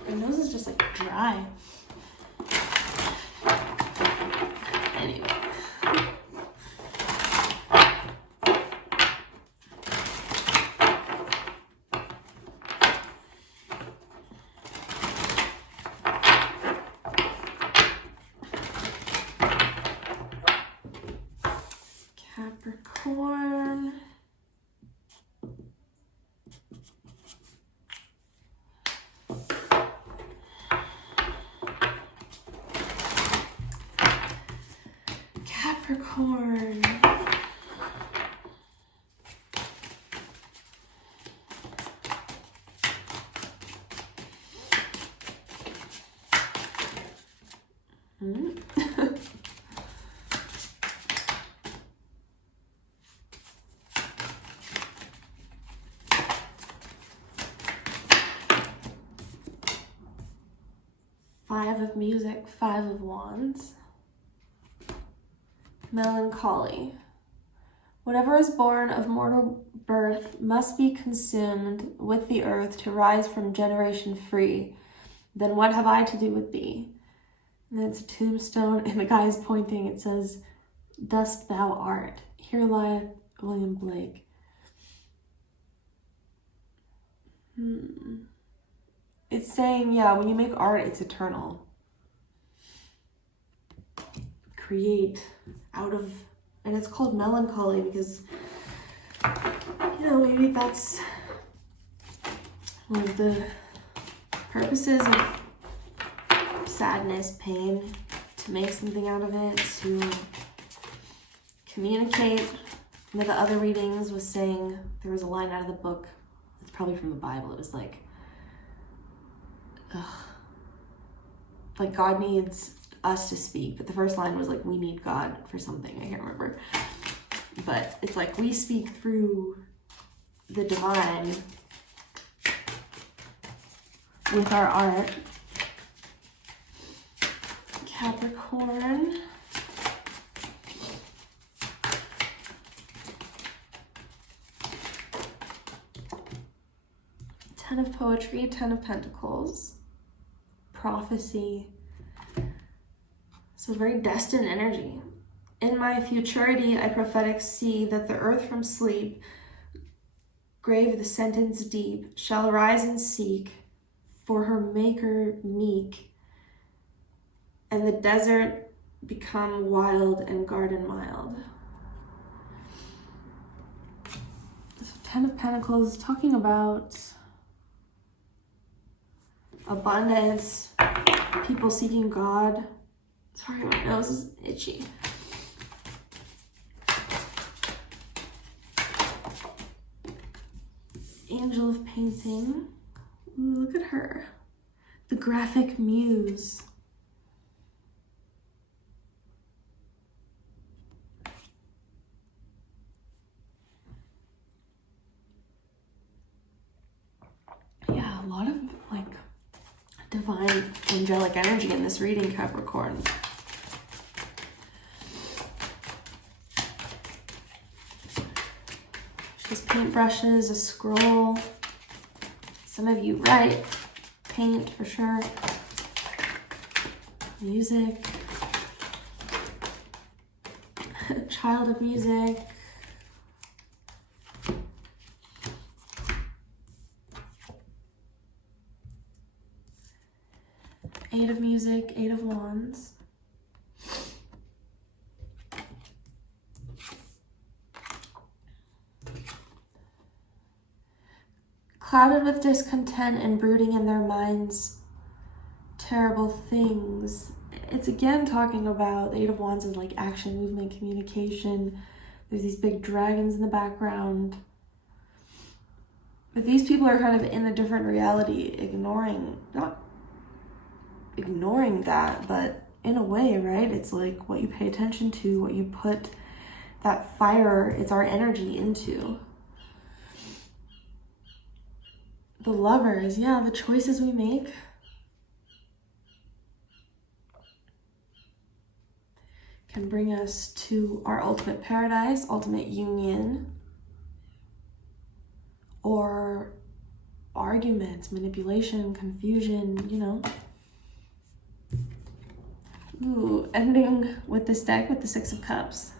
My nose is just like dry. Anyway. Capricorn. Capricorn. Five of Music, Five of Wands. Melancholy. Whatever is born of mortal birth must be consumed with the earth to rise from generation free. Then what have I to do with thee? And then it's a tombstone, and the guy is pointing. It says, "Dust thou art. Here lieth William Blake." It's saying, yeah, when you make art, it's eternal. Create out of, and it's called melancholy because, you know, maybe that's one of the purposes of sadness, pain, to make something out of it, to communicate. One of the other readings was saying, there was a line out of the book, it's probably from the Bible, it was like, like God needs us to speak, but the first line was like, we need God for something, I can't remember, but it's like we speak through the divine with our art. Capricorn. Ten of Poetry, Ten of Pentacles, prophecy. So very destined energy. In my futurity, I prophetic see that the earth from sleep, grave the sentence deep, shall rise and seek for her maker meek, and the desert become wild and garden mild. So Ten of Pentacles, talking about abundance, people seeking God. Sorry, my nose is itchy. Angel of Painting. Ooh, look at her. The Graphic Muse. Yeah, a lot of like divine angelic energy in this reading, Capricorn. She has paintbrushes, a scroll. Some of you write, paint for sure. Music. Child of music. Eight of music, Eight of Wands. Clouded with discontent and brooding in their minds terrible things. It's again talking about the Eight of Wands is like action, movement, communication. There's these big dragons in the background. But these people are kind of in a different reality, not ignoring that, but in a way, right? It's like what you pay attention to, what you put that fire, it's our energy into. The Lovers, yeah, the choices we make. Can bring us to our ultimate paradise, ultimate union, or arguments, manipulation, confusion, you know. Ooh, ending with this deck with the Six of Cups.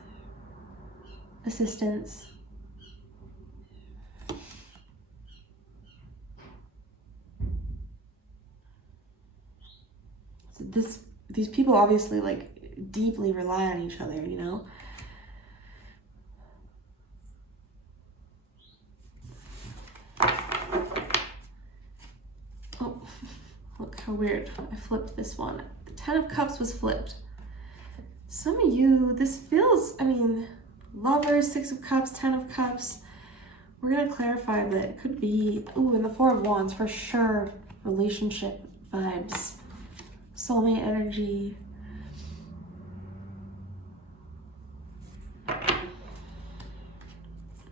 Assistance. So these people obviously like deeply rely on each other, you know. Oh, look how weird. I flipped this one. The Ten of Cups was flipped. Some of you, this feels, I mean, Lovers, Six of Cups, Ten of Cups. We're going to clarify that it could be, ooh, and the Four of Wands for sure. Relationship vibes. Soulmate energy.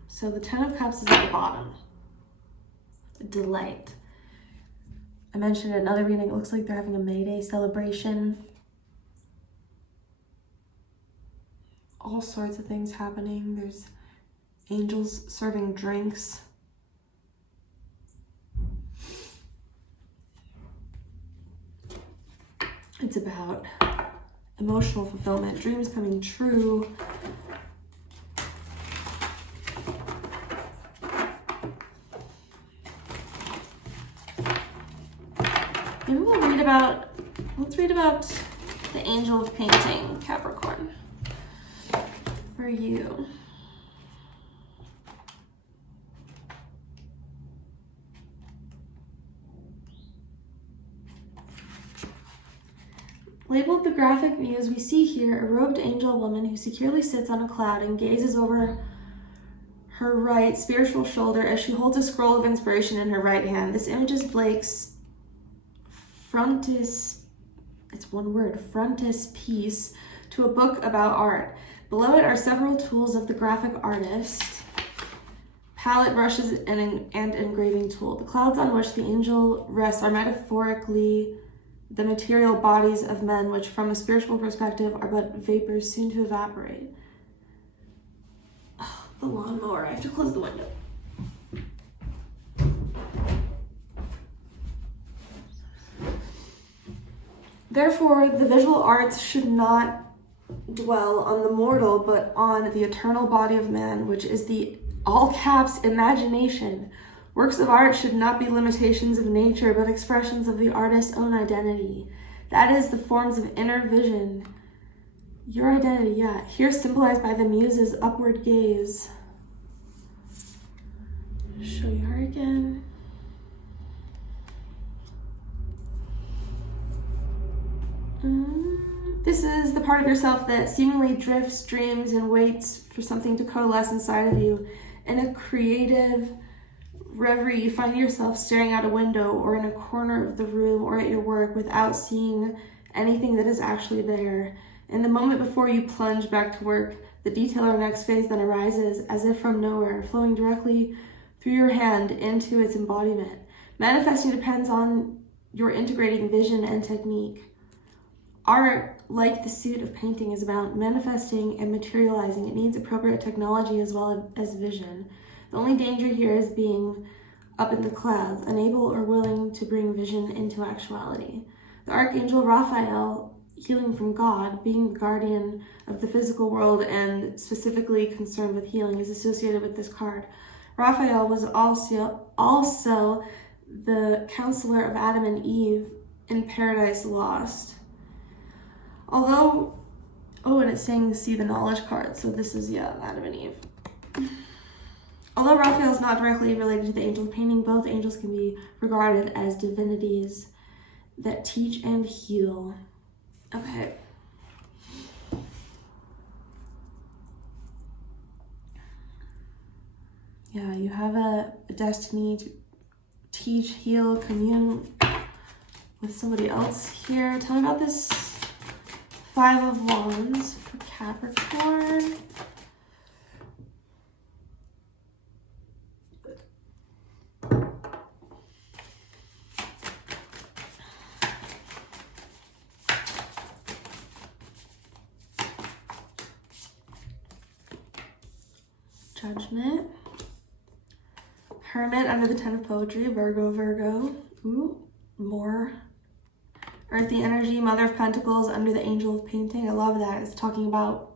So the Ten of Cups is at the bottom. Delight. I mentioned in another reading, it looks like they're having a May Day celebration. All sorts of things happening. There's angels serving drinks. It's about emotional fulfillment, dreams coming true. Maybe let's read about the Angel of Painting, Capricorn, for you. Labeled the Graphic Muse, we see here a robed angel woman who securely sits on a cloud and gazes over her right spiritual shoulder as she holds a scroll of inspiration in her right hand. This image is Blake's frontispiece to a book about art. Below it are several tools of the graphic artist, palette, brushes, and engraving tool. The clouds on which the angel rests are metaphorically the material bodies of men, which from a spiritual perspective are but vapors soon to evaporate. Oh, the lawnmower. I have to close the window. Therefore, the visual arts should not dwell on the mortal, but on the eternal body of man, which is the all caps imagination. Works of art should not be limitations of nature, but expressions of the artist's own identity. That is the forms of inner vision. Your identity, yeah. Here symbolized by the muse's upward gaze. Show you her again. This is the part of yourself that seemingly drifts, dreams, and waits for something to coalesce inside of you. In a creative reverie, you find yourself staring out a window or in a corner of the room or at your work without seeing anything that is actually there. In the moment before you plunge back to work, the detail or next phase then arises as if from nowhere, flowing directly through your hand into its embodiment. Manifesting depends on your integrating vision and technique. Art, like the suit of painting, is about manifesting and materializing. It needs appropriate technology as well as vision. The only danger here is being up in the clouds, unable or willing to bring vision into actuality. The Archangel Raphael, healing from God, being the guardian of the physical world and specifically concerned with healing, is associated with this card. Raphael was also the counselor of Adam and Eve in Paradise Lost. Although, and it's saying see the knowledge card, so this is, Adam and Eve. Although Raphael is not directly related to the angel painting, both angels can be regarded as divinities that teach and heal. Okay. Yeah, you have a destiny to teach, heal, commune with somebody else here. Tell me about this Five of Wands for Capricorn. Judgment. Hermit under the 10 of Poetry. Virgo. Ooh, more earthy energy. Mother of Pentacles under the Angel of Painting. I love that. It's talking about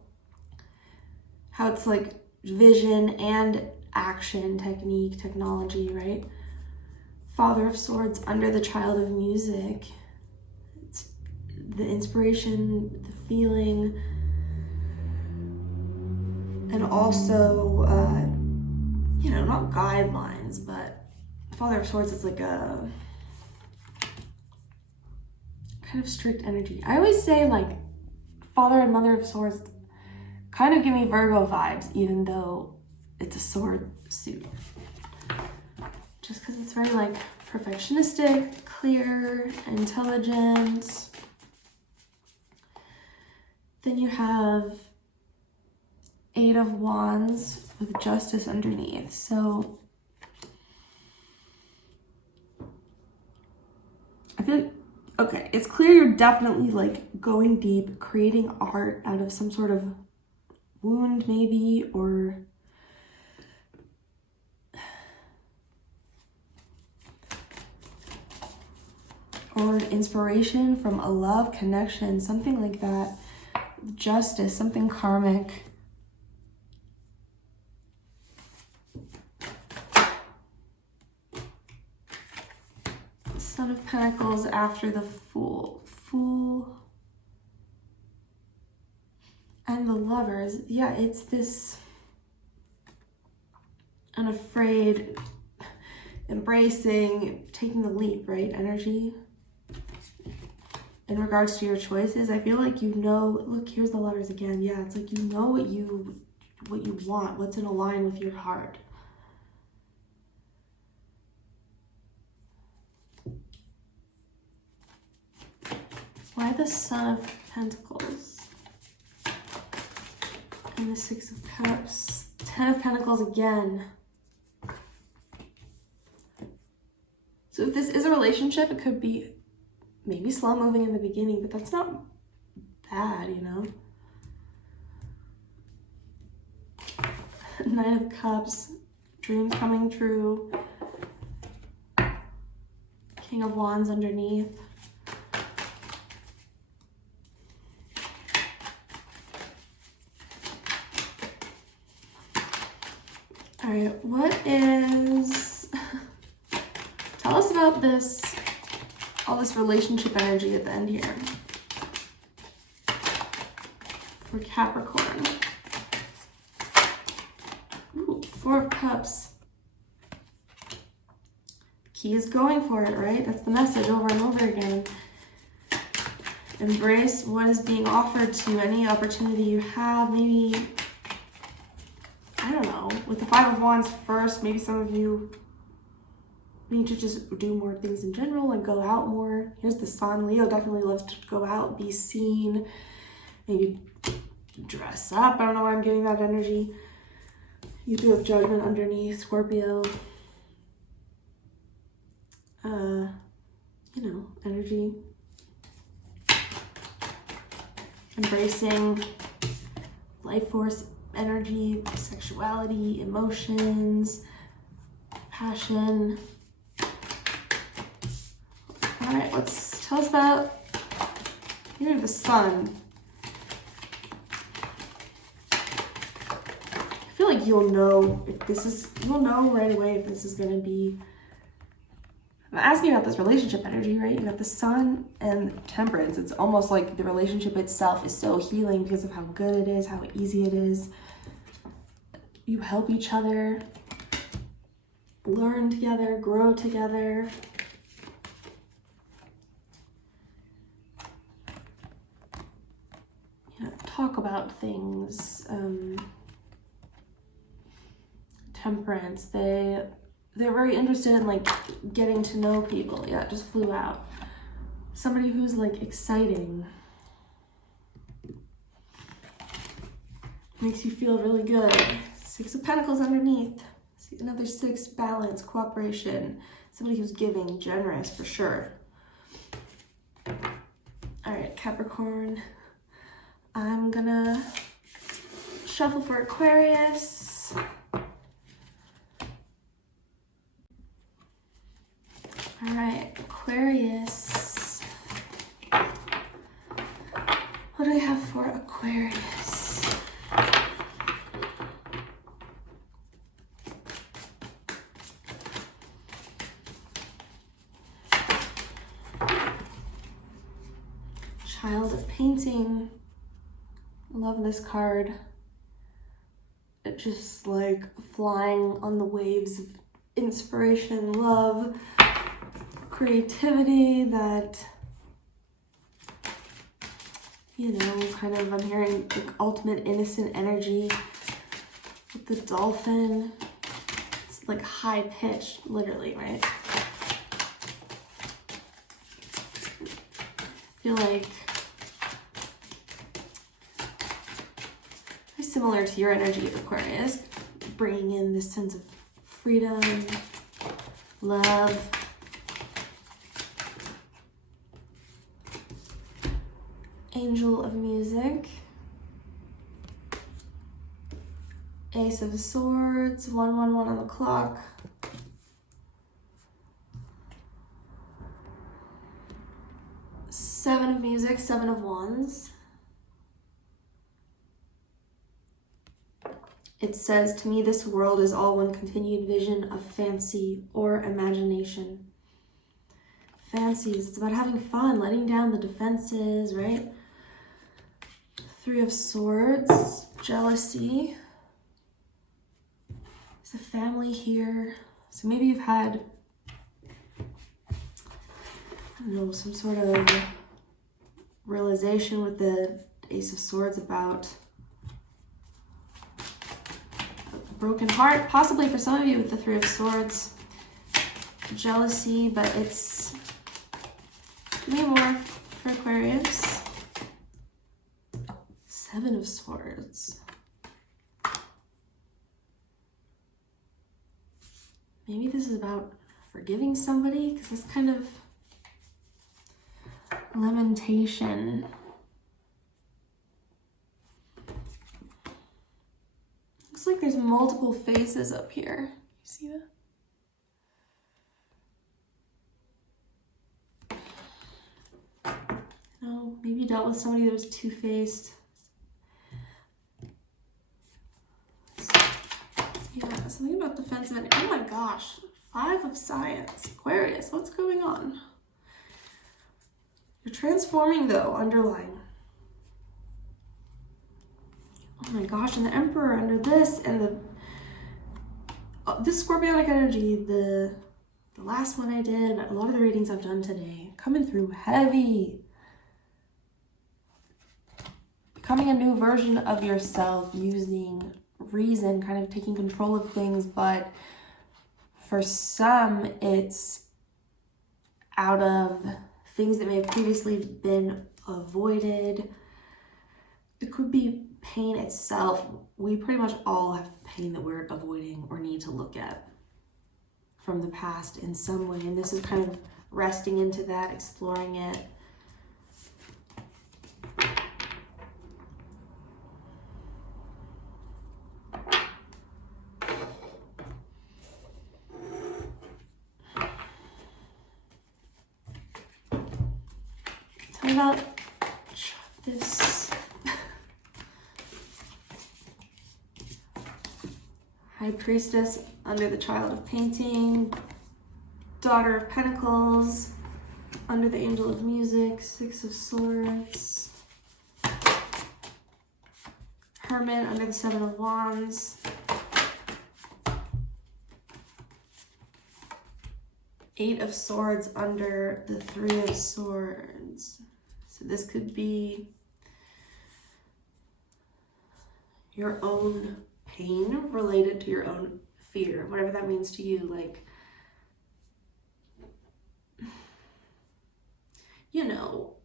how it's like vision and action, technique, technology, right? Father of Swords under the Child of Music. It's the inspiration, the feeling, and also, not guidelines, but Father of Swords is like a kind of strict energy. I always say like Father and Mother of Swords kind of give me Virgo vibes, even though it's a sword suit. Just because it's very like perfectionistic, clear, intelligent. Then you have Eight of Wands with Justice underneath. So I feel like, okay, it's clear you're definitely like going deep, creating art out of some sort of wound maybe, or inspiration from a love connection, something like that. Justice, something karmic. Son of Pentacles after the Fool. And the Lovers. Yeah, it's this unafraid, embracing, taking the leap, right? Energy. In regards to your choices, I feel like look, here's the Lovers again. Yeah, it's like you know what you want, what's in line with your heart. Why the Son of Pentacles? And the Six of Cups. 10 of Pentacles again. So if this is a relationship, it could be maybe slow moving in the beginning, but that's not bad, Nine of Cups. Dreams coming true. King of Wands underneath. All right, what is... Tell us about this, all this relationship energy at the end here. For Capricorn. Ooh, Four of Cups. Key is going for it, right? That's the message over and over again. Embrace what is being offered to you, any opportunity you have. Maybe, I don't know, with the Five of Wands first, maybe some of you need to just do more things in general and go out more. Here's the Sun. Leo definitely loves to go out, be seen, maybe dress up. I don't know why I'm getting that energy. You do have Judgment underneath, Scorpio. You know, energy. Embracing life force energy, sexuality, emotions, passion. All right, tell us about here the Sun. I feel like you'll know right away if this is going to be. I'm asking about this relationship energy, right? You got the Sun and Temperance. It's almost like the relationship itself is so healing because of how good it is, how easy it is. You help each other, learn together, grow together. You know, talk about things. Temperance, they're very interested in like getting to know people. Yeah, it just flew out. Somebody who's like exciting. Makes you feel really good. Six of Pentacles underneath. See, another six, balance, cooperation. Somebody who's giving, generous for sure. All right, Capricorn. I'm gonna shuffle for Aquarius. All right, Aquarius. What do I have for Aquarius? Child of Painting. Love this card. It just like flying on the waves of inspiration, love, creativity, that, you know, kind of, I'm hearing like ultimate innocent energy with the dolphin. It's like high pitched, literally, right? I feel like very similar to your energy of Aquarius, bringing in this sense of freedom, love. Angel of Music. Ace of Swords, 111 on the clock. Seven of Music, Seven of Wands. It says, to me, this world is all one continued vision of fancy or imagination. Fancies, it's about having fun, letting down the defenses, right? Three of Swords, jealousy. There's a family here. So maybe you've had, I don't know, some sort of realization with the Ace of Swords about a broken heart, possibly for some of you with the Three of Swords. Jealousy, but it's maybe more for Aquarius. Seven of Swords. Maybe this is about forgiving somebody, because it's kind of lamentation. Looks like there's multiple faces up here. You see that? No, maybe you dealt with somebody that was two-faced. Yeah, Something about defensive energy. Oh my gosh. 5 of Science. Aquarius, what's going on? You're transforming though, underlying. Oh my gosh, and the Emperor under this, and this Scorpionic energy, the last one I did, a lot of the readings I've done today, coming through heavy. Becoming a new version of yourself, using reason, kind of taking control of things, but for some, it's out of things that may have previously been avoided. It could be pain itself. We pretty much all have pain that we're avoiding or need to look at from the past in some way. And this is kind of resting into that, exploring it. Tell me about this High Priestess under the Child of Painting, Daughter of Pentacles under the Angel of Music, 6 of Swords, Hermit under the 7 of Wands, 8 of Swords under the 3 of Swords. So this could be your own pain related to your own fear, whatever that means to you. Like, you know,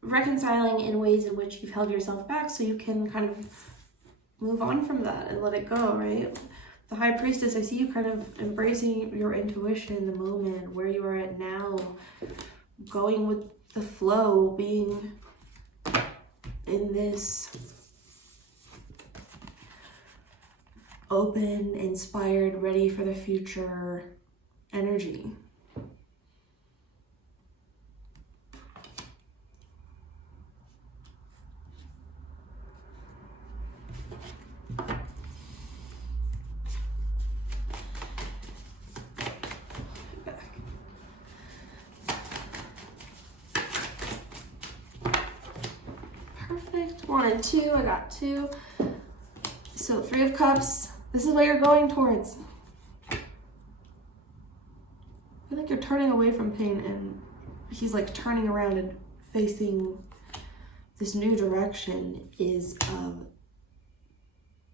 reconciling in ways in which you've held yourself back so you can kind of move on from that and let it go, right? The High Priestess, I see you kind of embracing your intuition, the moment, where you are at now, going with the flow, being in this open, inspired, ready for the future energy. Perfect. 1 and 2, I got 2. So 3 of Cups, this is what you're going towards. I feel like you're turning away from pain, and he's like turning around and facing this new direction is of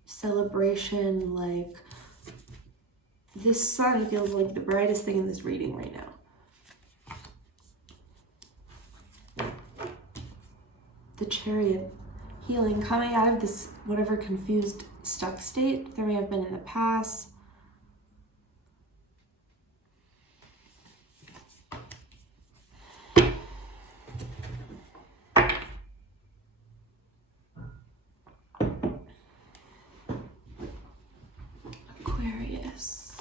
celebration. Like, this sun feels like the brightest thing in this reading right now. The Chariot, healing, coming out of this whatever confused, stuck state there may have been in the past. Aquarius.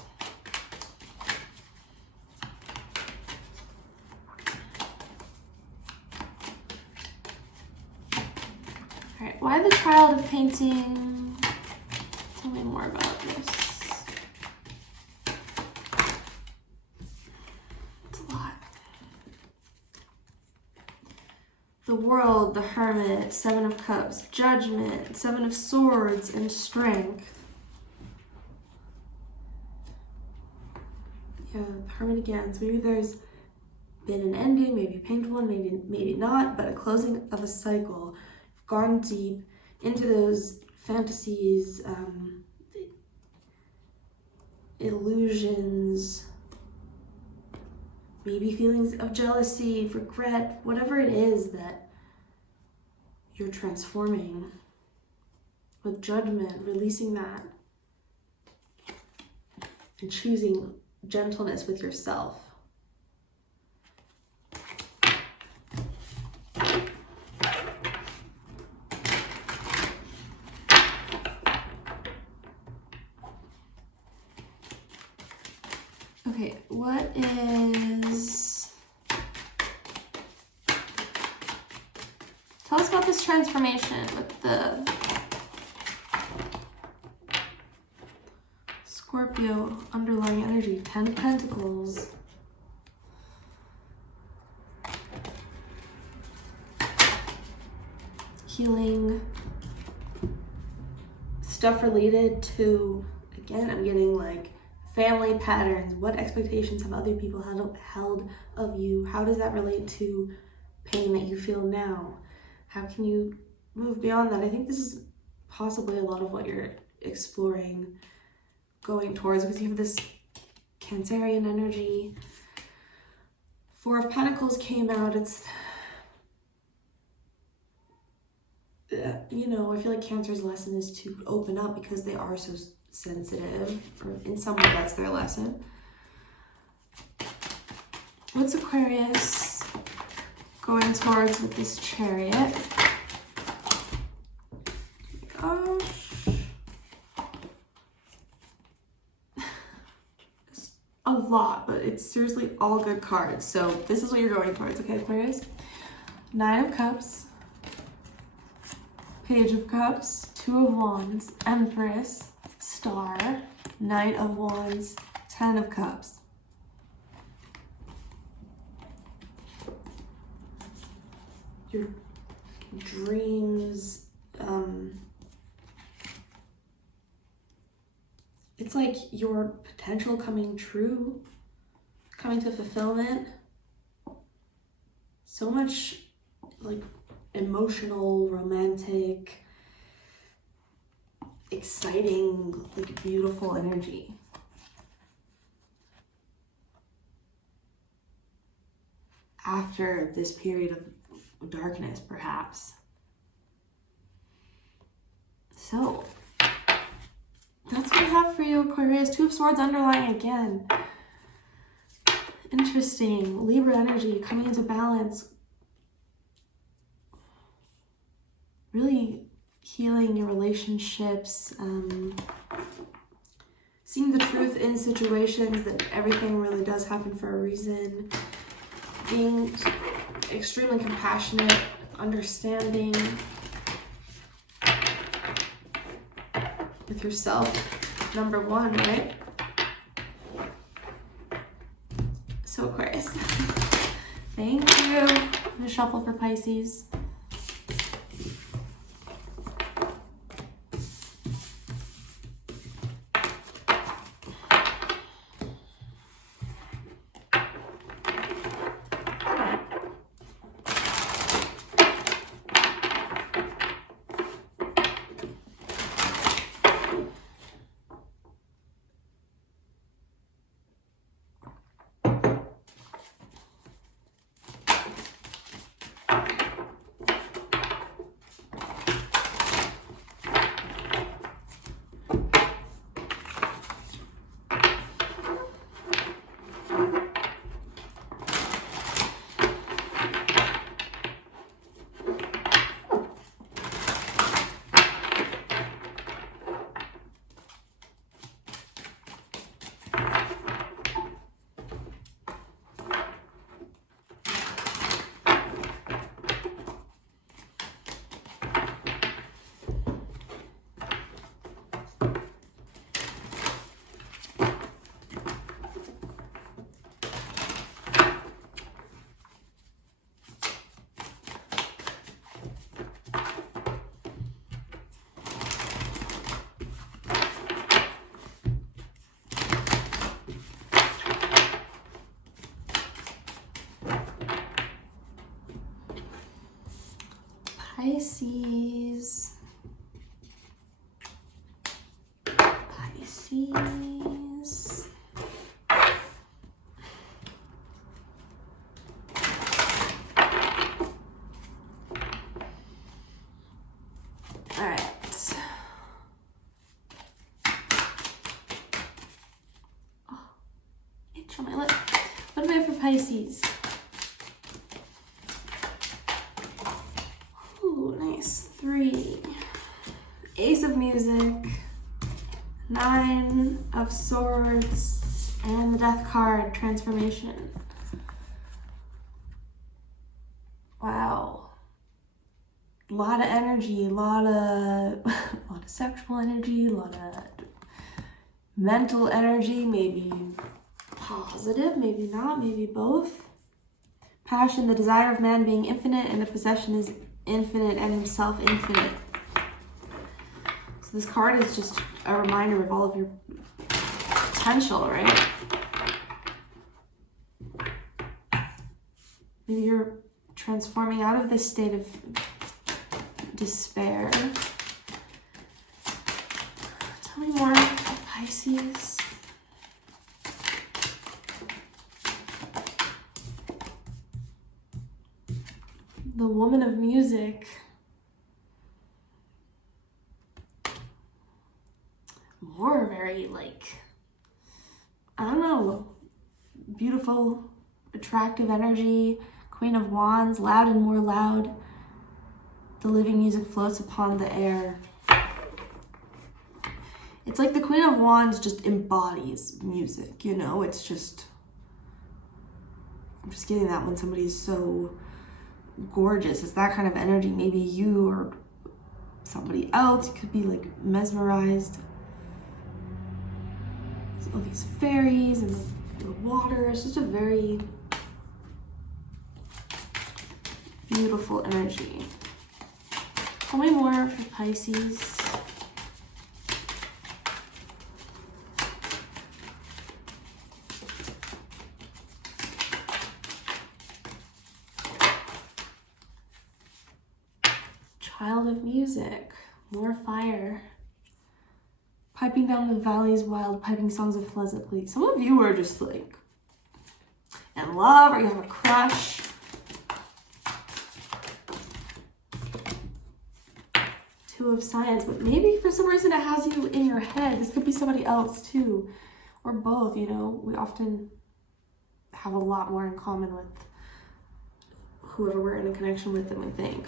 All right, why the Child of Painting? Tell me more about this. It's a lot. The World, the Hermit, 7 of Cups, Judgment, 7 of Swords, and Strength. Yeah, the Hermit again. So maybe there's been an ending, maybe a painful one, maybe not, but a closing of a cycle. You've gone deep into those fantasies, illusions, maybe feelings of jealousy, regret, whatever it is that you're transforming with Judgment, releasing that and choosing gentleness with yourself. Okay, what is... Tell us about this transformation with the Scorpio, underlying energy, 10 of Pentacles. Healing. Stuff related to, again, I'm getting like family patterns. What expectations have other people held of you? How does that relate to pain that you feel now? How can you move beyond that? I think this is possibly a lot of what you're exploring, going towards, because you have this Cancerian energy. Four of Pentacles came out. It's, you know, I feel like Cancer's lesson is to open up because they are so sensitive, or in some way that's their lesson. What's Aquarius going towards with this Chariot? Gosh. It's a lot, but it's seriously all good cards. So this is what you're going towards, okay, Aquarius? Nine of Cups. Page of Cups, Two of Wands, Empress, Star, Knight of Wands, 10 of Cups. Your dreams, it's like your potential coming true, coming to fulfillment. So much like emotional, romantic, exciting, like beautiful energy. After this period of darkness, perhaps. So, that's what I have for you, Aquarius. Two of Swords underlying again. Interesting. Libra energy coming into balance. Really healing your relationships, seeing the truth in situations, that everything really does happen for a reason, being extremely compassionate, understanding with yourself, number one, right? So Aquarius, thank you. I'm gonna shuffle for Pisces. Pisces. Pisces. All right. Oh, itch on my lip. What do I have for Pisces? Nice. 3. Ace of Music, 9 of Swords, and the Death card, Transformation. Wow. A lot of energy, a lot of sexual energy, a lot of mental energy, maybe positive, maybe not, maybe both. Passion, the desire of man being infinite, and the possession is infinite and himself infinite. So this card is just a reminder of all of your potential, right? Maybe you're transforming out of this state of despair. Tell me more, Pisces. The woman of music. More very like, I don't know, beautiful, attractive energy. Queen of Wands, loud and more loud. The living music floats upon the air. It's like the Queen of Wands just embodies music, you know? It's just, I'm just getting that when somebody's so gorgeous. It's that kind of energy. Maybe you or somebody else could be like mesmerized. All these fairies and the water. It's just a very beautiful energy. Tell me more for Pisces. Child of music, more fire. Piping down the valleys wild, piping songs of pleasantly. Some of you are just like in love, or you have a crush. Two of Science, but maybe for some reason it has you in your head. This could be somebody else too, or both, you know. We often have a lot more in common with whoever we're in a connection with than we think.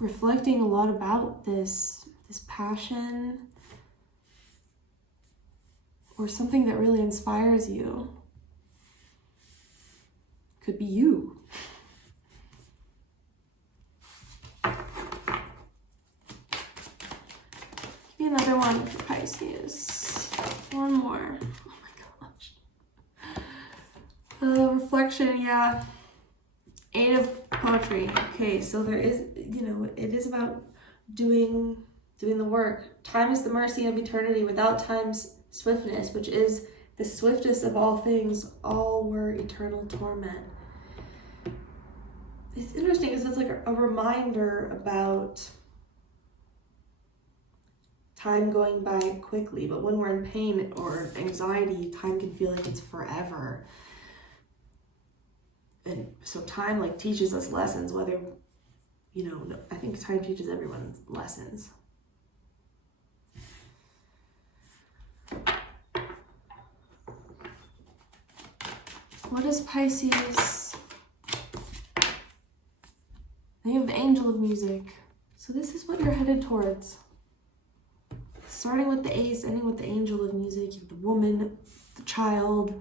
Reflecting a lot about this passion or something that really inspires you. Could be you. Give me another one for Pisces. One more. Oh my gosh. Reflection, yeah. 8 of Poetry. Okay, so there is, you know, it is about doing the work. Time is the mercy of eternity. Without time's swiftness, which is the swiftest of all things, all were eternal torment. It's interesting because it's like a reminder about time going by quickly, but when we're in pain or anxiety, time can feel like it's forever. And so time like teaches us lessons, whether, you know, I think time teaches everyone lessons. What is Pisces? They have the Angel of Music. So this is what you're headed towards. Starting with the Ace, ending with the Angel of Music. You have the woman, the child,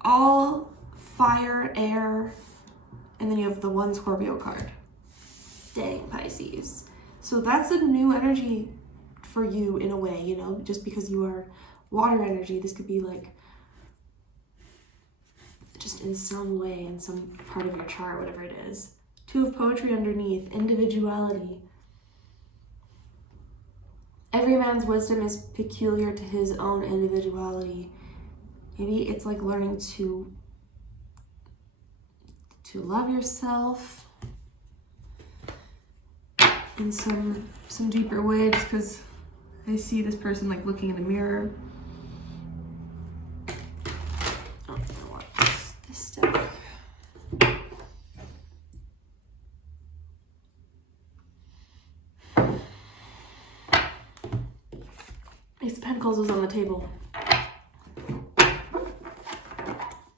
all fire, air, and then you have the one Scorpio card. Dang, Pisces. So that's a new energy for you in a way, you know, just because you are water energy. This could be like just in some way, in some part of your chart, whatever it is. 2 of Poetry underneath, individuality. Every man's wisdom is peculiar to his own individuality. Maybe it's like learning to love yourself in some deeper ways, because I see this person like looking in the mirror. Oh, I want this stuff. Ace of Pentacles was on the table.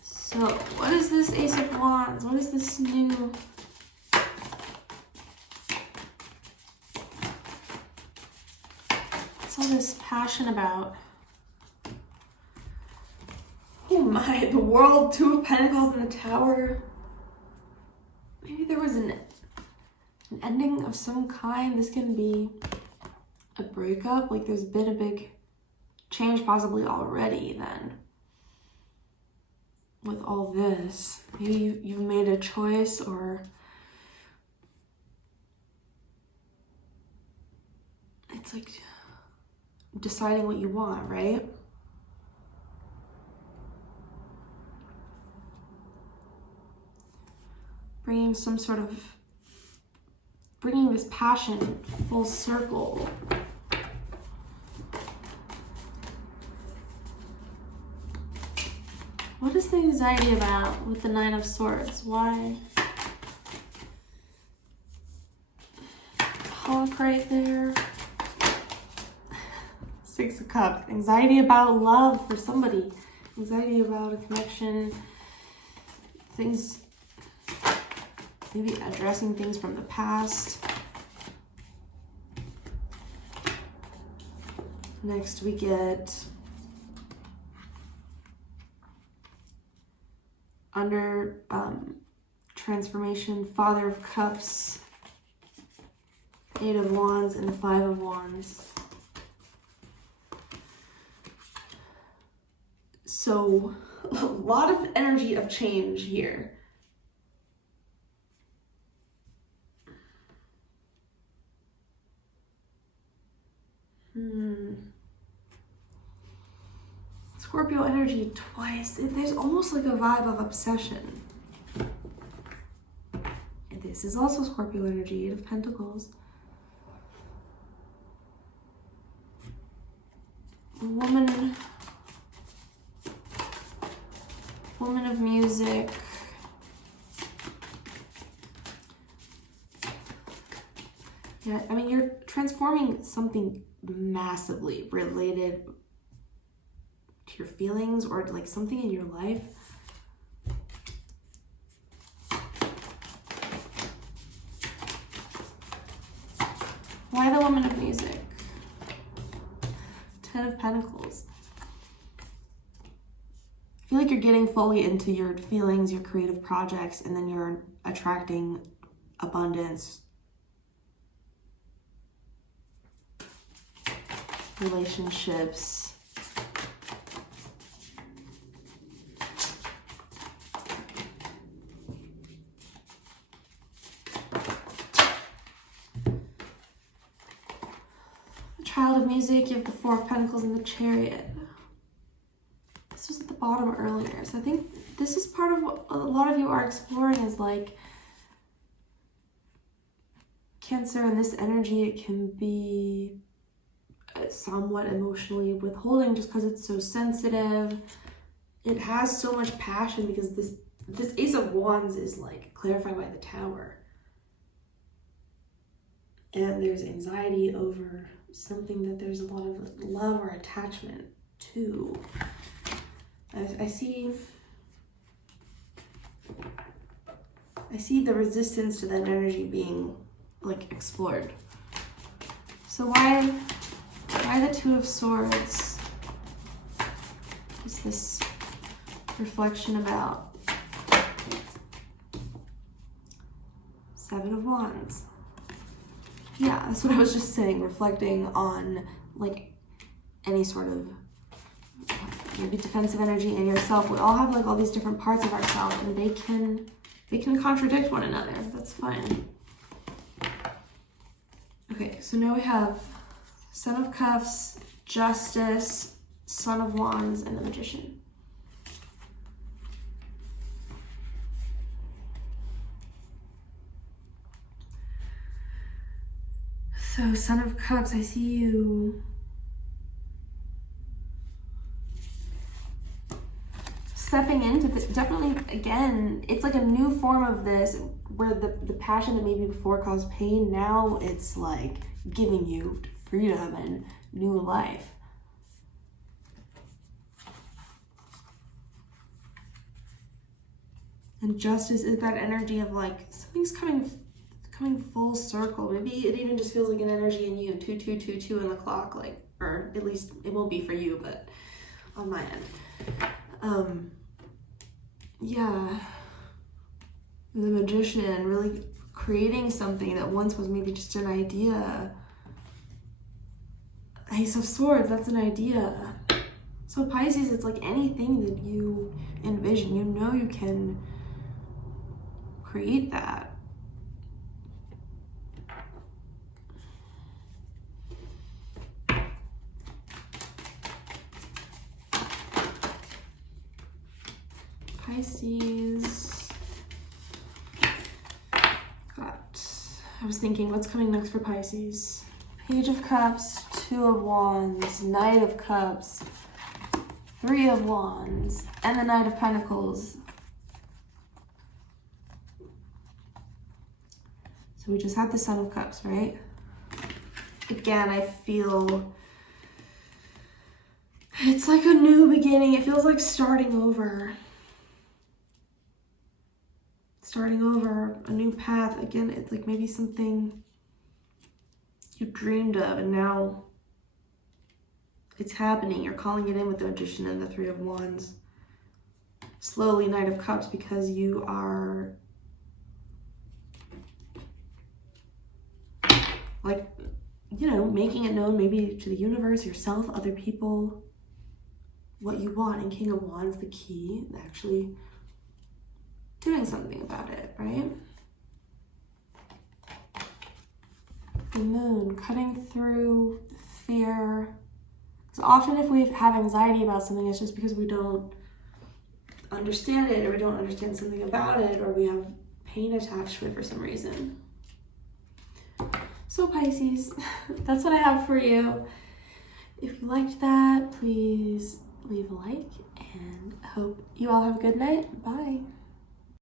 So, what is this Ace of Wands? What is this new? What's all this passion about? Oh my, the World, 2 of Pentacles in the Tower. Maybe there was an ending of some kind. This can be a breakup. Like there's been a big change possibly already then. With all this, maybe you've made a choice, or it's like deciding what you want, right? Bringing this passion full circle. What is the anxiety about with the Nine of Swords? Why? Hawk right there. Six of Cups. Anxiety about love for somebody. Anxiety about a connection. Things, maybe addressing things from the past. Next we get under transformation, Father of Cups, Eight of Wands, and the Five of Wands. So a lot of energy of change here. Scorpio energy twice. There's almost like a vibe of obsession. And this is also Scorpio energy, Eight of Pentacles. Woman of music. Yeah, I mean, you're transforming something massively related to your feelings or like something in your life. Why the Woman of music? Ten of Pentacles. I feel like you're getting fully into your feelings, your creative projects, and then you're attracting abundance, relationships. Child of music, you have the Four of Pentacles and the Chariot. This was at the bottom earlier. So I think this is part of what a lot of you are exploring, is like Cancer and this energy. It can be somewhat emotionally withholding just because it's so sensitive. It has so much passion because this Ace of Wands is like clarified by the Tower. And there's anxiety over something that there's a lot of love or attachment to. I see the resistance to that energy being like explored. So why the Two of Swords? Is this reflection about Seven of Wands? Yeah, that's what I was just saying, reflecting on like any sort of maybe defensive energy in yourself. We all have like all these different parts of ourselves, and they can contradict one another. That's fine. Okay, so now we have Son of Cups, Justice, Son of Wands, and the Magician. So, Son of Cups, I see you stepping into this. Definitely, again, it's like a new form of this, where the passion that maybe before caused pain, now it's like giving you freedom and new life. And Justice is that energy of like something's coming full circle. Maybe it even just feels like an energy in you. 2222 on the clock, like, or at least it won't be for you, but on my end. Yeah. The Magician really creating something that once was maybe just an idea. Ace of Swords, that's an idea. So Pisces, it's like anything that you envision, you know you can create that. Pisces. I was thinking, what's coming next for Pisces? Page of Cups, Two of Wands, Knight of Cups, Three of Wands, and the Knight of Pentacles. So we just had the Son of Cups, right? Again, I feel it's like a new beginning. It feels like starting over. Starting over, a new path. Again, it's like maybe something you dreamed of and now it's happening. You're calling it in with the Magician and the Three of Wands. Slowly, Knight of Cups, because you are like, you know, making it known maybe to the universe, yourself, other people, what you want. And King of Wands, the key, actually doing something about it, right? The Moon, cutting through fear. Because often if we have anxiety about something, it's just because we don't understand it, or we don't understand something about it, or we have pain attached to it for some reason. So Pisces, that's what I have for you. If you liked that, please leave a like, and hope you all have a good night. Bye.